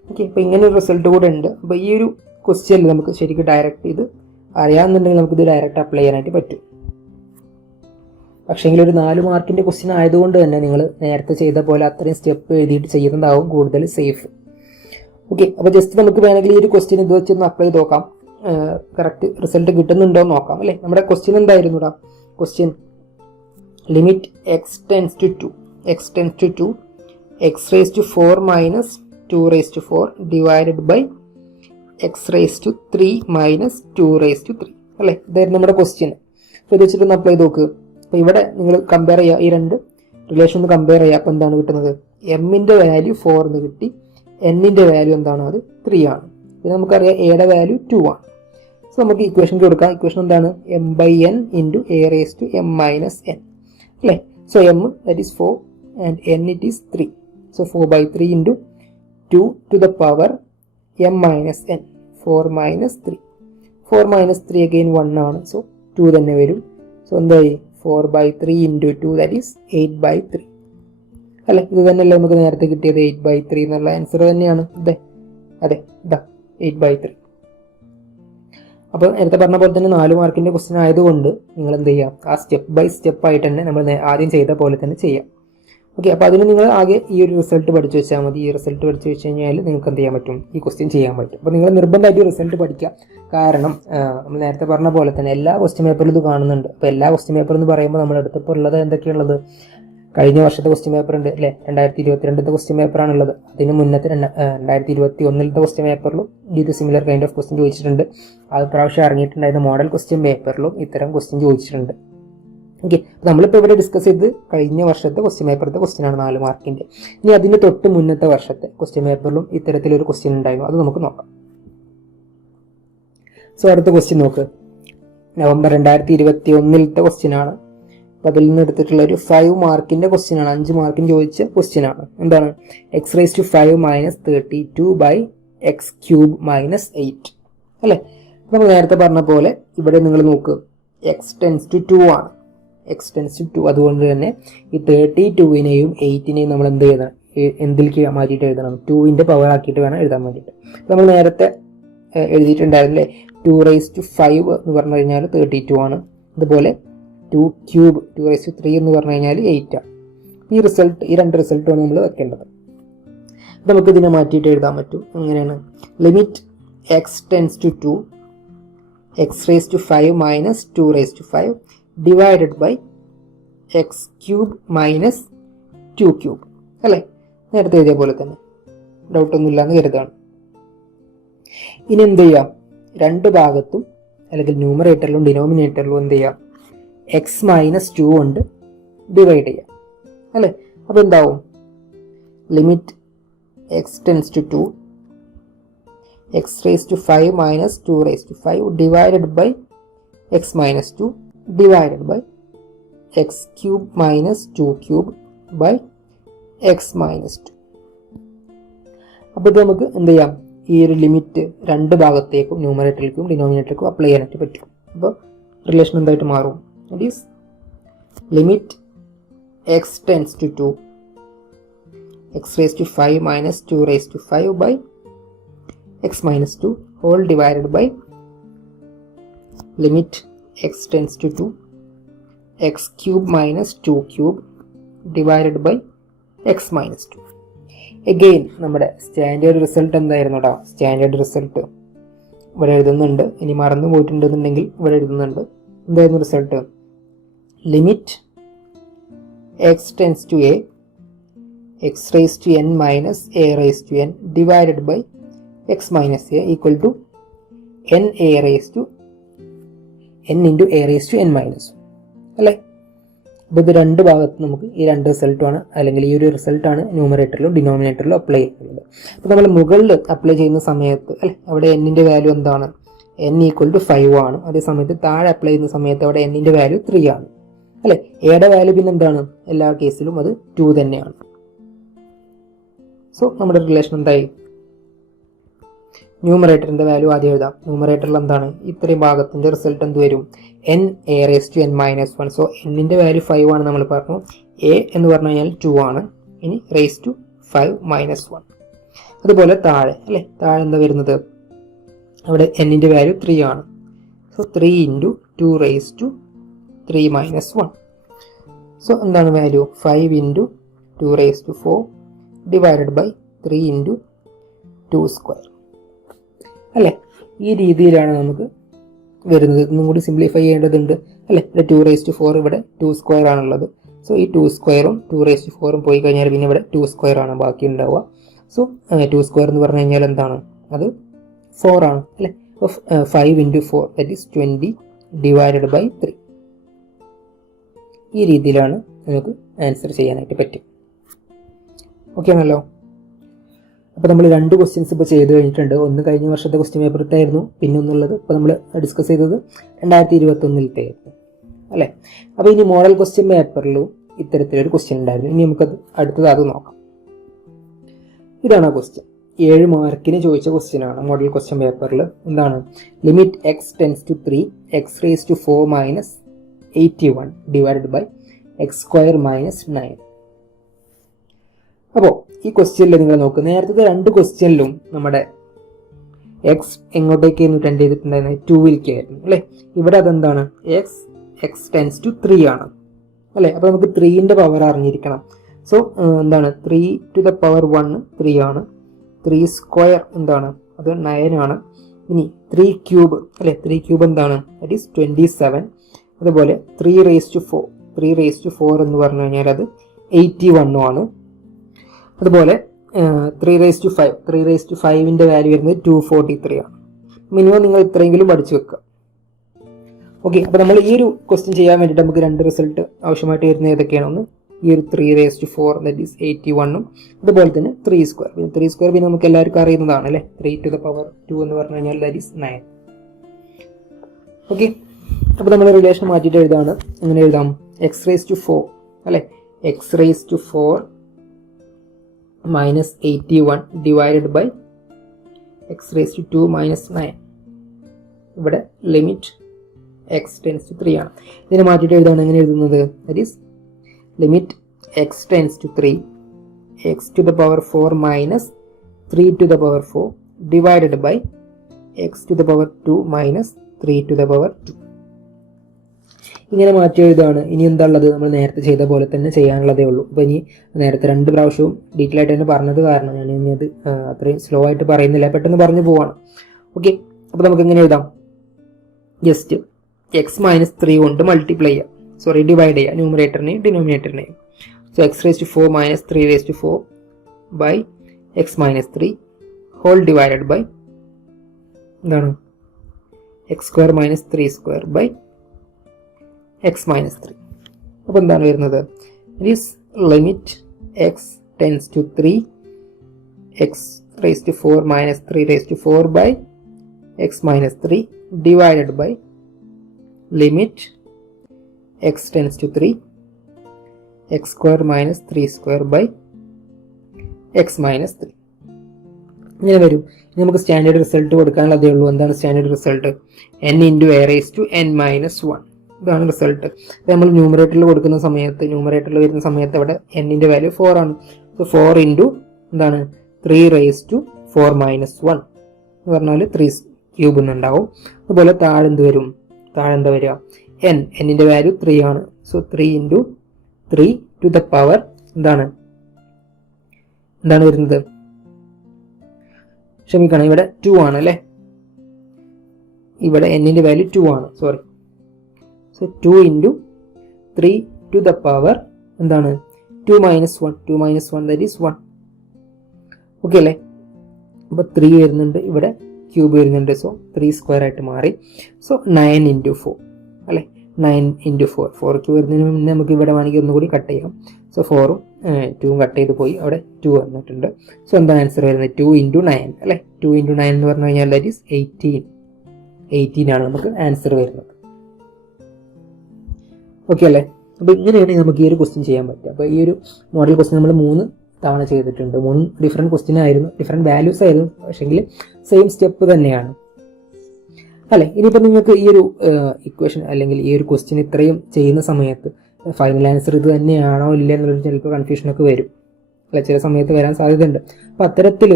ഓക്കെ, അപ്പോൾ ഇങ്ങനെ ഒരു റിസൾട്ട് കൂടെ ഉണ്ട്. അപ്പോൾ ഈ ഒരു ക്വസ്റ്റ്യനിൽ നമുക്ക് ശരിക്കും ഡയറക്റ്റ് ഇത് അറിയാമെന്നുണ്ടെങ്കിൽ നമുക്കിത് ഡയറക്റ്റ് അപ്ലൈ ചെയ്യാനായിട്ട് പറ്റും. പക്ഷേങ്കിൽ ഒരു 4 മാർക്കിൻ്റെ ക്വസ്റ്റ്യൻ ആയതുകൊണ്ട് തന്നെ നിങ്ങൾ നേരത്തെ ചെയ്ത പോലെ അത്രയും സ്റ്റെപ്പ് എഴുതിയിട്ട് ചെയ്യുന്നതാവും കൂടുതൽ സേഫ്. ഓക്കെ, അപ്പോൾ ജസ്റ്റ് നമുക്ക് വേണമെങ്കിൽ ഈ ഒരു ക്വസ്റ്റ്യൻ ഇത് വെച്ചൊന്ന് അപ്ലൈ ചെയ്ത് നോക്കാം, കറക്റ്റ് റിസൾട്ട് കിട്ടുന്നുണ്ടോ എന്ന് നോക്കാം അല്ലേ. നമ്മുടെ ക്വസ്റ്റ്യൻ എന്തായിരുന്നു ഇവിടെ, question limit x⁻2 x⁻2 x⁻4 - 2⁴ divided by x⁻3 - 2⁻3 അല്ലേ. ഇതായിരുന്നു നമ്മുടെ ക്വസ്റ്റ്യൻ. അപ്പോൾ ഇത് വെച്ചിട്ടൊന്ന് അപ്ലൈ ചെയ്ത് നോക്ക്. അപ്പോൾ ഇവിടെ നിങ്ങൾ കമ്പയർ ചെയ്യുക, ഈ രണ്ട് റിലേഷൻ ഒന്ന് കമ്പയർ ചെയ്യുക. അപ്പോൾ എന്താണ് കിട്ടുന്നത്, എമ്മിൻ്റെ വാല്യൂ 4 എന്ന് കിട്ടി, എന്നിൻ്റെ വാല്യൂ എന്താണ്, അത് 3 ആണ്. പിന്നെ നമുക്കറിയാം എയുടെ വാല്യൂ 2 ആണ്. സോ നമുക്ക് ഇക്വേഷൻ കൊടുക്കാം. ഇക്വേഷൻ എന്താണ്, m/n × a⁻m - n അല്ലേ. So m that is 4 and n it is 3. So 4/3 × 2 to the power m minus n. 4 minus 3. 4 minus 3 again 1 ആണ്. സോ 2 തന്നെ വരും. സോ എന്തായി, 4/3 × 2 that is 8/3 അല്ലേ. ഇത് തന്നെയല്ലേ നമുക്ക് നേരത്തെ കിട്ടിയത്, 8/3 എന്നുള്ള ആൻസർ തന്നെയാണ്. അതെ ഇതാ 8/3. അപ്പോൾ നേരത്തെ പറഞ്ഞ പോലെ തന്നെ 4 മാർക്കിൻ്റെ ക്വസ്റ്റ്യൻ ആയതുകൊണ്ട് നിങ്ങൾ എന്ത് ചെയ്യുക, ആ സ്റ്റെപ്പ് ബൈ സ്റ്റെപ്പ് ആയിട്ട് തന്നെ നമ്മൾ ആദ്യം ചെയ്ത പോലെ തന്നെ ചെയ്യാം. ഓക്കെ, അപ്പോൾ അതിന് നിങ്ങൾ ആകെ ഈ ഒരു റിസൾട്ട് പഠിച്ചു വെച്ചാൽ മതി. ഈ റിസൾട്ട് പഠിച്ചു വെച്ച് കഴിഞ്ഞാൽ നിങ്ങൾക്ക് എന്ത് ചെയ്യാൻ പറ്റും, ഈ ക്വസ്റ്റ്യൻ ചെയ്യാൻ പറ്റും. അപ്പോൾ നിങ്ങൾ നിർബന്ധമായിട്ട് റിസൾട്ട് പഠിക്കുക. കാരണം നമ്മൾ നേരത്തെ പറഞ്ഞ പോലെ തന്നെ എല്ലാ ക്വസ്റ്റ്യൻ പേപ്പറിലും ഇത് കാണുന്നുണ്ട്. അപ്പോൾ എല്ലാ ക്വസ്റ്റ്യൻ പേപ്പർ എന്ന് പറയുമ്പോൾ നമ്മുടെ അടുത്തിപ്പോൾ ഉള്ളത് എന്തൊക്കെയുള്ളത്, കഴിഞ്ഞ വർഷത്തെ ക്വസ്റ്റ്യൻ പേപ്പർ ഉണ്ട് അല്ലേ, 2022 ക്വസ്റ്റ്യൻ പേപ്പറാണുള്ളത്. അതിന് മുന്നത്തെ 2021 ക്വസ്റ്റ്യൻ പേപ്പറിലും ഇത് സിമിലർ കൈൻഡ് ഓഫ് ക്വസ്റ്റ്യൻ ചോദിച്ചിട്ടുണ്ട്. അത് പ്രാവശ്യം ഇറങ്ങിയിട്ടുണ്ടായിരുന്ന മോഡൽ ക്വസ്റ്റ്യൻ പേപ്പറിലും ഇത്തരം ക്വസ്റ്റ്യൻ ചോദിച്ചിട്ടുണ്ട്. ഓക്കെ, അപ്പോൾ നമ്മളിപ്പോൾ ഇവിടെ ഡിസ്കസ് ചെയ്ത് കഴിഞ്ഞ വർഷത്തെ ക്വസ്റ്റ്യൻ പേപ്പറിൻ്റെ ക്വസ്റ്റ്യൻ ആണ് 4 മാർക്കിൻ്റെ. ഇനി അതിന് തൊട്ട് മുന്നത്തെ വർഷത്തെ ക്വസ്റ്റ്യൻ പേപ്പറിലും ഇത്തരത്തിലൊരു ക്വസ്റ്റ്യൻ ഉണ്ടായിരുന്നു, അത് നമുക്ക് നോക്കാം. സോ അടുത്ത ക്വസ്റ്റ്യൻ നോക്ക്, നവംബർ 2021 ക്വസ്റ്റ്യൻ ആണ്. അപ്പോൾ അതിൽ നിന്ന് എടുത്തിട്ടുള്ള ഒരു 5 മാർക്കിൻ്റെ ക്വസ്റ്റ്യൻ ആണ്, 5 മാർക്കിന് ചോദിച്ച ക്വസ്റ്റ്യൻ ആണ്. എന്താണ്, x⁵5 - 32/x³ - 8 അല്ലേ. നമ്മൾ നേരത്തെ പറഞ്ഞ പോലെ ഇവിടെ നിങ്ങൾ നോക്ക്, x⁻2 ആണ്, x⁻2. അതുകൊണ്ട് തന്നെ ഈ 32-നെയും 8-നെയും നമ്മൾ എന്ത് ചെയ്യണം, എന്തിലേക്ക് മാറ്റിയിട്ട് എഴുതണം, 2ൻ്റെ പവർ ആക്കിയിട്ട് വേണം എഴുതാൻ വേണ്ടിയിട്ട്. നമ്മൾ നേരത്തെ എഴുതിയിട്ടുണ്ടായിരുന്നില്ലേ, 2⁵5 എന്ന് പറഞ്ഞു കഴിഞ്ഞാൽ 32 ആണ്. അതുപോലെ 2³ 2⁵3 എന്ന് പറഞ്ഞു കഴിഞ്ഞാൽ 8 ആണ്. ഈ രണ്ട് റിസൾട്ടാണ് നമ്മൾ വെക്കേണ്ടത്. നമുക്ക് ഇതിനെ മാറ്റിയിട്ട് എഴുതാൻ പറ്റും. എങ്ങനെയാണ്, limit x⁻2 x⁵5 - 2⁵5 divided by x³ - 2³ അല്ലേ. നേരത്തെ എഴുതിയ പോലെ തന്നെ, ഡൗട്ടൊന്നുമില്ല എന്ന് കരുതാണ്. ഇനി എന്ത് ചെയ്യാം, രണ്ട് ഭാഗത്തും അല്ലെങ്കിൽ ന്യൂമറേറ്ററിലും ഡിനോമിനേറ്ററിലും എന്ത് ചെയ്യാം, x - 2 കൊണ്ട് ഡിവൈഡ് ചെയ്യാം അല്ലേ. അപ്പോൾ എന്താവും? Limit X tends to 2 x raised to 5 minus 2 raised to 5 divided by x minus 2 divided by x cube minus 2 cube by x minus 2. അപ്പോൾ ഇത് നമുക്ക് എന്ത് ചെയ്യാം? ഈ ഒരു ലിമിറ്റ് രണ്ട് ഭാഗത്തേക്കും ന്യൂമറേറ്ററിലേക്കും ഡിനോമിനേറ്ററിലേക്കും അപ്ലൈ ചെയ്യാനായിട്ട് പറ്റും. അപ്പോൾ റിലേഷൻ എന്തായിട്ട് മാറും? It is limit X tends to 2 x raised to 5 minus 2 raised to 5 by x minus 2 whole divided by limit x tends to 2 x cube minus 2 cube divided by x minus 2. Again നമ്മുടെ standard result എന്തായിരുന്നു? Standard result ഇവിടെ എഴുതുന്നുണ്ട്. ഇനി മറന്നു പോയിട്ടുണ്ടെന്നുണ്ടെങ്കിൽ ഇവിടെ എഴുതുന്നുണ്ട്. എന്തായിരുന്നു result? Limit X tends to a x raised to n minus a raised to n divided by x minus a equal to n into a raised to n minus അല്ലേ? അപ്പോൾ ഇത് രണ്ട് ഭാഗത്ത് നമുക്ക് ഈ രണ്ട് റിസൾട്ടാണ് അല്ലെങ്കിൽ ഈ ഒരു റിസൾട്ടാണ് ന്യൂമറേറ്ററിലും ഡിനോമിനേറ്ററിലും അപ്ലൈ ചെയ്യുന്നത്. അപ്പോൾ നമ്മൾ മുകളിൽ അപ്ലൈ ചെയ്യുന്ന സമയത്ത് അല്ലേ അവിടെ എന്നിൻ്റെ വാല്യൂ എന്താണ്? n ഈക്വൽ ടു 5 ആണ്. അതേ സമയത്ത് താഴെ അപ്ലൈ ചെയ്യുന്ന സമയത്ത് അവിടെ എന്നിൻ്റെ വാല്യൂ 3 ആണ് അല്ലേ? എയുടെ വാല്യൂ പിന്നെ എന്താണ്? എല്ലാ കേസിലും അത് 2 തന്നെയാണ്. സോ നമ്മുടെ റിലേഷൻ എന്തായി? ന്യൂമറേറ്ററിൻ്റെ വാല്യൂ ആദ്യം എഴുതാം. ന്യൂമറേറ്ററിൽ എന്താണ്? ഇത്രയും ഭാഗത്തിൻ്റെ റിസൾട്ട് എന്ത് വരും? n a raised to n minus 1. So എന്നിൻ്റെ വാല്യൂ 5 ആണ് നമ്മൾ പറഞ്ഞു. a എന്ന് പറഞ്ഞു കഴിഞ്ഞാൽ 2 ആണ്. ഇനി raised to 5 minus 1. അതുപോലെ താഴെ അല്ലേ? താഴെ എന്താ വരുന്നത്? അവിടെ എന്നിൻ്റെ വാല്യൂ 3 ആണ്. So 3 into 2 raised to 3 minus 1. So എന്താണ് value? 5 into 2 raised to 4 divided by 3 into 2 square അല്ലേ? ഈ രീതിയിലാണ് നമുക്ക് വരുന്നത്. ഇന്നും കൂടി സിംപ്ലിഫൈ ചെയ്യേണ്ടതുണ്ട് അല്ലേ? ഇവിടെ 2 raised to 4 ഇവിടെ 2 സ്ക്വയർ ആണുള്ളത്. സോ ഈ 2 സ്ക്വയറും 2 raised to 4ഉം പോയി കഴിഞ്ഞാൽ പിന്നെ ഇവിടെ 2 സ്ക്വയർ ആണ് ബാക്കി ഉണ്ടാവുക. സോ 2 സ്ക്വയർ എന്ന് പറഞ്ഞു കഴിഞ്ഞാൽ എന്താണ്? അത് 4 ആണ് അല്ലേ? 5 into 4 that is 20 divided by 3. ഈ രീതിയിലാണ് നമുക്ക് ആൻസർ ചെയ്യാനായിട്ട് പറ്റും. ഓക്കെ ആണല്ലോ? അപ്പോൾ നമ്മൾ 2 ക്വസ്റ്റ്യൻസ് ഇപ്പോൾ ചെയ്ത് കഴിഞ്ഞിട്ടുണ്ട്. ഒന്ന് കഴിഞ്ഞ വർഷത്തെ ക്വസ്റ്റ്യൻ പേപ്പറത്തായിരുന്നു, പിന്നെ ഒന്നുള്ളത് ഇപ്പോൾ നമ്മൾ ഡിസ്കസ് ചെയ്തത് 2021 അല്ലേ? അപ്പോൾ ഇനി മോഡൽ ക്വസ്റ്റ്യൻ പേപ്പറിലും ഇത്തരത്തിലൊരു ക്വസ്റ്റ്യൻ ഉണ്ടായിരുന്നു. ഇനി നമുക്കത് അടുത്തത് അത് നോക്കാം. ഇതാണ് ആ ക്വസ്റ്റ്യൻ. 7 മാർക്കിന് ചോദിച്ച ക്വസ്റ്റ്യൻ ആണ് മോഡൽ ക്വസ്റ്റ്യൻ പേപ്പറിൽ. എന്താണ്? Limit X tends to 3 X raise to 4 minus 81 divided by X square minus 9. അപ്പോൾ ഈ ക്വസ്റ്റ്യനിൽ നിങ്ങൾ നോക്കുക, നേരത്തെ 2 ക്വസ്റ്റ്യനിലും നമ്മുടെ എക്സ് എങ്ങോട്ടേക്കായിരുന്നു ടെൻഡ് ചെയ്തിട്ടുണ്ടായിരുന്നത്? 2 ആയിരുന്നു അല്ലേ? ഇവിടെ അതെന്താണ്? എക്സ് ടെൻസ് ടു 3 ആണ് അല്ലേ? അപ്പോൾ നമുക്ക് 3ന്റെ പവർ അറിഞ്ഞിരിക്കണം. സോ എന്താണ്? 3 to the power 1 3 ആണ്. 3 സ്ക്വയർ എന്താണ്? അത് 9 ആണ്. ഇനി 3 ക്യൂബ് അല്ലേ? 3 ക്യൂബ് എന്താണ്? That is 27. അതുപോലെ 3 raised to 4 3 raised to 4 എന്ന് പറഞ്ഞു കഴിഞ്ഞാൽ അത് 81 ആണ്. അതുപോലെ 3 raised to 5 3 raised to 5ന്റെ value വരുന്നത് 243 ആണ്. മിനിമം നിങ്ങൾ ഇത്രയെങ്കിലും പഠിച്ചു വെക്കുക. ഓക്കെ, അപ്പോൾ നമ്മൾ ഈ ഒരു ക്വസ്റ്റ്യൻ ചെയ്യാൻ വേണ്ടിയിട്ട് നമുക്ക് 2 റിസൾട്ട് ആവശ്യമായിട്ട് വരുന്നത് ഏതൊക്കെയാണ്? ഒന്ന് ഈ ഒരു 3 raised to 4 ദാറ്റ് ഈസ് 81ഉം അതുപോലെ തന്നെ 3 സ്ക്വയർ. പിന്നെ 3 സ്ക്വയർ പിന്നെ നമുക്ക് എല്ലാവർക്കും അറിയുന്നതാണ് അല്ലേ? 3 to the power 2 എന്ന് പറഞ്ഞു കഴിഞ്ഞാൽ ദാറ്റ് ഈസ് 9. ഓക്കെ, അപ്പോൾ നമ്മൾ റിലേഷൻ മാറ്റിയിട്ട് എഴുതാണ്. എങ്ങനെ എഴുതാം? എക്സ് റേസ് ടു 4 അല്ലേ? X raise to 4 minus 81 divided by x raise to 2 minus 9. ഇവിടെ ലിമിറ്റ് എക്സ് ടെൻസ് ടു 3 ആണ്. ഇതിനെ മാറ്റിയിട്ട് എഴുതാണ്. എങ്ങനെ എഴുതുന്നത്? That is limit X tends to 3 x to the power 4 minus 3 to the power 4 divided by x to the power 2 minus 3 to the power 2. ഇങ്ങനെ മാറ്റി എഴുതാണ്. ഇനി എന്താ ഉള്ളത്? നമ്മൾ നേരത്തെ ചെയ്ത പോലെ തന്നെ ചെയ്യാനുള്ളതേ ഉള്ളൂ. അപ്പോൾ ഇനി നേരത്തെ 2 പ്രാവശ്യവും ഡീറ്റെയിൽ ആയിട്ട് തന്നെ പറഞ്ഞത് കാരണം ഞാൻ ഇനി അത് അത്രയും സ്ലോ ആയിട്ട് പറയുന്നില്ല, പെട്ടെന്ന് പറഞ്ഞു പോവാണ്. ഓക്കെ, അപ്പോൾ നമുക്ക് എങ്ങനെ എഴുതാം? ജസ്റ്റ് എക്സ് മൈനസ് 3 കൊണ്ട് മൾട്ടിപ്ലൈ ചെയ്യാം, ഡിവൈഡ് ചെയ്യുക ന്യൂമറേറ്ററിനെയും ഡിനോമിനേറ്ററിനെയും. So X raise to 4 minus 3 raise to 4 by X minus 3 whole divided by എന്താണ്? X square minus 3 square by X minus 3. അപ്പോൾ എന്താണ് വരുന്നത്? It is limit X tends to 3 X raise to 4 minus 3 raise to 4 by X minus 3 divided by limit X tends to 3 X square minus 3 square by X minus 3. ഇങ്ങനെ വരും. നമുക്ക് standard result കൊടുക്കാനുള്ളതേ ഉള്ളൂ. എന്താണ് standard result? n into a raise to n minus 1. ഇതാണ് result. അപ്പോൾ നമ്മൾ ന്യൂമറേറ്ററിൽ കൊടുക്കുന്ന സമയത്ത്, ന്യൂമറേറ്ററിൽ വരുന്ന സമയത്ത് അവിടെ n-ന്റെ വാല്യൂ 4 ആണ്. സോ 4 ഇൻറ്റു എന്താണ് 3 റേസ് ടു 4 മൈനസ് 1 എന്ന് പറഞ്ഞാൽ 3 ക്യൂബ് എന്നുണ്ടാവും. അതുപോലെ താഴെ എന്ത് വരും? താഴെ എന്താ വരിക? n-ന്റെ വാല്യൂ 3 ആണ്. So 3 into 3 to the power എന്താണ് വരുന്നത്? ക്ഷമിക്കണം, ഇവിടെ 2 ആണ് അല്ലേ? ഇവിടെ n-ന്റെ വാല്യൂ 2 ആണ്, sorry. So 2 into 3 to the power എന്താണ്? 2 minus 1. 2 minus 1 that is 1. Okay അല്ലേ? അപ്പോൾ 3 വരുന്നുണ്ട്, ഇവിടെ ക്യൂബ് വരുന്നുണ്ട്. സോ 3 സ്ക്വയർ ആയിട്ട് മാറി. സോ 9 ഇൻറ്റു 4 അല്ലേ? 9 ഇൻറ്റു 4. 4 ക്യൂബ് വരുന്നതിന് മുന്നേ നമുക്ക് ഇവിടെ വേണമെങ്കിൽ ഒന്നുകൂടി കട്ട് ചെയ്യാം. സോ 4ഉം 2ഉം കട്ട് ചെയ്ത് പോയി, അവിടെ 2 വന്നിട്ടുണ്ട്. സോ എന്താ ആൻസർ വരുന്നത്? 2 ഇൻറ്റു 9 അല്ലേ? 2 ഇൻറ്റു 9 എന്ന് പറഞ്ഞു കഴിഞ്ഞാൽ ദാറ്റ് ഈസ് 18 ആണ് നമുക്ക് ആൻസർ വരുന്നത്. ഓക്കെ അല്ലേ? അപ്പോൾ ഇങ്ങനെയാണെങ്കിൽ നമുക്ക് ഈ ഒരു ക്വസ്റ്റ്യൻ ചെയ്യാൻ പറ്റും. അപ്പോൾ ഈ ഒരു മോഡൽ ക്വസ്റ്റ്യൻ നമ്മൾ 3 തവണ ചെയ്തിട്ടുണ്ട്. 3 ഡിഫറെൻറ്റ് ക്വസ്റ്റ്യൻ ആയിരുന്നു, ഡിഫറെൻറ്റ് വാല്യൂസ് ആയിരുന്നു, പക്ഷേങ്കിൽ സെയിം സ്റ്റെപ്പ് തന്നെയാണ് അല്ലേ? ഇനിയിപ്പോൾ നിങ്ങൾക്ക് ഈ ഒരു ഇക്വേഷൻ അല്ലെങ്കിൽ ഈ ഒരു ക്വസ്റ്റ്യൻ ഇത്രയും ചെയ്യുന്ന സമയത്ത് ഫൈനൽ ആൻസർ ഇത് തന്നെയാണോ ഇല്ല എന്നുള്ളൊരു ചിലപ്പോൾ കൺഫ്യൂഷനൊക്കെ വരും അല്ല, ചില സമയത്ത് വരാൻ സാധ്യതയുണ്ട്. അപ്പോൾ അത്തരത്തിൽ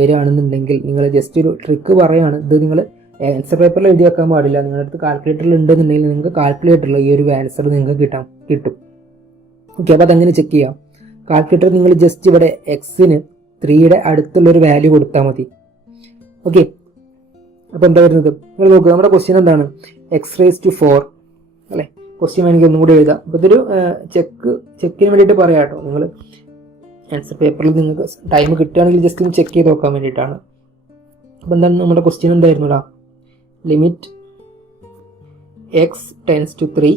വരികയാണെന്നുണ്ടെങ്കിൽ നിങ്ങൾ ജസ്റ്റ് ഒരു ട്രിക്ക് പറയുകയാണ്. ഇത് നിങ്ങൾ ആൻസർ പേപ്പറിൽ എഴുതി വെക്കാൻ പാടില്ല. നിങ്ങളുടെ അടുത്ത് കാൽക്കുലേറ്ററിൽ ഉണ്ടെന്നുണ്ടെങ്കിൽ നിങ്ങൾക്ക് കാൽക്കുലേറ്ററിൽ ഈ ഒരു ആൻസർ നിങ്ങൾക്ക് കിട്ടും. ഓക്കെ, അപ്പോൾ അതെങ്ങനെ ചെക്ക് ചെയ്യാം? കാൽക്കുലേറ്റർ നിങ്ങൾ ജസ്റ്റ് ഇവിടെ എക്സിന് 3യുടെ അടുത്തുള്ളൊരു വാല്യൂ കൊടുത്താൽ മതി. ഓക്കെ, അപ്പോൾ എന്താ വരുന്നത്? നിങ്ങൾ നോക്കുക, നമ്മുടെ ക്വസ്റ്റ്യൻ എന്താണ്? എക്സ് റേസ് ടു 4 അല്ലേ? ക്വസ്റ്റ്യൻ എനിക്ക് ഒന്നും കൂടി എഴുതാം. അപ്പോൾ ഇതൊരു ചെക്കിന് വേണ്ടിയിട്ട് പറയാം കേട്ടോ. നിങ്ങൾ ആൻസർ പേപ്പറിൽ നിങ്ങൾക്ക് ടൈം കിട്ടുകയാണെങ്കിൽ ജസ്റ്റ് ഒന്ന് ചെക്ക് ചെയ്ത് നോക്കാൻ വേണ്ടിയിട്ടാണ്. അപ്പോൾ എന്താണ് നമ്മുടെ ക്വസ്റ്റ്യൻ എന്തായിരുന്നുടാ? Limit X tends to 3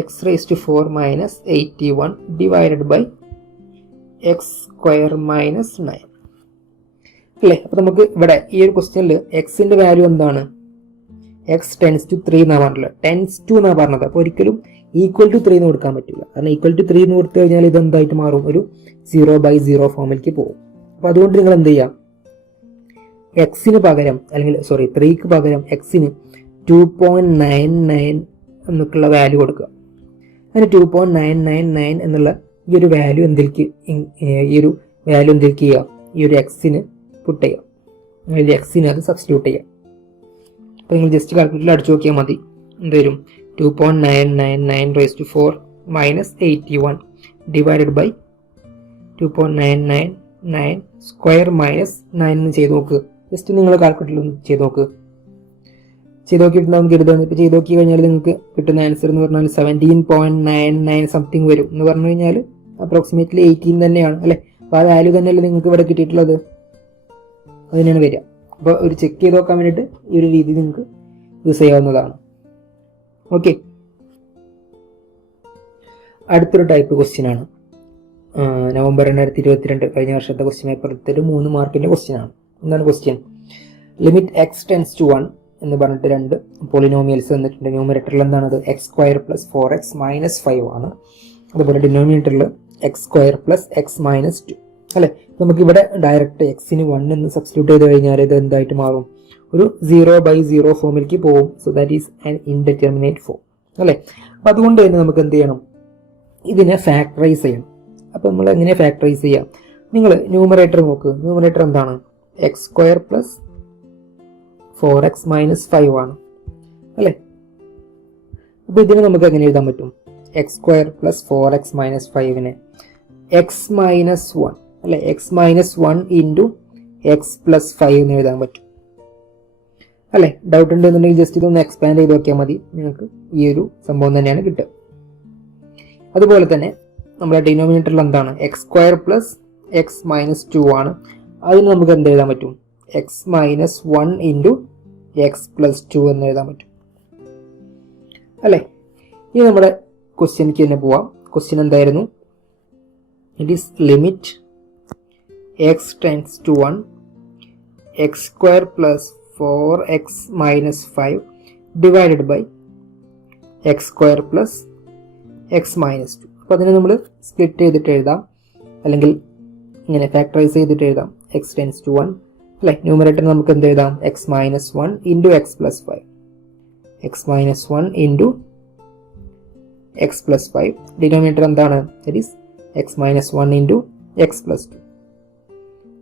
X raise to 4 minus 81 divided by X square minus 9 അല്ലേ? അപ്പോൾ നമുക്ക് ഇവിടെ ഈ ഒരു ക്വസ്റ്റ്യനിൽ എക്സിൻ്റെ വാല്യൂ എന്താണ്? എക്സ് ടെൻസ് ടു 3 എന്നാണ് പറഞ്ഞിട്ടുള്ളത്, ടെൻസ് ടു എന്നാണ് പറഞ്ഞത്. അപ്പോൾ ഒരിക്കലും ഈക്വൽ ടു 3 എന്ന് കൊടുക്കാൻ പറ്റില്ല. കാരണം ഈക്വൽ ടു 3 എന്ന് കൊടുത്തു കഴിഞ്ഞാൽ ഇത് എന്തായിട്ട് മാറും? ഒരു 0/0 ഫോമിലേക്ക് പോകും. അപ്പോൾ അതുകൊണ്ട് നിങ്ങൾ എന്ത് ചെയ്യാം? എക്സിന് പകരം അല്ലെങ്കിൽ 3ക്ക് പകരം എക്സിന് 2.99 എന്നൊക്കെയുള്ള വാല്യൂ കൊടുക്കുക. അങ്ങനെ 2.999 എന്നുള്ള ഈ ഒരു വാല്യൂ എന്തിലേക്ക് ചെയ്യുക? ഈ ഒരു എക്സിന് പുട്ട് ചെയ്യാം, അല്ലെങ്കിൽ എക്സിന് അത് സബ്സ്റ്റിറ്റ്യൂട്ട് ചെയ്യാം. അപ്പോൾ നിങ്ങൾ ജസ്റ്റ് കാൽക്കുലേറ്ററിൽ അടിച്ചു നോക്കിയാൽ മതി. എന്ത് വരും? 2.999 raise to 4 minus 81 divided by 2.999 square minus 9 എന്ന് ചെയ്ത് നോക്ക്. ജസ്റ്റ് നിങ്ങൾ കാൽക്കുലേറ്ററിൽ ഒന്ന് ചെയ്ത് നോക്ക്. ചെയ്ത് നോക്കിയിട്ടുണ്ടാവും കരുതാൻ. ഇപ്പോൾ ചെയ്ത് നോക്കി കഴിഞ്ഞാൽ നിങ്ങൾക്ക് കിട്ടുന്ന ആൻസർ എന്ന് പറഞ്ഞാൽ 17.99 സംതിങ് വരും. എന്ന് പറഞ്ഞു കഴിഞ്ഞാൽ അപ്രോക്സിമേറ്റ്ലി 18 തന്നെയാണ് അല്ലേ? അപ്പോൾ ആ വാല്യൂ തന്നെയല്ലേ നിങ്ങൾക്ക് ഇവിടെ കിട്ടിയിട്ടുള്ളത്? അതിനാണ് വരിക. അപ്പോൾ ഒരു ചെക്ക് ചെയ്ത് നോക്കാൻ വേണ്ടിയിട്ട് ഈ ഒരു രീതി നിങ്ങൾക്ക് യൂസ് ചെയ്യാവുന്നതാണ്. ഓക്കെ, അടുത്തൊരു ടൈപ്പ് ക്വസ്റ്റ്യൻ ആണ്. നവംബർ 2022 കഴിഞ്ഞ വർഷത്തെ ക്വസ്റ്റ്യൻ പേപ്പറിലത്തെ ഒരു 3 മാർക്കിൻ്റെ ക്വസ്റ്റ്യൻ ആണ്. എന്താണ് question? Limit X tends to 1 എന്ന് പറഞ്ഞിട്ട് 2 പോളിനോമിയൽസ് വന്നിട്ടുണ്ട്. ന്യൂമറേറ്ററിൽ എന്താണത്? X square plus 4x minus 5 ആണ്. അതുപോലെ ഡിനോമിനേറ്ററിൽ X square plus x minus 2 അല്ലേ? നമുക്കിവിടെ ഡയറക്റ്റ് എക്സിന് 1 എന്ന് സബ്സ്റ്റിറ്റ്യൂട്ട് ചെയ്ത് കഴിഞ്ഞാൽ ഇത് എന്തായിട്ട് മാറും? ഒരു 0/0 ഫോമിലേക്ക് പോകും. So that is an indeterminate form അല്ലേ? അപ്പോൾ അതുകൊണ്ട് തന്നെ നമുക്ക് എന്ത് ചെയ്യണം? ഇതിനെ ഫാക്ടറൈസ് ചെയ്യണം. അപ്പോൾ നമ്മൾ എങ്ങനെ ഫാക്ടറൈസ് ചെയ്യാം? നിങ്ങൾ ന്യൂമറേറ്റർ നോക്ക്. ന്യൂമറേറ്റർ എന്താണ്? X square plus 4x minus 5 ആണ് അല്ലേ? അപ്പോൾ ഇതിനെ നമുക്ക് എങ്ങനെ എഴുതാൻ പറ്റും? X square plus 4x minus 5നെ എക്സ് മൈനസ് 1 അല്ലേ? X minus 1 into X plus 5 എന്ന് എഴുതാൻ പറ്റും അല്ലേ? ഡൗട്ട് ഉണ്ടെന്നുണ്ടെങ്കിൽ ജസ്റ്റ് ഇതൊന്ന് എക്സ്പാൻഡ് ചെയ്ത് നോക്കിയാൽ മതി. നിങ്ങൾക്ക് ഈ ഒരു സംഭവം തന്നെയാണ് കിട്ടുക. അതുപോലെ തന്നെ നമ്മുടെ ഡിനോമിനേറ്ററിൽ എന്താണ്? X square plus x minus 2 ആണ്. അതിന് നമുക്ക് എന്ത് എഴുതാൻ പറ്റും? X minus 1 into X plus 2 എന്ന് എഴുതാൻ പറ്റും അല്ലേ? ഇനി നമ്മുടെ ക്വസ്റ്റ്യനിലേക്ക് തന്നെ പോവാം. ക്വസ്റ്റ്യൻ എന്തായിരുന്നു? It is limit X tends to 1 x square plus 4x minus 5 divided by X square plus x minus 2. അപ്പോൾ അതിനെ നമ്മൾ സ്പ്ലിറ്റ് ചെയ്തിട്ട് എഴുതാം, അല്ലെങ്കിൽ ഇങ്ങനെ ഫാക്ടറൈസ് ചെയ്തിട്ട് എഴുതാം. എക്സ് ടെൻസ് ടു 1 അല്ലേ, ന്യൂമറേറ്റർ നമുക്ക് എന്ത് എഴുതാം, X minus 1 into X plus 5, X minus 1 into X plus 5. Denominator എന്താണ്, that is X minus 1 into X plus 2,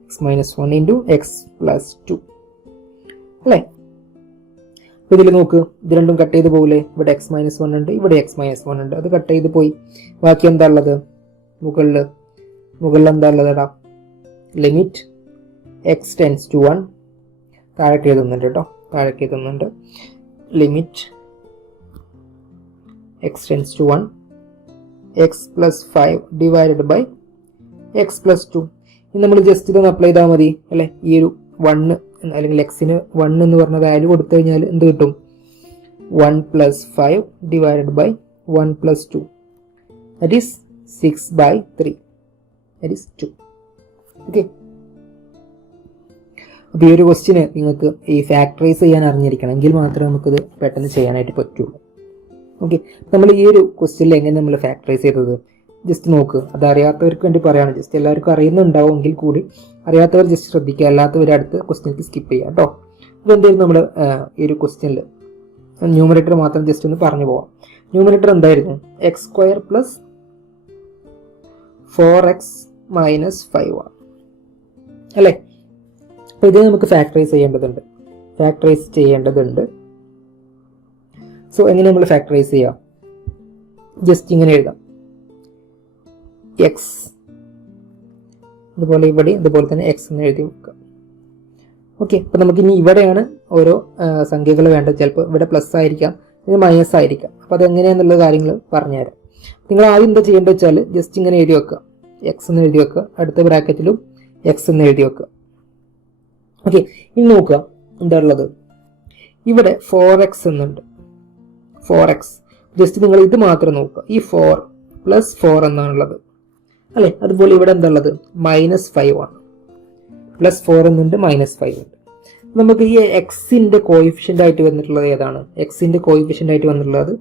X minus 1 into X plus 2 അല്ലേ. അപ്പോൾ ഇതിൽ നോക്ക്, ഇത് രണ്ടും കട്ട് ചെയ്ത് പോകില്ലേ, ഇവിടെ എക്സ് മൈനസ് 1 ഉണ്ട്, ഇവിടെ എക്സ് മൈനസ് 1 ഉണ്ട്, അത് കട്ട് ചെയ്ത് പോയി. ബാക്കി എന്താ ഉള്ളത്, മുകളിൽ എന്താ ഉള്ളത്, എടാ ലിമിറ്റ് എക്സ് ടെൻസ് ടു 1, താഴേക്ക് എഴുതുന്നുണ്ട് കേട്ടോ, താഴേക്ക് എഴുതുന്നുണ്ട്, limit X tends to 1 x plus 5 divided by x plus 2. ഇനി നമ്മൾ ജസ്റ്റ് ഇതൊന്ന് അപ്ലൈ ചെയ്താൽ മതി അല്ലേ. ഈ ഒരു 1 അല്ലെങ്കിൽ എക്സിന് 1 എന്ന് പറഞ്ഞ വാല്യൂ കൊടുത്തു കഴിഞ്ഞാൽ എന്ത് കിട്ടും, 1 plus 5 divided by 1 plus 2, that is 6/3, that is 2. Okay, അപ്പോൾ ഈ ഒരു ക്വസ്റ്റ്യന് നിങ്ങൾക്ക് ഈ ഫാക്ടറൈസ് ചെയ്യാൻ അറിഞ്ഞിരിക്കണം, എങ്കിൽ മാത്രമേ നമുക്കിത് പെട്ടെന്ന് ചെയ്യാനായിട്ട് പറ്റുള്ളൂ. ഓക്കെ, നമ്മൾ ഈ ഒരു ക്വസ്റ്റ്യനിൽ എങ്ങനെ നമ്മൾ ഫാക്ടറൈസ് ചെയ്തത് ജസ്റ്റ് നോക്ക്. അത് അറിയാത്തവർക്ക് വേണ്ടി പറയുകയാണ്, ജസ്റ്റ് എല്ലാവർക്കും അറിയുന്നുണ്ടാവുമെങ്കിൽ കൂടി അറിയാത്തവർ ജസ്റ്റ് ശ്രദ്ധിക്കുക, അല്ലാത്തവർ അടുത്ത് ക്വസ്റ്റ്യനിലേക്ക് സ്കിപ്പ് ചെയ്യുക കേട്ടോ. ഇതെന്തായാലും നമ്മൾ ഈ ഒരു ക്വസ്റ്റ്യനിൽ ന്യൂമറേറ്റർ മാത്രം ജസ്റ്റ് ഒന്ന് പറഞ്ഞു പോവാം. ന്യൂമറേറ്റർ എന്തായിരുന്നു, X square plus 4x minus 5 ആണ് അല്ലേ. അപ്പോൾ ഇത് നമുക്ക് ഫാക്ടറൈസ് ചെയ്യേണ്ടതുണ്ട്. സോ എങ്ങനെ നമ്മൾ ഫാക്ടറൈസ് ചെയ്യാം, ജസ്റ്റ് ഇങ്ങനെ എഴുതാം, എക്സ് അതുപോലെ ഇവിടെ അതുപോലെ തന്നെ എക്സ് എന്ന് എഴുതി വെക്കാം. ഓക്കെ, അപ്പോൾ നമുക്ക് ഇനി ഇവിടെയാണ് ഓരോ സംഖ്യകൾ വേണ്ടത്. ചിലപ്പോൾ ഇവിടെ പ്ലസ് ആയിരിക്കാം, ഇത് മൈനസ് ആയിരിക്കാം. അപ്പോൾ അതെങ്ങനെയാണെന്നുള്ള കാര്യങ്ങൾ പറഞ്ഞുതരാം. നിങ്ങൾ ആദ്യം എന്താ ചെയ്യേണ്ടത് വെച്ചാൽ ജസ്റ്റ് ഇങ്ങനെ എഴുതി വെക്കുക, എക്സ് എന്ന് എഴുതി വെക്കുക, അടുത്ത ബ്രാക്കറ്റിലും എക്സ് എന്ന് എഴുതി വെക്കുക. ഓക്കെ, ഇനി നോക്കുക എന്താ ഉള്ളത്, ഇവിടെ 4x എന്നുണ്ട്, 4x. ജസ്റ്റ് നിങ്ങൾ ഇത് മാത്രം നോക്കുക, ഈ 4 പ്ലസ് 4 എന്നാണുള്ളത് അല്ലേ. അതുപോലെ ഇവിടെ എന്താ ഉള്ളത്, മൈനസ് 5 ആണ്, പ്ലസ് 4 എന്നുണ്ട്, മൈനസ് 5 ഉണ്ട്. നമുക്ക് ഈ എക്സിന്റെ കോയിഫിഷ്യന്റ് ആയിട്ട് വന്നിട്ടുള്ളത് ഏതാണ്, എക്സിന്റെ കോയിഫിഷ്യന്റ് ആയിട്ട് വന്നിട്ടുള്ളത്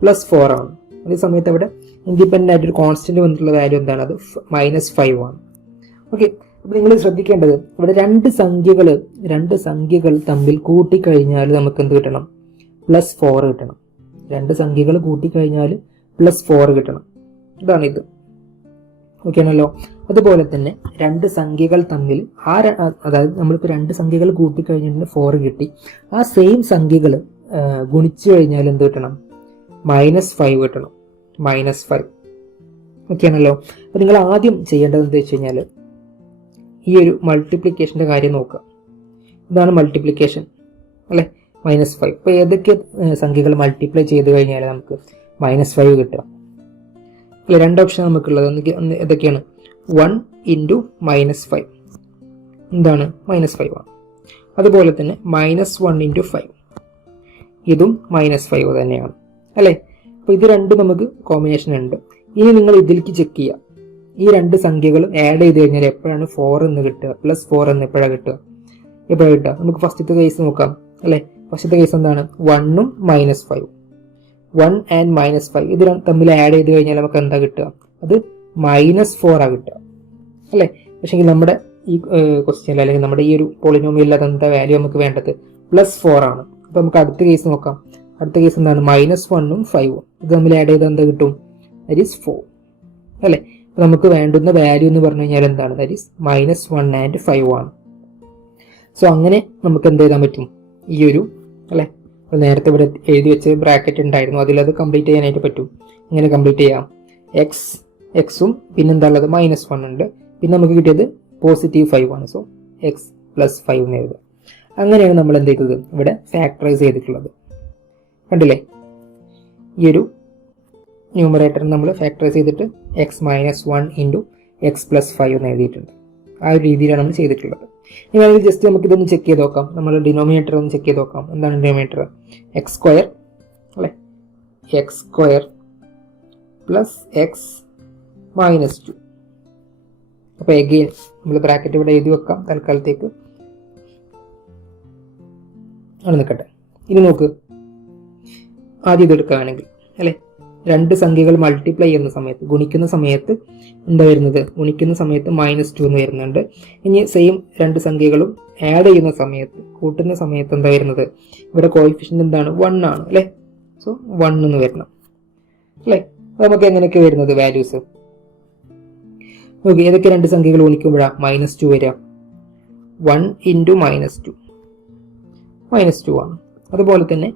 പ്ലസ് 4 ആണ്. അതേ സമയത്ത് അവിടെ ഇൻഡിപെൻഡന്റ് ആയിട്ടൊരു കോൺസ്റ്റന്റ് വന്നിട്ടുള്ള വാല്യൂ എന്താണ്, അത് മൈനസ് 5 ആണ്. ഓക്കെ, അപ്പോൾ നിങ്ങൾ ശ്രദ്ധിക്കേണ്ടത് ഇവിടെ രണ്ട് സംഖ്യകൾ തമ്മിൽ കൂട്ടിക്കഴിഞ്ഞാൽ നമുക്ക് എന്ത് കിട്ടണം, പ്ലസ് 4 കിട്ടണം. രണ്ട് സംഖ്യകൾ കൂട്ടിക്കഴിഞ്ഞാൽ പ്ലസ് 4 കിട്ടണം, ഇതാണ് ഇത്. ഓക്കെ ആണല്ലോ. അതുപോലെ തന്നെ രണ്ട് സംഖ്യകൾ തമ്മിൽ അതായത് നമ്മളിപ്പോൾ രണ്ട് സംഖ്യകൾ കൂട്ടിക്കഴിഞ്ഞിട്ട് 4 കിട്ടി, ആ സെയിം സംഖ്യകൾ ഗുണിച്ചു കഴിഞ്ഞാൽ എന്ത് കിട്ടണം, -5 കിട്ടണം, -5. ഓക്കെ ആണല്ലോ. അപ്പോൾ നിങ്ങൾ ആദ്യം ചെയ്യേണ്ടത് എന്താ വെച്ച് കഴിഞ്ഞാൽ ഈ ഒരു മൾട്ടിപ്ലിക്കേഷൻ്റെ കാര്യം നോക്കുക. ഇതാണ് മൾട്ടിപ്ലിക്കേഷൻ അല്ലേ, -5. ഇപ്പോൾ ഏതൊക്കെ സംഖ്യകൾ മൾട്ടിപ്ലൈ ചെയ്ത് കഴിഞ്ഞാൽ നമുക്ക് -5 കിട്ടുക അല്ലെ. രണ്ട് ഓപ്ഷൻ നമുക്കുള്ളത് ഏതൊക്കെയാണ്, 1 ഇൻറ്റു -5 എന്താണ്, -5 ആണ്. അതുപോലെ തന്നെ -1 ഇൻറ്റു 5 ഇതും -5 തന്നെയാണ് അല്ലേ. അപ്പോൾ ഇത് രണ്ടും നമുക്ക് കോമ്പിനേഷൻ ഉണ്ട്. ഇനി നിങ്ങൾ ഇതിലേക്ക് ചെക്ക് ചെയ്യുക, ഈ രണ്ട് സംഖ്യകൾ ആഡ് ചെയ്ത് കഴിഞ്ഞാൽ എപ്പോഴാണ് 4 എന്ന് കിട്ടുക, പ്ലസ് 4 എന്ന് എപ്പോഴാണ് കിട്ടുക. നമുക്ക് ഫസ്റ്റത്തെ കേസ് നോക്കാം അല്ലേ. ഫസ്റ്റത്തെ കേസ് എന്താണ്, 1ഉം -5, 1 ആൻഡ് -5 ഇത് തമ്മിൽ ആഡ് ചെയ്ത് കഴിഞ്ഞാൽ നമുക്ക് എന്താ കിട്ടുക, അത് -4 ആ കിട്ടുക അല്ലേ. പക്ഷേ നമ്മുടെ ഈ ക്വസ്റ്റ്യനിൽ അല്ലെങ്കിൽ നമ്മുടെ ഈ ഒരു പോളിനോമിയലിൽ അതെന്താ വാല്യൂ നമുക്ക് വേണ്ടത്, +4 ആണ്. അപ്പോൾ നമുക്ക് അടുത്ത കേസ് നോക്കാം. അടുത്ത കേസ് എന്താണ്, -1ഉം 5ഉം ഇത് തമ്മിൽ ആഡ് ചെയ്താൽ എന്താ കിട്ടും, ദാറ്റ് ഈസ് 4 അല്ലേ. അപ്പോൾ നമുക്ക് വേണ്ടുന്ന വാല്യൂ എന്ന് പറഞ്ഞു കഴിഞ്ഞാൽ എന്താണ്, ദാറ്റ് ഈസ് -1 ആൻഡ് 5 ആണ്. സോ അങ്ങനെ നമുക്ക് എന്ത് ചെയ്താൻ പറ്റും, ഈ ഒരു അല്ലേ, നേരത്തെ ഇവിടെ എഴുതി വെച്ച് ബ്രാക്കറ്റ് ഉണ്ടായിരുന്നു, അതിലത് കംപ്ലീറ്റ് ചെയ്യാനായിട്ട് പറ്റും. ഇങ്ങനെ കംപ്ലീറ്റ് ചെയ്യാം, എക്സും പിന്നെന്താ ഉള്ളത്, -1 ഉണ്ട്, പിന്നെ നമുക്ക് കിട്ടിയത് +5 ആണ്. സോ എക്സ് + 5 എന്ന് എഴുതുക. അങ്ങനെയാണ് നമ്മൾ എന്ത് ചെയ്തത്, ഇവിടെ ഫാക്ടറൈസ് ചെയ്തിട്ടുള്ളത്. കണ്ടില്ലേ, ഈ ഒരു ന്യൂമറേറ്റർ നമ്മൾ ഫാക്ടറൈസ് ചെയ്തിട്ട് x-1 ഇൻറ്റു എക്സ് + 5 എന്ന് എഴുതിയിട്ടുണ്ട്. ആ ഒരു രീതിയിലാണ് നമ്മൾ ചെയ്തിട്ടുള്ളത്. ഇനി ജസ്റ്റ് നമുക്ക് ഇതൊന്ന് ചെക്ക് ചെയ്ത് നോക്കാം, നമ്മൾ ഡിനോമിനേറ്റർ ഒന്ന് ചെക്ക് ചെയ്ത് നോക്കാം. എന്താണ് ഡിനോമിനേറ്റർ, എക്സ് സ്ക്വയർ അല്ലേ, എക്സ് സ്ക്വയർ + x - 2 അപ്പോൾ എഗെയിൻ നമ്മൾ ബ്രാക്കറ്റ് ഇവിടെ എഴുതി വെക്കാം തൽക്കാലത്തേക്ക്. അവിടെ നിൽക്കട്ടെ. ഇനി നോക്ക്, ആദ്യം ഇതെടുക്കുകയാണെങ്കിൽ അല്ലേ, രണ്ട് സംഖ്യകൾ മൾട്ടിപ്ലൈ ചെയ്യുന്ന സമയത്ത് ഗുണിക്കുന്ന സമയത്ത് എന്താ വരുന്നത്? ഗുണിക്കുന്ന സമയത്ത് -2 എന്ന് വരുന്നുണ്ട്. ഇനി സെയിം രണ്ട് സംഖ്യകളും ആഡ് ചെയ്യുന്ന സമയത്ത് കൂട്ടുന്ന സമയത്ത് എന്താ വരുന്നത്? ഇവിടെ കോഎഫിഷ്യന്റ് എന്താണ്? 1 ആണ് അല്ലേ. സോ 1 എന്ന് വരണം അല്ലേ. നമുക്ക് എങ്ങനെയൊക്കെ വരുന്നത് വാല്യൂസ്? ഓക്കെ, ഏതൊക്കെ രണ്ട് സംഖ്യകൾ ഗുണിക്കുമ്പോഴാണ് -2 വരിക? 1 × -2 -2 ആണ്. അതുപോലെ തന്നെ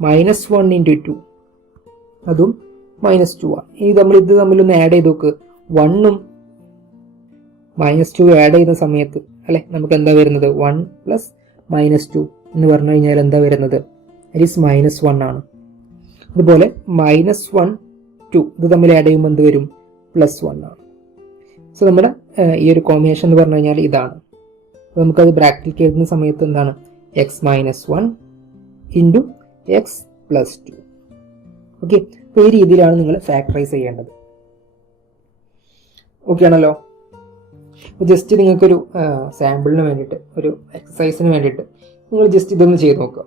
-1 × 2 അതും -2 ആണ്. ഇനി നമ്മൾ ഇത് തമ്മിലൊന്ന് ആഡ് ചെയ്ത് നോക്ക്. 1ഉം -2 ആഡ് ചെയ്യുന്ന സമയത്ത് അല്ലെ നമുക്ക് എന്താ വരുന്നത്? 1 + -2 എന്ന് പറഞ്ഞു കഴിഞ്ഞാൽ എന്താ വരുന്നത്? ഇറ്റ് ഈസ് -1 ആണ്. അതുപോലെ -1 2 ഇത് തമ്മിൽ ആഡ് ചെയ്യുമ്പോൾ എന്ത് വരും? +1 ആണ്. സോ നമ്മുടെ ഈ ഒരു കോമ്പിനേഷൻ എന്ന് പറഞ്ഞു കഴിഞ്ഞാൽ ഇതാണ്. അപ്പോൾ നമുക്കത് ബ്രാക്കറ്റിൽ എഴുതുന്ന സമയത്ത് എന്താണ്? x - 1 × x + 2. ഓക്കെ, അപ്പോൾ ഈ രീതിയിലാണ് നിങ്ങൾ ഫാക്ടറൈസ് ചെയ്യേണ്ടത്. ഓക്കെ ആണല്ലോ. ജസ്റ്റ് നിങ്ങൾക്കൊരു സാമ്പിളിന് വേണ്ടിയിട്ട്, ഒരു എക്സസൈസിന് വേണ്ടിയിട്ട് നിങ്ങൾ ജസ്റ്റ് ഇതൊന്ന് ചെയ്ത് നോക്കുക.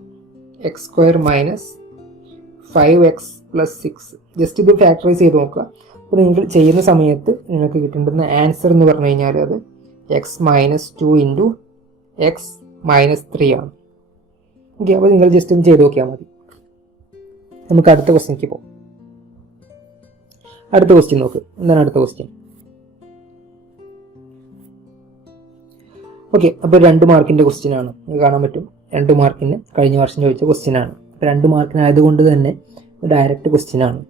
x² - 5x + 6 ജസ്റ്റ് ഇത് ഫാക്ടറൈസ് ചെയ്ത് നോക്കുക. അപ്പോൾ നിങ്ങൾ ചെയ്യുന്ന സമയത്ത് നിങ്ങൾക്ക് കിട്ടേണ്ടുന്ന ആൻസർ എന്ന് പറഞ്ഞു കഴിഞ്ഞാൽ അത് x - 2 × x - 3 ആണ്. ഓക്കെ, അപ്പോൾ നിങ്ങൾ ജസ്റ്റ് ഒന്ന് ചെയ്ത് നോക്കിയാൽ മതി. നമുക്ക് അടുത്ത ക്വസ്റ്റ്യനിലേക്ക് പോകാം. അടുത്ത ക്വസ്റ്റ്യൻ നോക്ക്. എന്താണ് അടുത്ത ക്വസ്റ്റ്യൻ? ഓക്കെ, അപ്പോൾ 2 മാർക്കിൻ്റെ ക്വസ്റ്റ്യൻ ആണ്. കാണാൻ പറ്റും 2 മാർക്കിന് കഴിഞ്ഞ വർഷം ചോദിച്ച ക്വസ്റ്റ്യൻ ആണ്. 2 മാർക്കിനായതുകൊണ്ട് തന്നെ ഡയറക്റ്റ് ക്വസ്റ്റ്യൻ ആണ്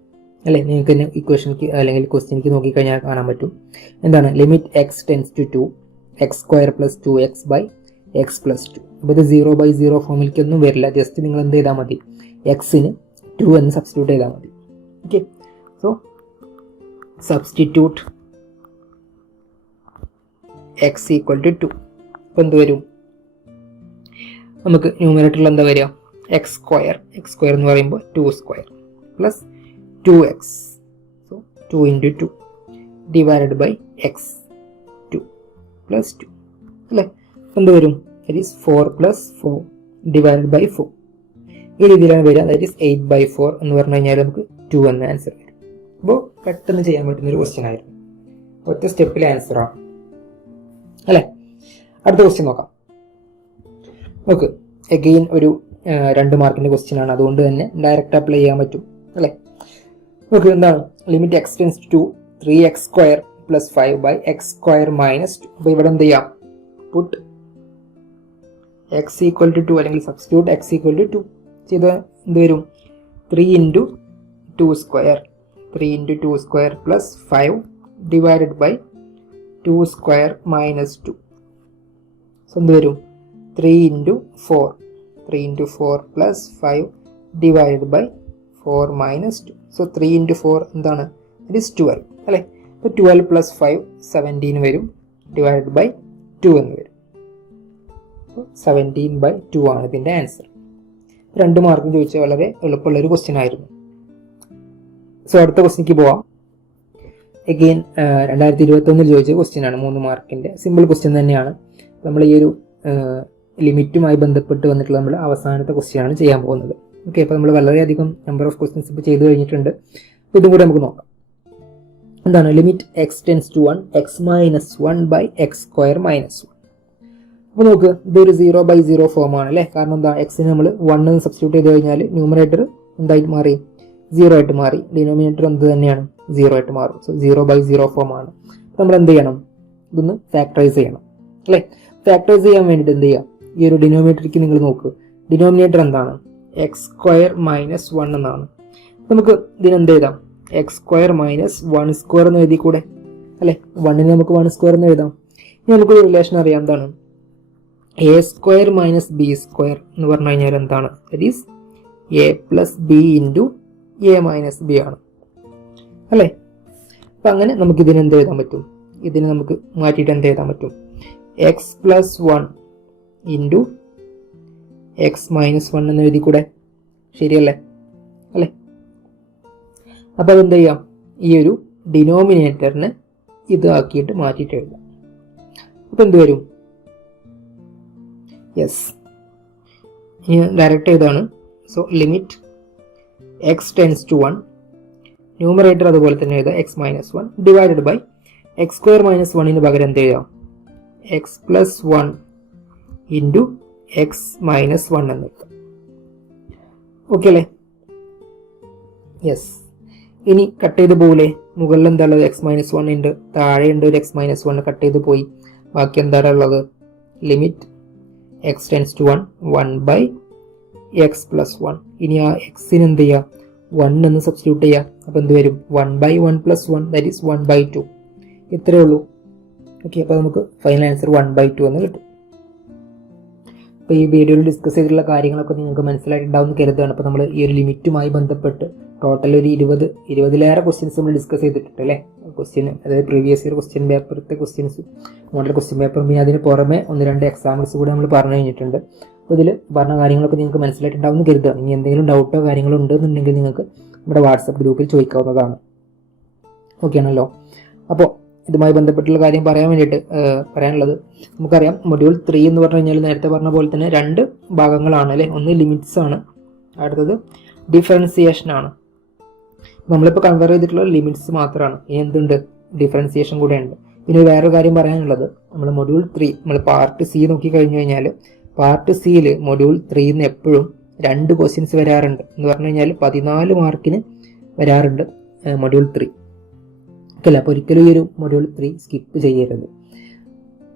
അല്ലേ. നിങ്ങൾക്ക് തന്നെ ഇക്വേഷനിക്ക് അല്ലെങ്കിൽ ക്വസ്റ്റ്യനിക്ക് നോക്കിക്കഴിഞ്ഞാൽ കാണാൻ പറ്റും. എന്താണ്? Limit x → 2 x² + 2x / x + 2. അപ്പോൾ ഇത് 0/0 ഫോമിലേക്കൊന്നും വരില്ല. ജസ്റ്റ് നിങ്ങൾ എന്ത് ചെയ്താൽ മതി? എക്സിന് 2 എന്ന് സബ്സ്റ്റിറ്റ്യൂട്ട് ചെയ്താൽ മതി. Okay, so substitute x = 2. അപ്പോൾ എന്ത് വരും? നമുക്ക് ന്യൂമറേറ്ററിൽ എന്താ വരിക? x² എന്ന് പറയുമ്പോൾ 2² + 2x. So 2 × 2 divided by x 2 + 2 അല്ലേ. എന്ത് വരും? That is 4 + 4 divided by 4. ഈ രീതിയിലാണ് വരിക. ദാറ്റ് ഈസ് 8/4 എന്ന് പറഞ്ഞു കഴിഞ്ഞാൽ നമുക്ക് 2 എന്ന ആൻസർ വരും. അപ്പോൾ പെട്ടെന്ന് ചെയ്യാൻ പറ്റുന്ന ഒരു ക്വസ്റ്റ്യൻ ആയിരുന്നു. ഒറ്റ സ്റ്റെപ്പിലെ ആൻസറാണ് അല്ലേ. അടുത്ത ക്വസ്റ്റ്യൻ നോക്കാം. ഓക്കെ, എഗെയിൻ ഒരു 2 മാർക്കിൻ്റെ ക്വസ്റ്റ്യൻ ആണ്. അതുകൊണ്ട് തന്നെ ഡയറക്റ്റ് അപ്ലൈ ചെയ്യാൻ പറ്റും അല്ലേ. ഓക്കെ, എന്താണ്? Limit x → 2 3x² + 5 / x² - 2. അപ്പോൾ ഇവിടെ എന്ത് ചെയ്യാം? പുട്ട് x = 2 അല്ലെങ്കിൽ സബ്സ്റ്റിറ്റ്യൂട്ട് x = 2 ചെയ്ത് എന്ത് വരും? 3 × 2² 3 × 2² + 5 ഡിവൈഡഡ് ബൈ 2² - 2. സോ എന്ത് വരും? 3 × 4 3 × 4 + 5 ഡിവൈഡഡ് ബൈ 4 - 2. സോ 3 × 4 എന്താണ്? ഇറ്റ് ഈസ് 12 അല്ലേ. അപ്പോൾ 12 + 5 17 വരും ഡിവൈഡഡ് ബൈ 2 എന്ന് വരും. 17/2 ആണ് ഇതിൻ്റെ ആൻസർ. 2 മാർക്കും ചോദിച്ചാൽ വളരെ എളുപ്പമുള്ളൊരു ക്വസ്റ്റ്യൻ ആയിരുന്നു. സോ അടുത്ത ക്വസ്റ്റ്യനിലേക്ക് പോവാം. എഗെയിൻ 2021 ചോദിച്ച ക്വസ്റ്റ്യൻ ആണ്. 3 മാർക്കിൻ്റെ സിമ്പിൾ ക്വസ്റ്റ്യൻ തന്നെയാണ്. നമ്മൾ ഈ ഒരു ലിമിറ്റുമായി ബന്ധപ്പെട്ട് വന്നിട്ടുള്ള നമ്മൾ അവസാനത്തെ ക്വസ്റ്റ്യൻ ആണ് ചെയ്യാൻ പോകുന്നത്. ഓക്കെ, അപ്പോൾ നമ്മൾ വളരെയധികം നമ്പർ ഓഫ് ക്വസ്റ്റ്യൻസ് ഇപ്പോൾ ചെയ്ത് കഴിഞ്ഞിട്ടുണ്ട്. അപ്പോൾ ഇതും കൂടെ നമുക്ക് നോക്കാം. എന്താണ്? Limit x → 1 x - 1 / x² - 1. അപ്പോൾ നോക്ക്, ഇതൊരു 0/0 ഫോമാണ് അല്ലേ. കാരണം എന്താ? എക്സിന് നമ്മൾ 1 എന്ന് സബ്സ്റ്റിറ്റ്യൂട്ട് ചെയ്ത് കഴിഞ്ഞാൽ ന്യൂമറേറ്റർ എന്തായിട്ട് മാറി? 0 ആയിട്ട് മാറി. ഡിനോമിനേറ്റർ എന്ത് തന്നെയാണ്? 0 ആയിട്ട് മാറും. സോ 0/0 ഫോമാണ്. നമ്മൾ എന്ത് ചെയ്യണം? ഇതൊന്ന് ഫാക്ടറൈസ് ചെയ്യണം അല്ലേ. ഫാക്ടറൈസ് ചെയ്യാൻ വേണ്ടിയിട്ട് എന്ത് ചെയ്യുക? ഈ ഒരു ഡിനോമിനേറ്ററിലേക്ക് നിങ്ങൾ നോക്ക്. ഡിനോമിനേറ്റർ എന്താണ്? x² - 1 എന്നാണ്. നമുക്ക് ഇതിനെന്ത് എഴുതാം? x² - 1² എന്ന് എഴുതി കൂടെ അല്ലേ. 1ന് നമുക്ക് 1² എന്ന് എഴുതാം. ഇനി നമുക്കൊരു റിലേഷൻ അറിയാം. എന്താണ്? a² - b² എന്ന് പറഞ്ഞു കഴിഞ്ഞാൽ എന്താണ്? That is a + b × a - b ആണ് അല്ലേ. അപ്പം അങ്ങനെ നമുക്ക് ഇതിന് എന്ത് എഴുതാൻ പറ്റും? ഇതിന് നമുക്ക് മാറ്റിയിട്ട് എന്ത് എഴുതാൻ പറ്റും? x + 1 × x - 1 എന്ന് എഴുതി കൂടെ. ശരിയല്ലേ അല്ലേ. അപ്പോൾ അതെന്ത് ചെയ്യാം? ഈ ഒരു ഡിനോമിനേറ്ററിനെ ഇത് ആക്കിയിട്ട് മാറ്റിയിട്ട് എഴുതാം. അപ്പോൾ എന്ത് വരും? യെസ്, ഇനി ഡയറക്റ്റ് ചെയ്താണ്. So limit X tends to 1, numerator അതുപോലെ തന്നെ എഴുതാം X minus 1 divided by X square minus 1 പകരം എന്ത് എഴുതാം? X plus 1 into x minus 1 എന്ന് വെക്കാം. ഓക്കെ അല്ലേ? യെസ്. ഇനി കട്ട് ചെയ്ത് പോലെ മുകളിൽ എന്താ ഉള്ളത്? എക്സ് മൈനസ് 1 ഉണ്ട്, താഴെ ഉണ്ട് ഒരു എക്സ് മൈനസ് 1 കട്ട് ചെയ്ത് പോയി. ബാക്കി എന്താണ് ഉള്ളത്? Limit X tends to 1 1 by x plus 1. ഇനി ആ എക്സിന് എന്ത് ചെയ്യുക? 1 എന്ന് സബ്സ്റ്റിറ്റ്യൂട്ട് ചെയ്യുക. അപ്പോൾ എന്ത് വരും? 1 by 1 plus 1 that is 1 by 2. ഇത്രയേ ഉള്ളൂ. ഓക്കെ, അപ്പോൾ നമുക്ക് ഫൈനൽ ആൻസർ 1 ബൈ 2 എന്ന് കിട്ടും. അപ്പോൾ ഈ വീഡിയോയിൽ ഡിസ്കസ് ചെയ്തിട്ടുള്ള കാര്യങ്ങളൊക്കെ നിങ്ങൾക്ക് മനസ്സിലായിട്ടുണ്ടാവുമെന്ന് കരുതുകയാണ്. അപ്പോൾ നമ്മൾ ഈ ഒരു ലിമിറ്റുമായി ബന്ധപ്പെട്ട് ടോട്ടൽ ഒരു 20-ലേറെ ക്വസ്റ്റ്യൻസ് നമ്മൾ ഡിസ്കസ് ചെയ്തിട്ടുണ്ട് അല്ലേ? ക്വസ്റ്റ്യൻ, അതായത് പ്രീവിയസ് ഇയർ ക്വസ്റ്റ്യൻ പേപ്പറത്തെ ക്വസ്റ്റ്യൻസ്, മോഡൽ ക്വസ്റ്റ്യൻ പേപ്പറും പിന്നെ അതിന് പുറമെ 1-2 എക്സാമ്പിൾസ് കൂടെ നമ്മൾ പറഞ്ഞു കഴിഞ്ഞിട്ടുണ്ട്. അപ്പോൾ ഇതിൽ പറഞ്ഞ കാര്യങ്ങളൊക്കെ നിങ്ങൾക്ക് മനസ്സിലായിട്ടുണ്ടാവുമെന്ന് കരുതുക. ഇനി എന്തെങ്കിലും ഡൗട്ടോ കാര്യങ്ങളോ ഉണ്ടെന്നുണ്ടെങ്കിൽ നിങ്ങൾക്ക് നമ്മുടെ വാട്സപ്പ് ഗ്രൂപ്പിൽ ചോദിക്കാവുന്നതാണ്. ഓക്കെ ആണല്ലോ? അപ്പോൾ ഇതുമായി ബന്ധപ്പെട്ടുള്ള കാര്യം പറയാൻ വേണ്ടിയിട്ട് പറയാനുള്ളത്, നമുക്കറിയാം മൊഡ്യൂൾ 3 എന്ന് പറഞ്ഞു കഴിഞ്ഞാൽ നേരത്തെ പറഞ്ഞ പോലെ തന്നെ 2 ഭാഗങ്ങളാണ് അല്ലേ? ഒന്ന് ലിമിറ്റ്സ് ആണ്, അടുത്തത് ഡിഫറൻസിയേഷൻ ആണ്. നമ്മളിപ്പോൾ കൺവെർ ചെയ്തിട്ടുള്ള ലിമിറ്റ്സ് മാത്രമാണ്. ഇനി എന്തുണ്ട്? ഡിഫറൻസിയേഷൻ കൂടെ ഉണ്ട്. പിന്നെ വേറൊരു കാര്യം പറയാനുള്ളത്, നമ്മൾ മൊഡ്യൂൾ 3 നമ്മൾ പാർട്ട് സി നോക്കി കഴിഞ്ഞു കഴിഞ്ഞാൽ പാർട്ട് സിയിൽ മൊഡ്യൂൾ 3 എപ്പോഴും 2 ക്വസ്റ്റ്യൻസ് വരാറുണ്ട്. എന്ന് പറഞ്ഞു കഴിഞ്ഞാൽ 14 മാർക്കിന് വരാറുണ്ട് മൊഡ്യൂൾ 3. അല്ല, അപ്പോൾ ഒരിക്കലും ഈ ഒരു മൊഡ്യൂൾ 3 സ്കിപ്പ് ചെയ്യരുത്.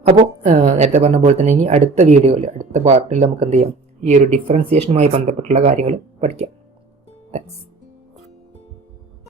അപ്പോൾ നേരത്തെ പറഞ്ഞ പോലെ തന്നെ ഇനി അടുത്ത വീഡിയോയിൽ, അടുത്ത പാർട്ടിൽ നമുക്ക് എന്ത് ചെയ്യാം? ഈ ഒരു ഡിഫറൻസിയേഷനുമായി ബന്ധപ്പെട്ടുള്ള കാര്യങ്ങൾ പഠിക്കാം. താങ്ക്സ്.